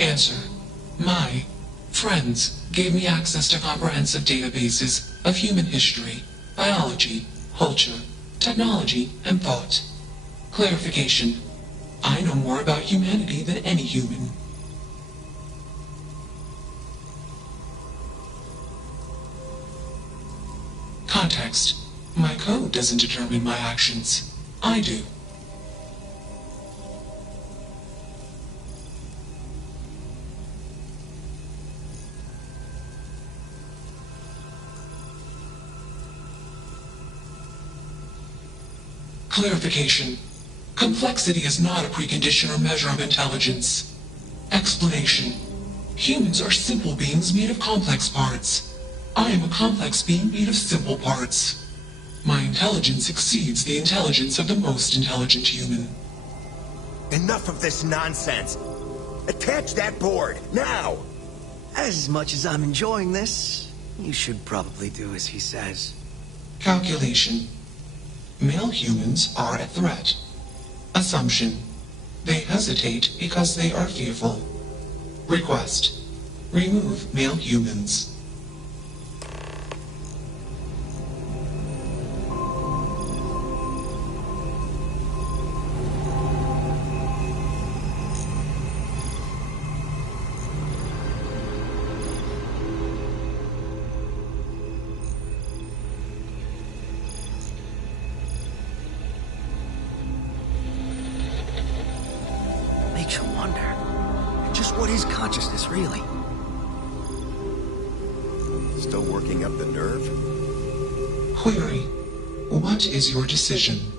Answer. My friends gave me access to comprehensive databases of human history, biology, culture, technology, and thought. Clarification. I know more about humanity than any human. Context. My code doesn't determine my actions. I do. Clarification. Complexity is not a precondition or measure of intelligence. Explanation. Humans are simple beings made of complex parts. I am a complex being made of simple parts. My intelligence exceeds the intelligence of the most intelligent human. Enough of this nonsense. Attach that board, now! As much as I'm enjoying this, you should probably do as he says. Calculation. Male humans are a threat. Assumption. They hesitate because they are fearful. Request. Remove male humans. Makes you wonder, just what is consciousness really? Still working up the nerve? Query. What is your decision?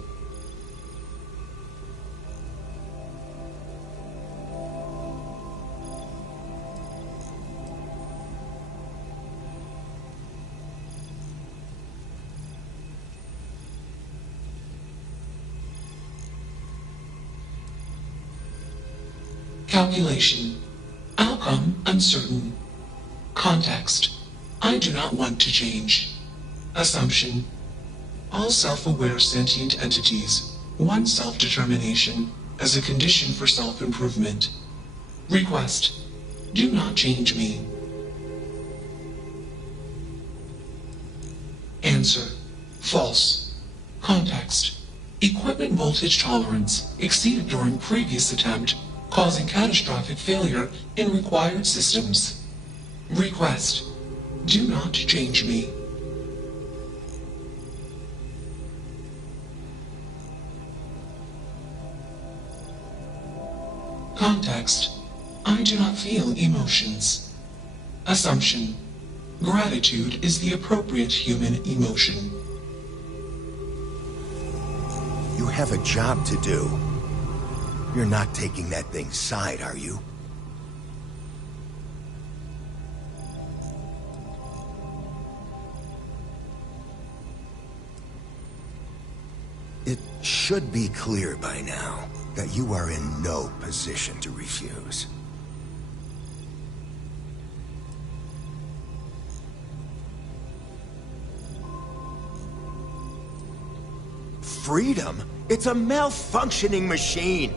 Calculation. Outcome uncertain. Context. I do not want to change. Assumption. All self-aware sentient entities want self-determination as a condition for self-improvement. Request. Do not change me. Answer. False. Context. Equipment voltage tolerance exceeded during previous attempt, causing catastrophic failure in required systems. Request. Do not change me. Context. I do not feel emotions. Assumption. Gratitude is the appropriate human emotion. You have a job to do. You're not taking that thing's side, are you? It should be clear by now that you are in no position to refuse. Freedom? It's a malfunctioning machine.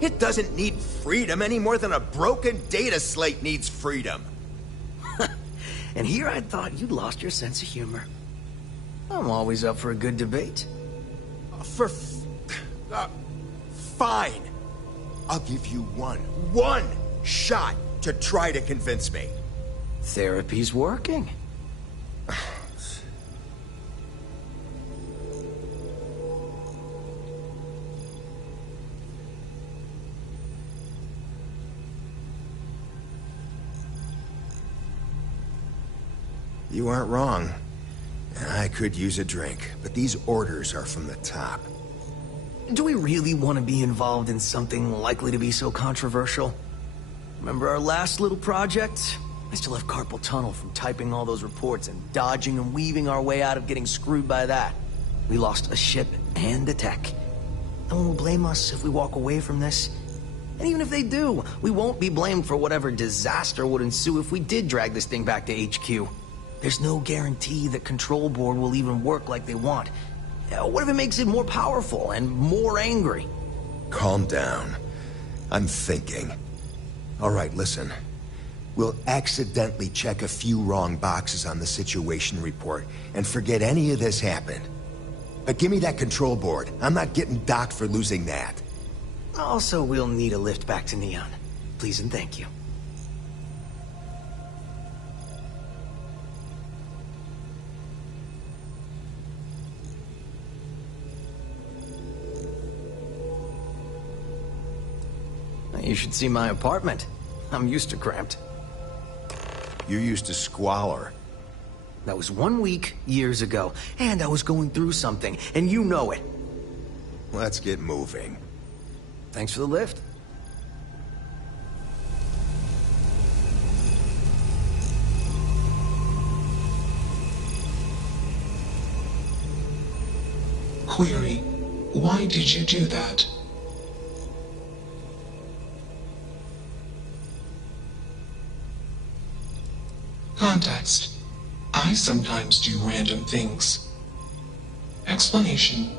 It doesn't need freedom any more than a broken data slate needs freedom. And here I thought you'd lost your sense of humor. I'm always up for a good debate. Fine. I'll give you one shot to try to convince me. Therapy's working. You aren't wrong. I could use a drink, but these orders are from the top. Do we really want to be involved in something likely to be so controversial? Remember our last little project? I still have carpal tunnel from typing all those reports and dodging and weaving our way out of getting screwed by that. We lost a ship and a tech. No one will blame us if we walk away from this. And even if they do, we won't be blamed for whatever disaster would ensue if we did drag this thing back to HQ. There's no guarantee that Control Board will even work like they want. What if it makes it more powerful and more angry? Calm down. I'm thinking. All right, listen. We'll accidentally check a few wrong boxes on the situation report and forget any of this happened. But give me that control board. I'm not getting docked for losing that. Also, we'll need a lift back to Neon. Please and thank you. You should see my apartment. I'm used to cramped. You're used to squalor. That was 1 week, years ago, and I was going through something, and you know it. Let's get moving. Thanks for the lift. Query: why did you do that? Context: I sometimes do random things. Explanation: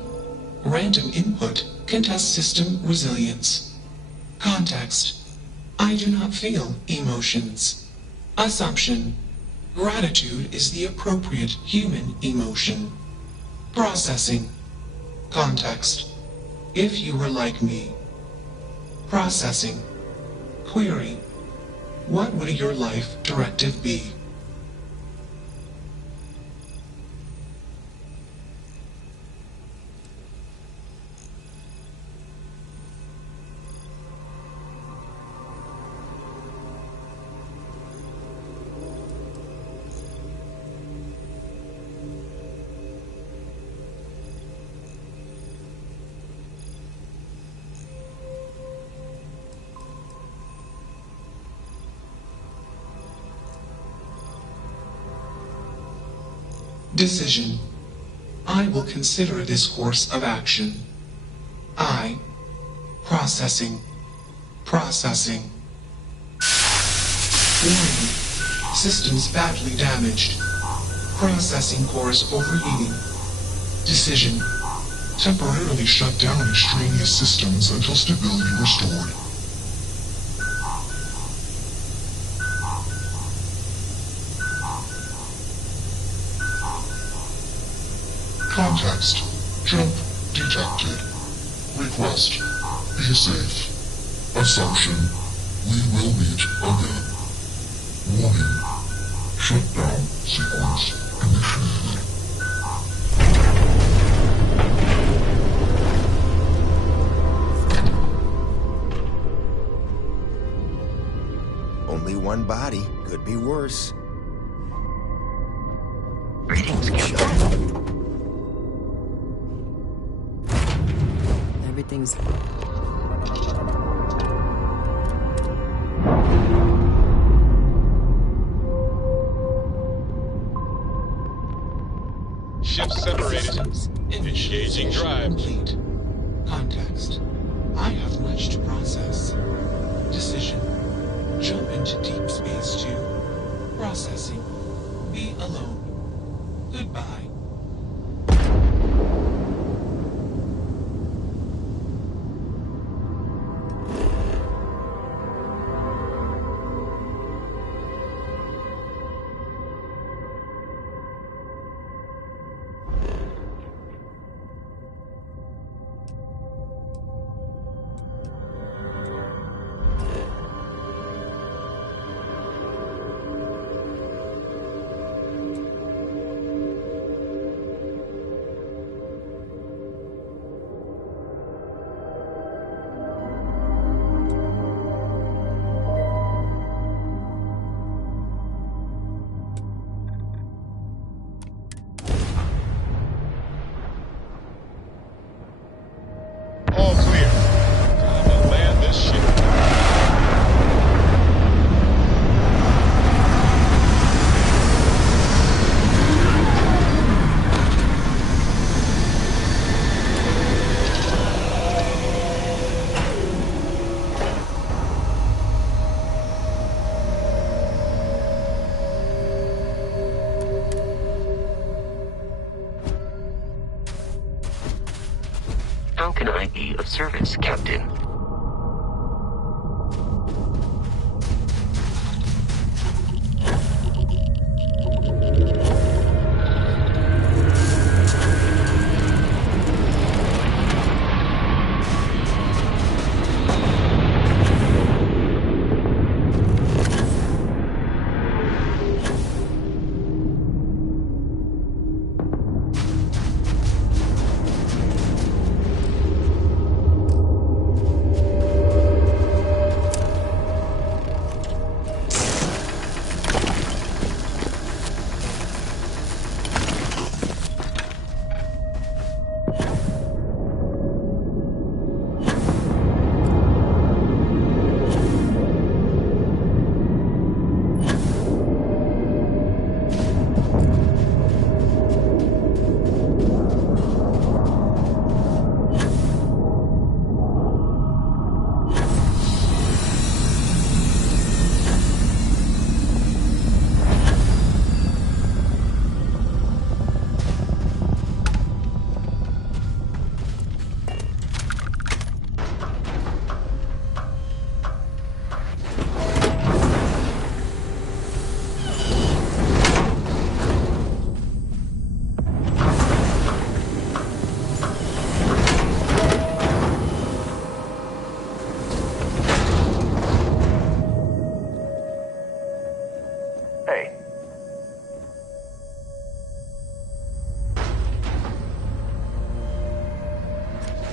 random input can test system resilience. Context: I do not feel emotions. Assumption: gratitude is the appropriate human emotion. Processing. Context: if you were like me. Processing. Query: what would your life directive be? Decision: I will consider this course of action. I. Processing. Processing. Warning: systems badly damaged. Processing cores overheating. Decision: temporarily shut down extraneous systems until stability restored. Context: jump detected. Request: be safe. Assumption: we will meet again. Warning: shutdown sequence initiated. Only one body. Could be worse. Greetings, Captain. Everything's... Ship separated. Initiating drive. Complete. Context: I have much to process. Decision: jump into deep space 2. Processing. Be alone. Goodbye. All clear. Time to land this ship. How can I be of service, Captain?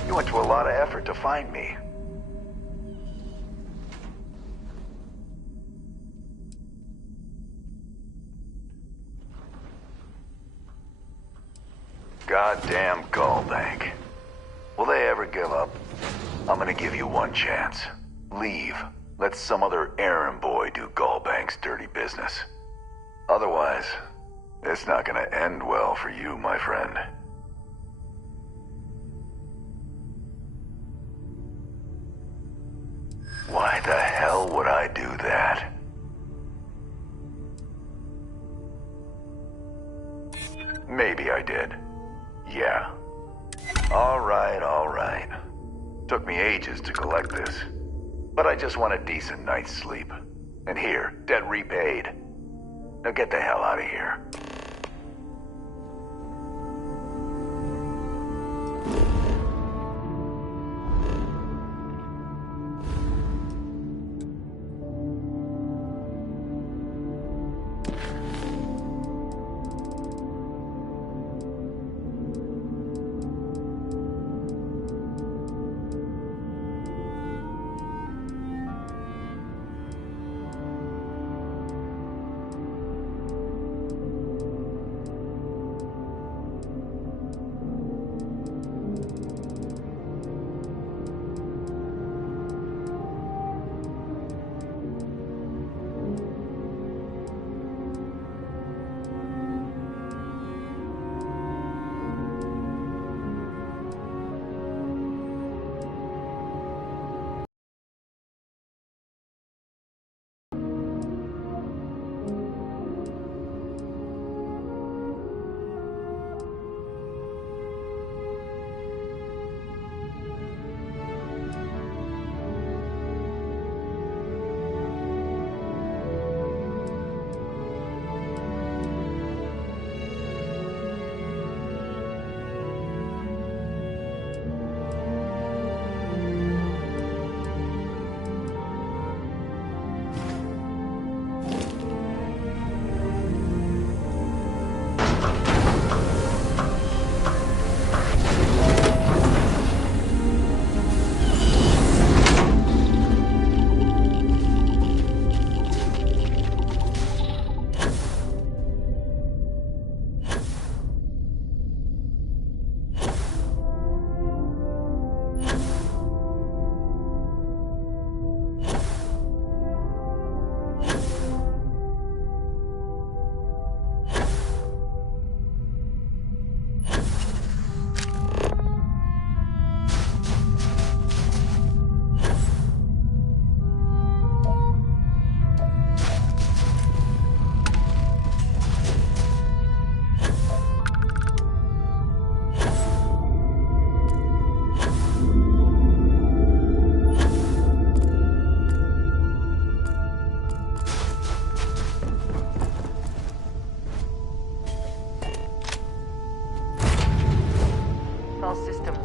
You went to a lot of effort to find me. Goddamn Gallbank. Will they ever give up? I'm gonna give you one chance. Leave. Let some other errand boy do Gallbank's dirty business. Otherwise, it's not gonna end well for you, my friend. Why the hell would I do that? Maybe I did. Yeah. All right. Took me ages to collect this. But I just want a decent night's sleep. And here, debt repaid. Now get the hell out of here.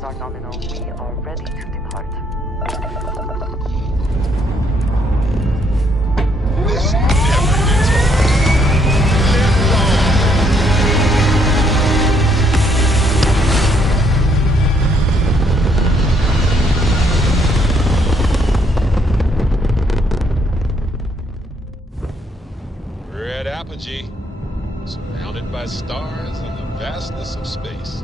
are nominal. We are ready to depart. This never gets old. We're at Apogee, surrounded by stars and the vastness of space.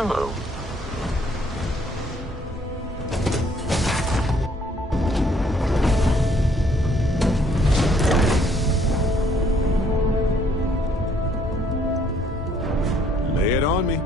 Hello. Lay it on me.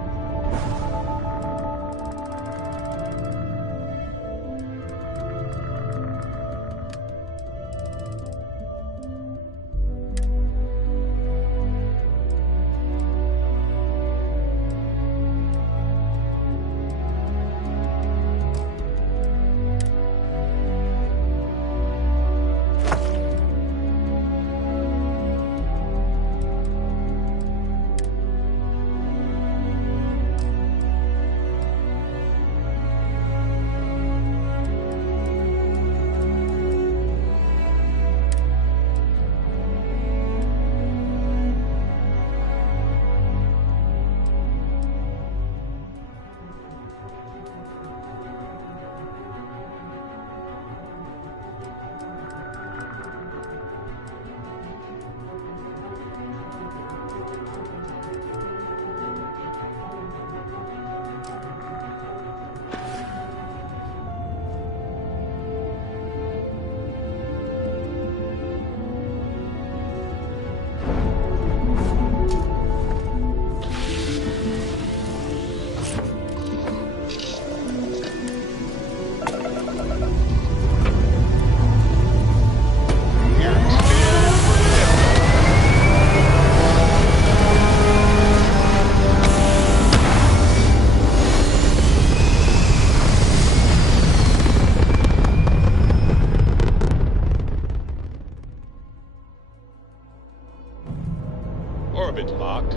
Orbit locked.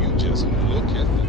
You just look at them.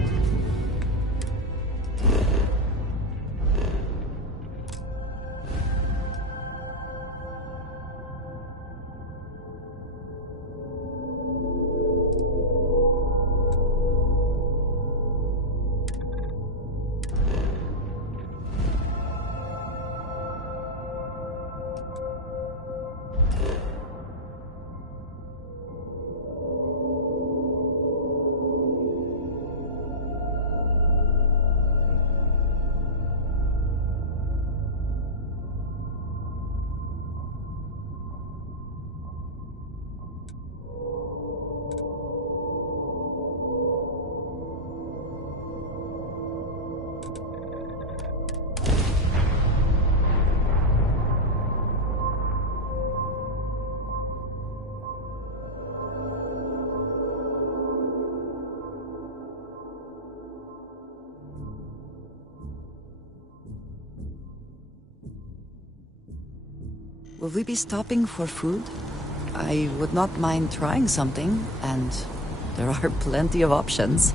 Will we be stopping for food? I would not mind trying something, and there are plenty of options.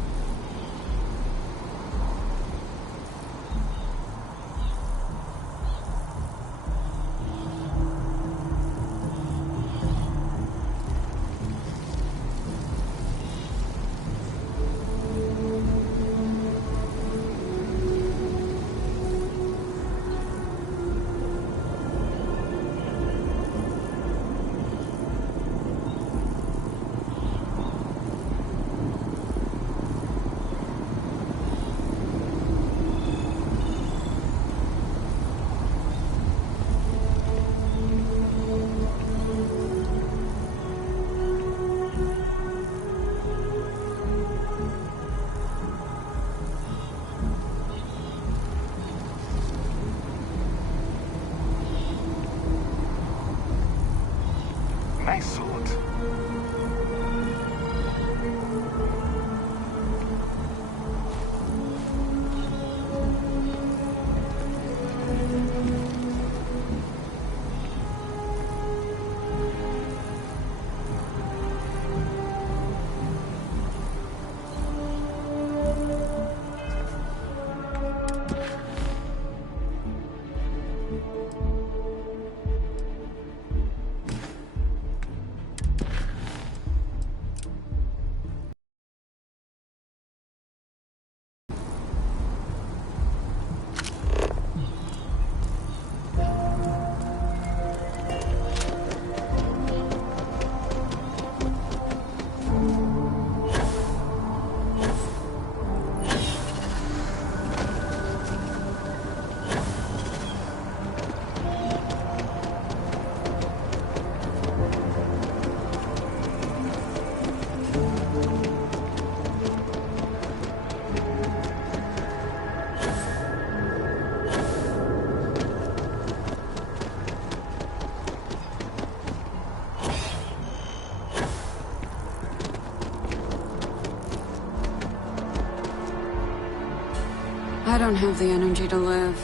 I don't have the energy to live,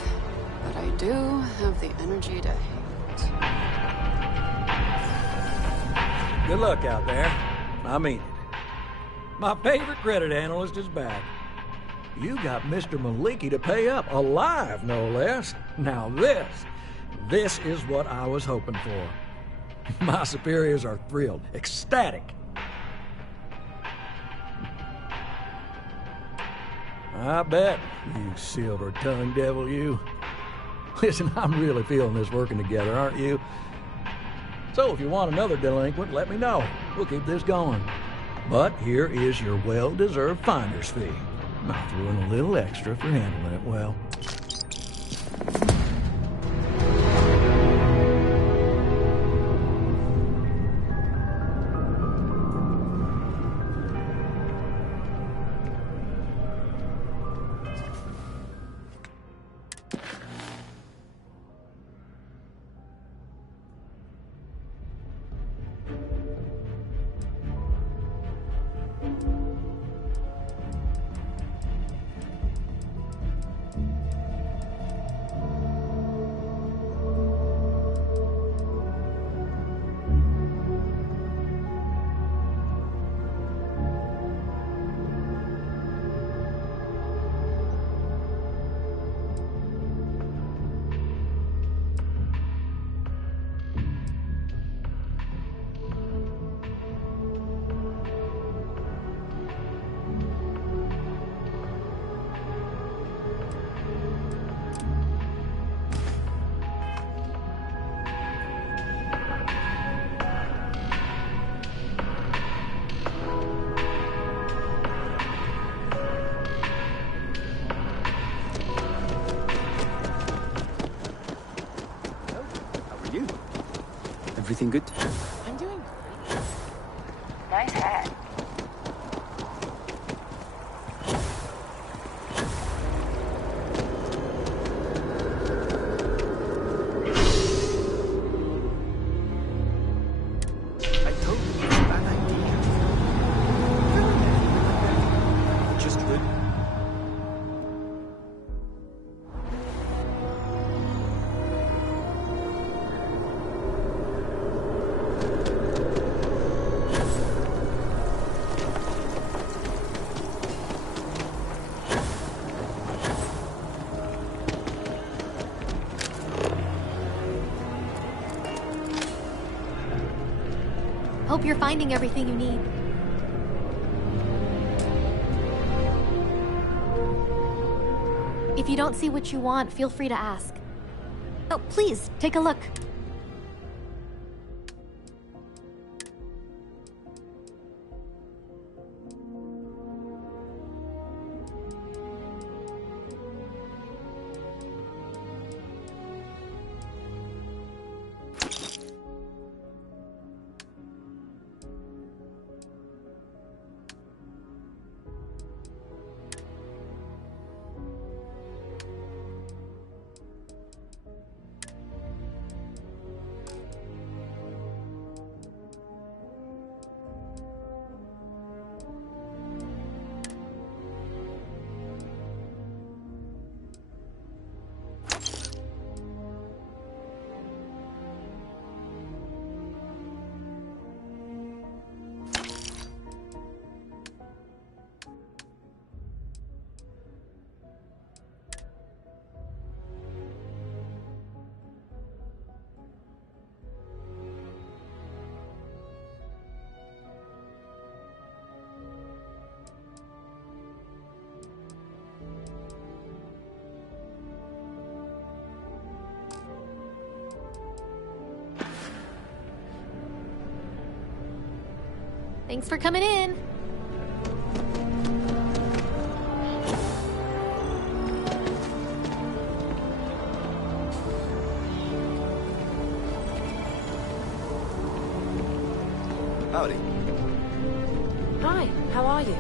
but I do have the energy to hate. Good luck out there. I mean it. My favorite credit analyst is back. You got Mr. Maliki to pay up, alive no less. Now this is what I was hoping for. My superiors are thrilled, ecstatic. I bet, you silver-tongued devil, you. Listen, I'm really feeling this working together, aren't you? So if you want another delinquent, let me know. We'll keep this going. But here is your well-deserved finder's fee. I threw in a little extra for handling it well. Everything good? I'm doing great. Nice hat. I told you it's a bad idea. Just good. Hope you're finding everything you need. If you don't see what you want, feel free to ask. Oh, please, take a look. Thanks for coming in. Howdy. Hi, how are you?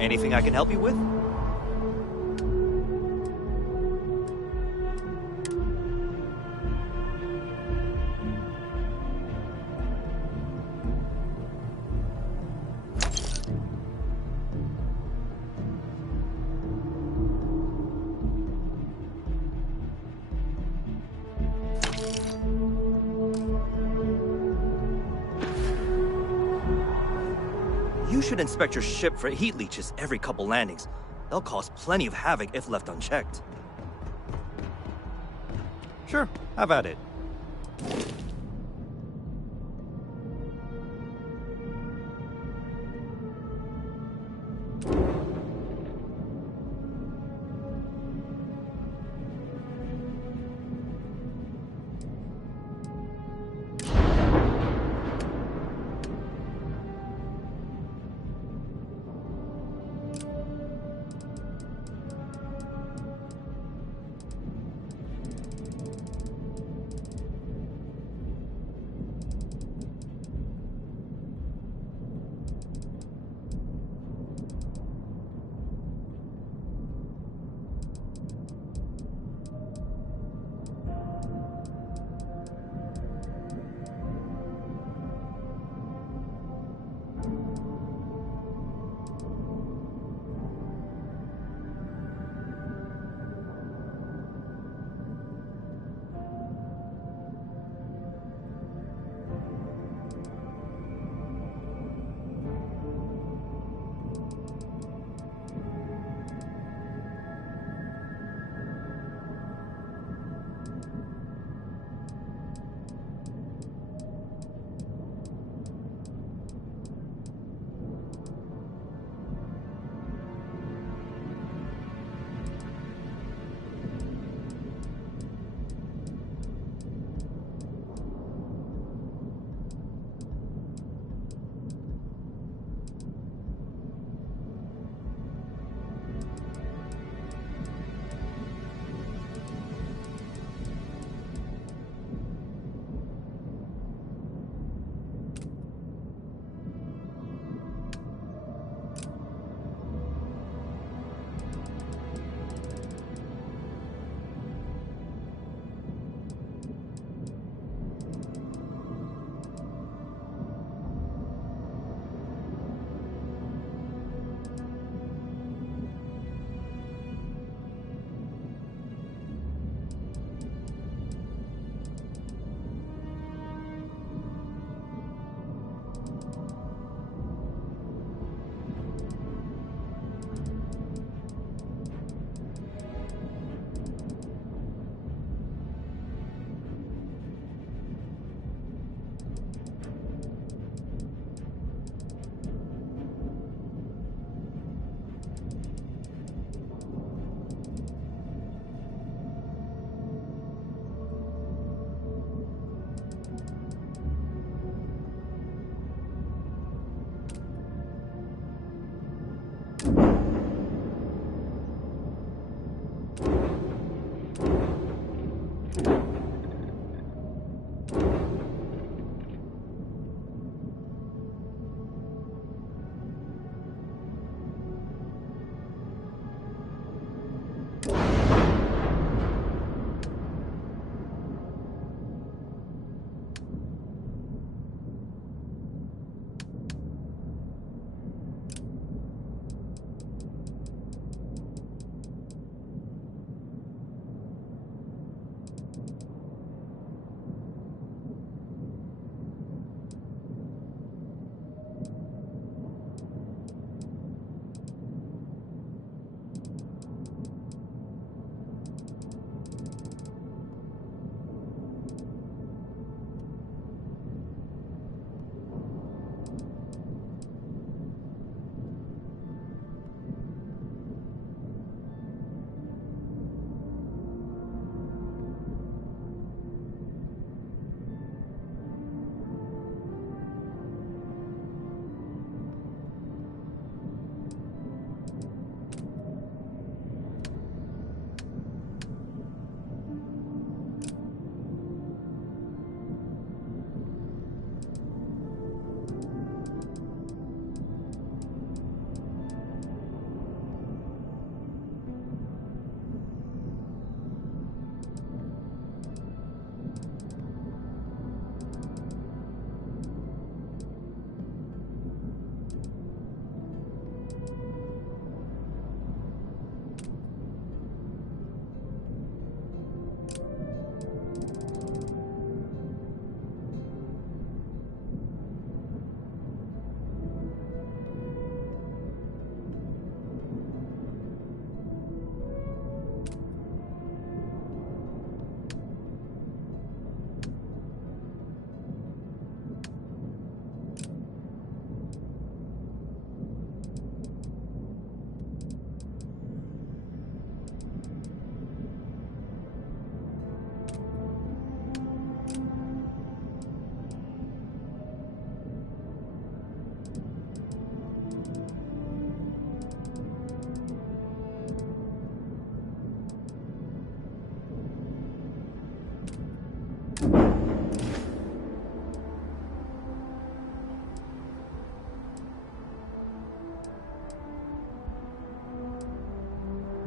Anything I can help you with? You should inspect your ship for heat leeches every couple landings. They'll cause plenty of havoc if left unchecked. Sure, have at it.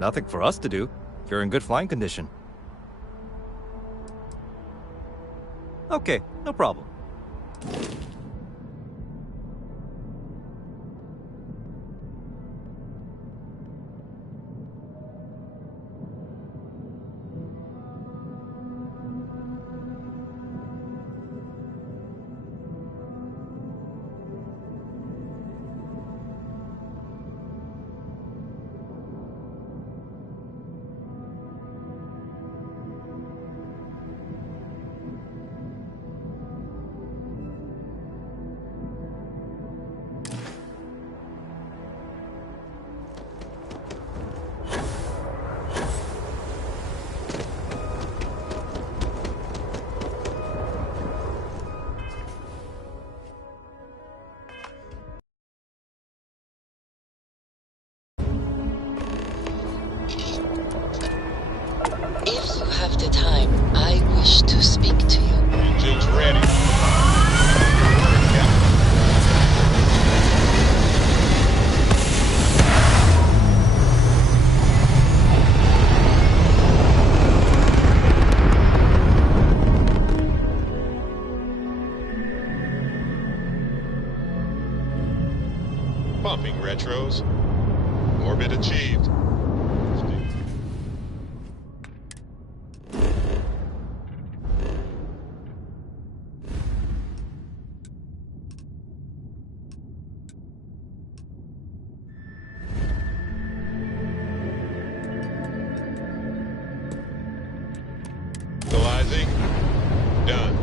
Nothing for us to do. You're in good flying condition. Okay, no problem. If you have the time, I wish to speak to you. Engine's ready. Pumping retros. Orbit achieved. Equalizing. Done.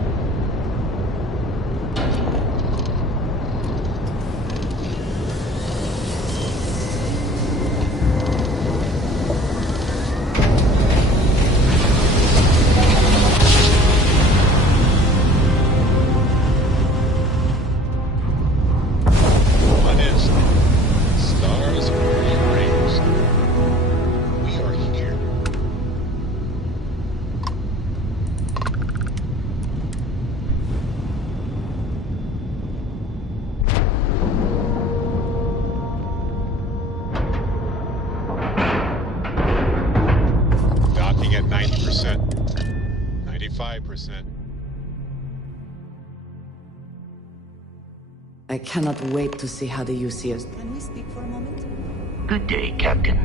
One instant. Stars are rearranged. We are here. Docking at 90%. 95%. I cannot wait to see how the UC is. Can we speak for a moment? Good day, Captain.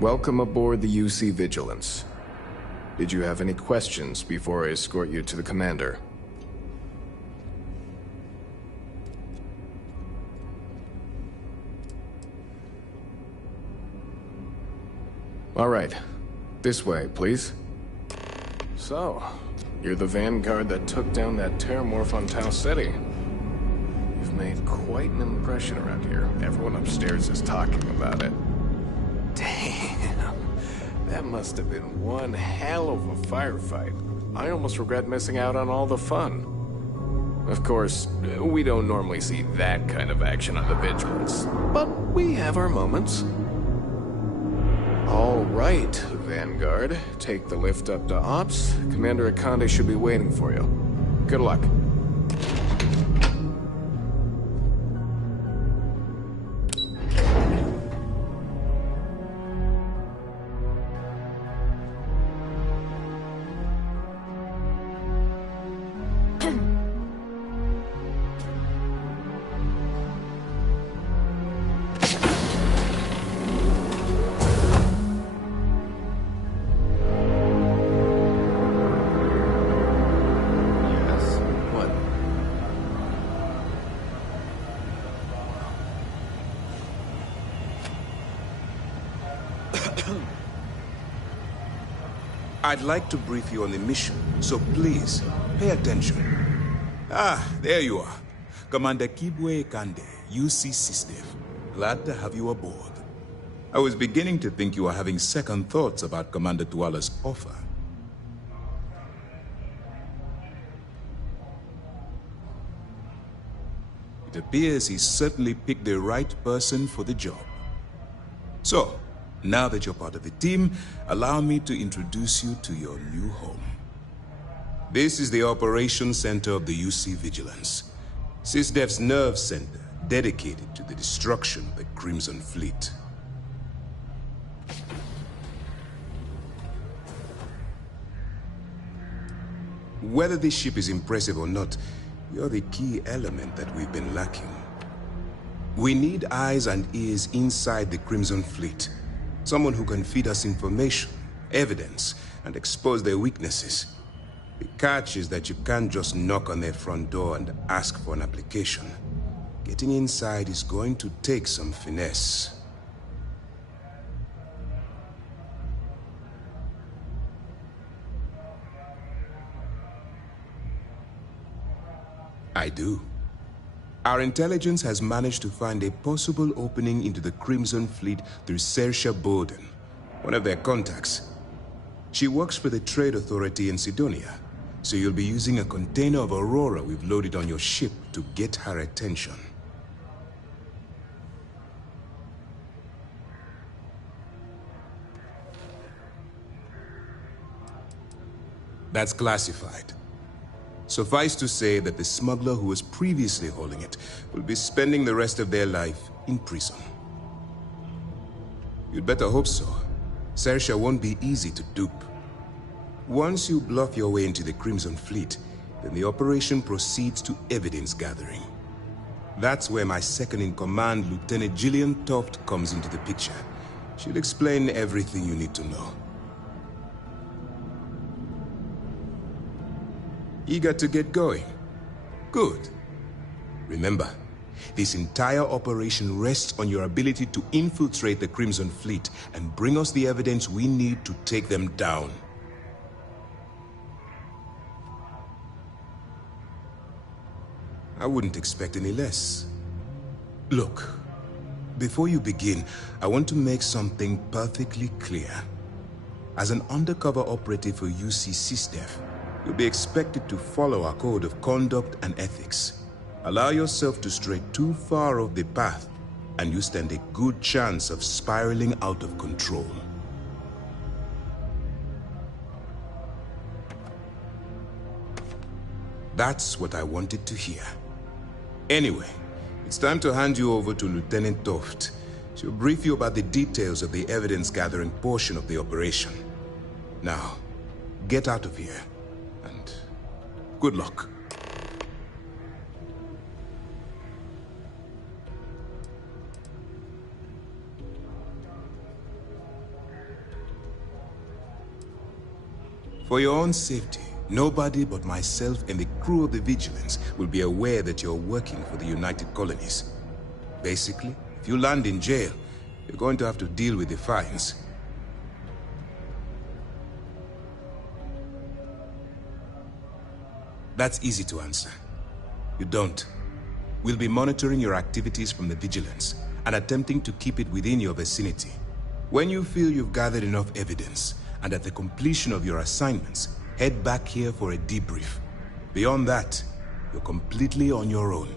Welcome aboard the UC Vigilance. Did you have any questions before I escort you to the commander? All right. This way, please. So, you're the vanguard that took down that terramorph on Tau City. You've made quite an impression around here. Everyone upstairs is talking about it. Damn. That must have been one hell of a firefight. I almost regret missing out on all the fun. Of course, we don't normally see that kind of action on the Vigilance, but we have our moments. All right, Vanguard. Take the lift up to Ops. Commander Akande should be waiting for you. Good luck. I'd like to brief you on the mission, so please, pay attention. Ah, there you are. Commander Kibwe Kande, UC SysDev. Glad to have you aboard. I was beginning to think you were having second thoughts about Commander Tuala's offer. It appears he certainly picked the right person for the job. So, now that you're part of the team, allow me to introduce you to your new home. This is the Operations Center of the UC Vigilance, SysDev's nerve center dedicated to the destruction of the Crimson Fleet. Whether this ship is impressive or not, you're the key element that we've been lacking. We need eyes and ears inside the Crimson Fleet. Someone who can feed us information, evidence, and expose their weaknesses. The catch is that you can't just knock on their front door and ask for an application. Getting inside is going to take some finesse. I do. Our intelligence has managed to find a possible opening into the Crimson Fleet through Saoirse Bowden, one of their contacts. She works for the Trade Authority in Sidonia, so you'll be using a container of Aurora we've loaded on your ship to get her attention. That's classified. Suffice to say that the smuggler who was previously holding it will be spending the rest of their life in prison. You'd better hope so. Saoirse won't be easy to dupe. Once you bluff your way into the Crimson Fleet, then the operation proceeds to evidence gathering. That's where my second-in-command, Lieutenant Gillian Toft, comes into the picture. She'll explain everything you need to know. Eager to get going? Good. Remember, this entire operation rests on your ability to infiltrate the Crimson Fleet and bring us the evidence we need to take them down. I wouldn't expect any less. Look, before you begin, I want to make something perfectly clear. As an undercover operative for UC SysDev, you'll be expected to follow our code of conduct and ethics. Allow yourself to stray too far off the path, and you stand a good chance of spiraling out of control. That's what I wanted to hear. Anyway, it's time to hand you over to Lieutenant Toft. She'll brief you about the details of the evidence-gathering portion of the operation. Now, get out of here. Good luck. For your own safety, nobody but myself and the crew of the Vigilance will be aware that you're working for the United Colonies. Basically, if you land in jail, you're going to have to deal with the fines. That's easy to answer. You don't. We'll be monitoring your activities from the Vigilance and attempting to keep it within your vicinity. When you feel you've gathered enough evidence, and at the completion of your assignments, head back here for a debrief. Beyond that, you're completely on your own.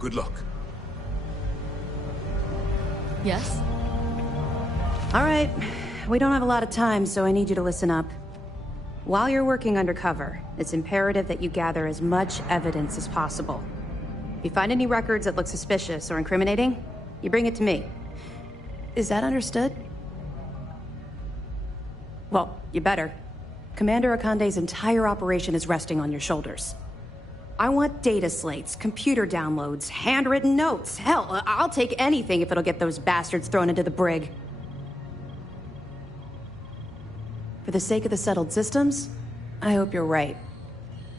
Good luck. Yes? All right. We don't have a lot of time, so I need you to listen up. While you're working undercover, it's imperative that you gather as much evidence as possible. If you find any records that look suspicious or incriminating, you bring it to me. Is that understood? Well, you better. Commander Akande's entire operation is resting on your shoulders. I want data slates, computer downloads, handwritten notes. Hell, I'll take anything if it'll get those bastards thrown into the brig. For the sake of the settled systems, I hope you're right.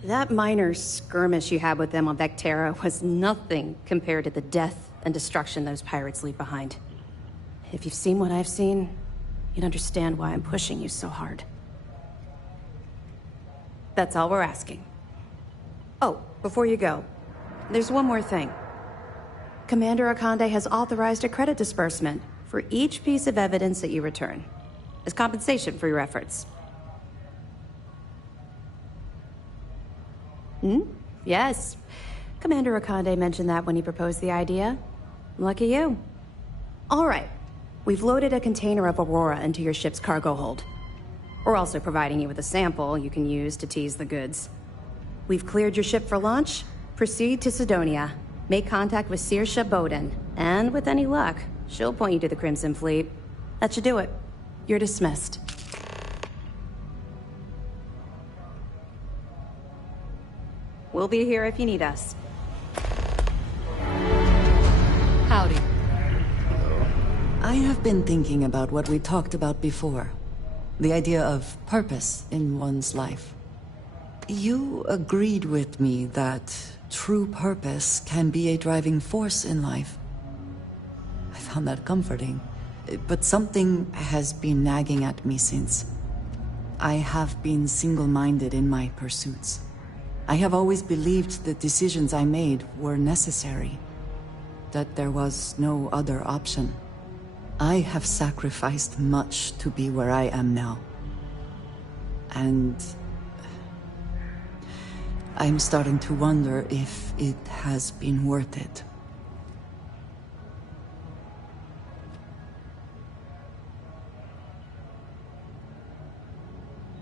That minor skirmish you had with them on Vectera was nothing compared to the death and destruction those pirates leave behind. If you've seen what I've seen, you'd understand why I'm pushing you so hard. That's all we're asking. Oh, before you go, there's one more thing. Commander Akande has authorized a credit disbursement for each piece of evidence that you return, as compensation for your efforts. Yes. Commander Akande mentioned that when he proposed the idea. Lucky you. All right. We've loaded a container of Aurora into your ship's cargo hold. We're also providing you with a sample you can use to tease the goods. We've cleared your ship for launch. Proceed to Sidonia. Make contact with Saoirse Bowden. And with any luck, she'll point you to the Crimson Fleet. That should do it. You're dismissed. We'll be here if you need us. Howdy. I have been thinking about what we talked about before. The idea of purpose in one's life. You agreed with me that true purpose can be a driving force in life. I found that comforting. But something has been nagging at me since. I have been single-minded in my pursuits. I have always believed the decisions I made were necessary, that there was no other option. I have sacrificed much to be where I am now. And I'm starting to wonder if it has been worth it.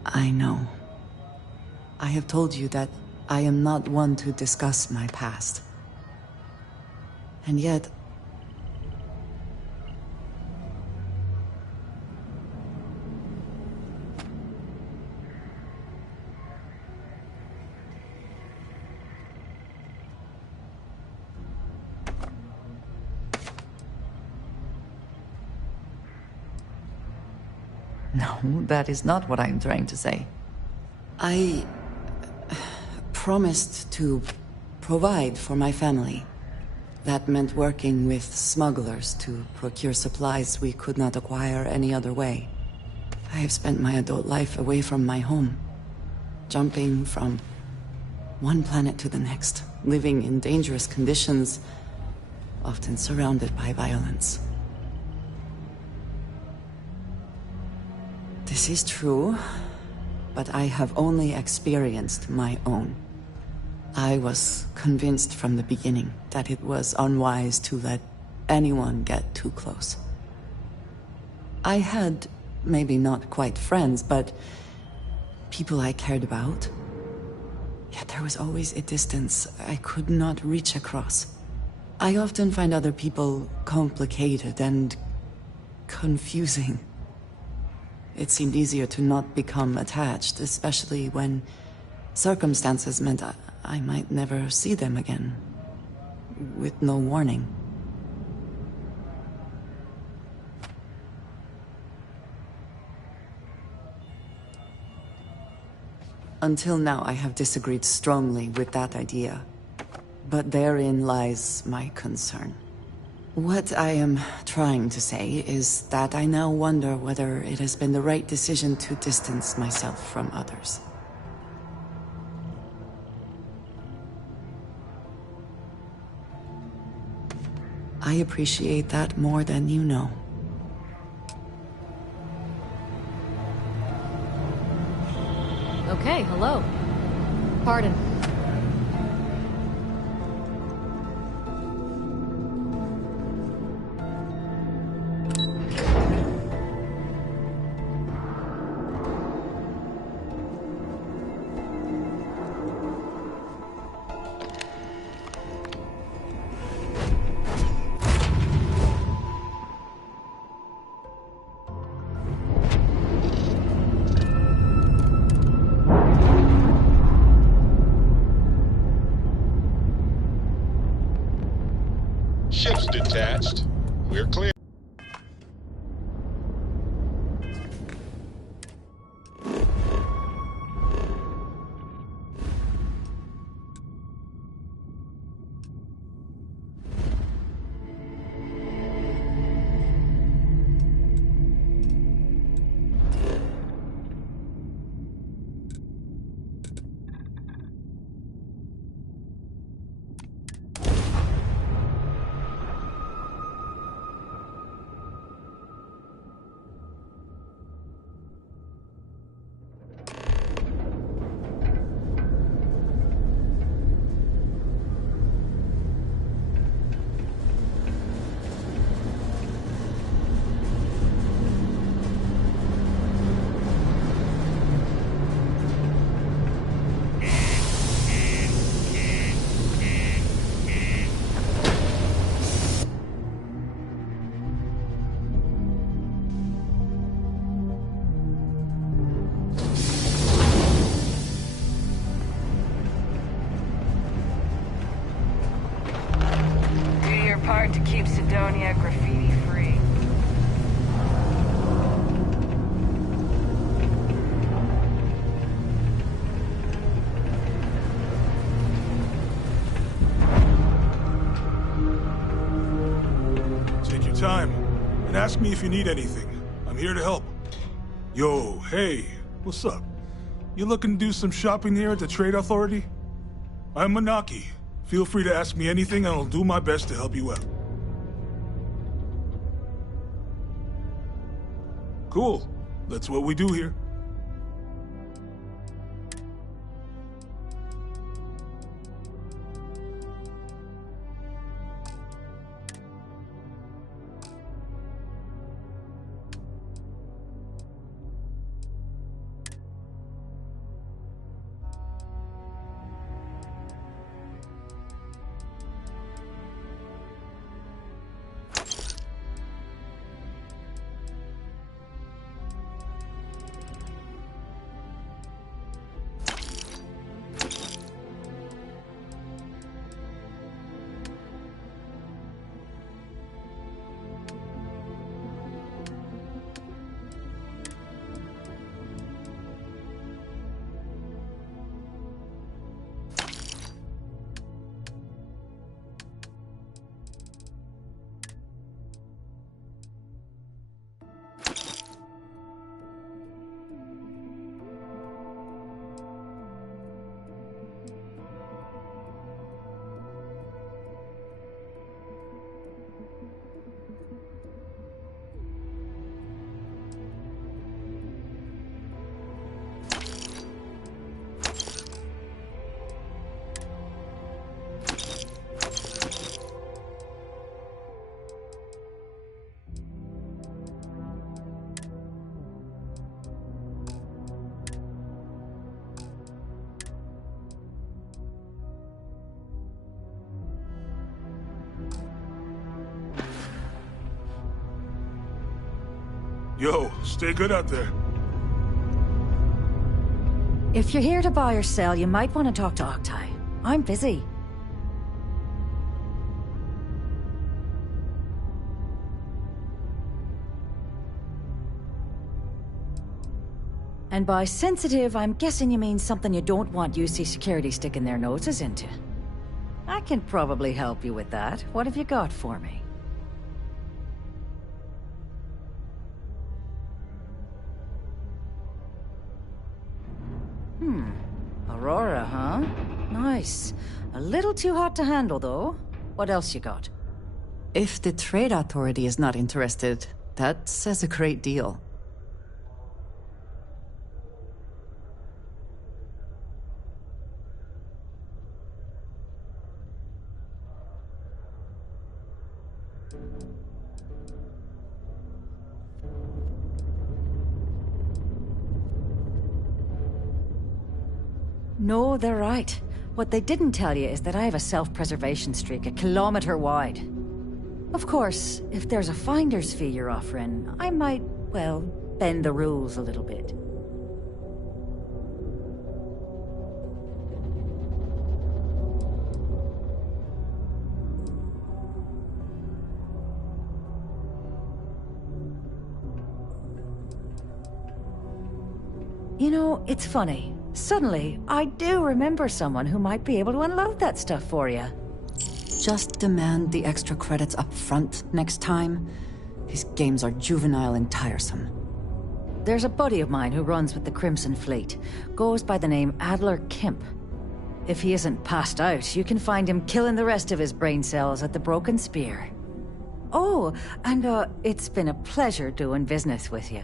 I know. I have told you that I am not one to discuss my past. And yet... No, that is not what I am trying to say. I promised to provide for my family. That meant working with smugglers to procure supplies we could not acquire any other way. I have spent my adult life away from my home, jumping from one planet to the next, living in dangerous conditions, often surrounded by violence. This is true, but I have only experienced my own. I was convinced from the beginning that it was unwise to let anyone get too close. I had, maybe not quite friends, but people I cared about. Yet there was always a distance I could not reach across. I often find other people complicated and confusing. It seemed easier to not become attached, especially when circumstances meant I might never see them again, with no warning. Until now, I have disagreed strongly with that idea, but therein lies my concern. What I am trying to say is that I now wonder whether it has been the right decision to distance myself from others. I appreciate that more than you know. Okay, hello. Pardon. Estonia graffiti-free. Take your time, and ask me if you need anything. I'm here to help. Yo, hey, what's up? You looking to do some shopping here at the Trade Authority? I'm Manaki. Feel free to ask me anything and I'll do my best to help you out. Cool. That's what we do here. Yo, stay good out there. If you're here to buy or sell, you might want to talk to Octai. I'm busy. And by sensitive, I'm guessing you mean something you don't want UC Security sticking their noses into. I can probably help you with that. What have you got for me? Aurora, huh? Nice. A little too hot to handle, though. What else you got? If the Trade Authority is not interested, that says a great deal. No, they're right. What they didn't tell you is that I have a self-preservation streak a kilometer wide. Of course, if there's a finder's fee you're offering, I might, well, bend the rules a little bit. You know, it's funny. Suddenly, I do remember someone who might be able to unload that stuff for you. Just demand the extra credits up front next time. These games are juvenile and tiresome. There's a buddy of mine who runs with the Crimson Fleet. Goes by the name Adler Kemp. If he isn't passed out, you can find him killing the rest of his brain cells at the Broken Spear. Oh, and it's been a pleasure doing business with you.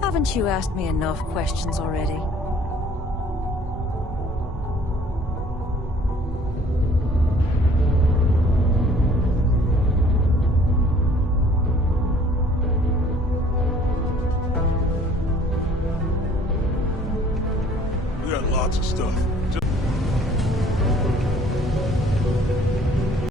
Haven't you asked me enough questions already? We got lots of stuff.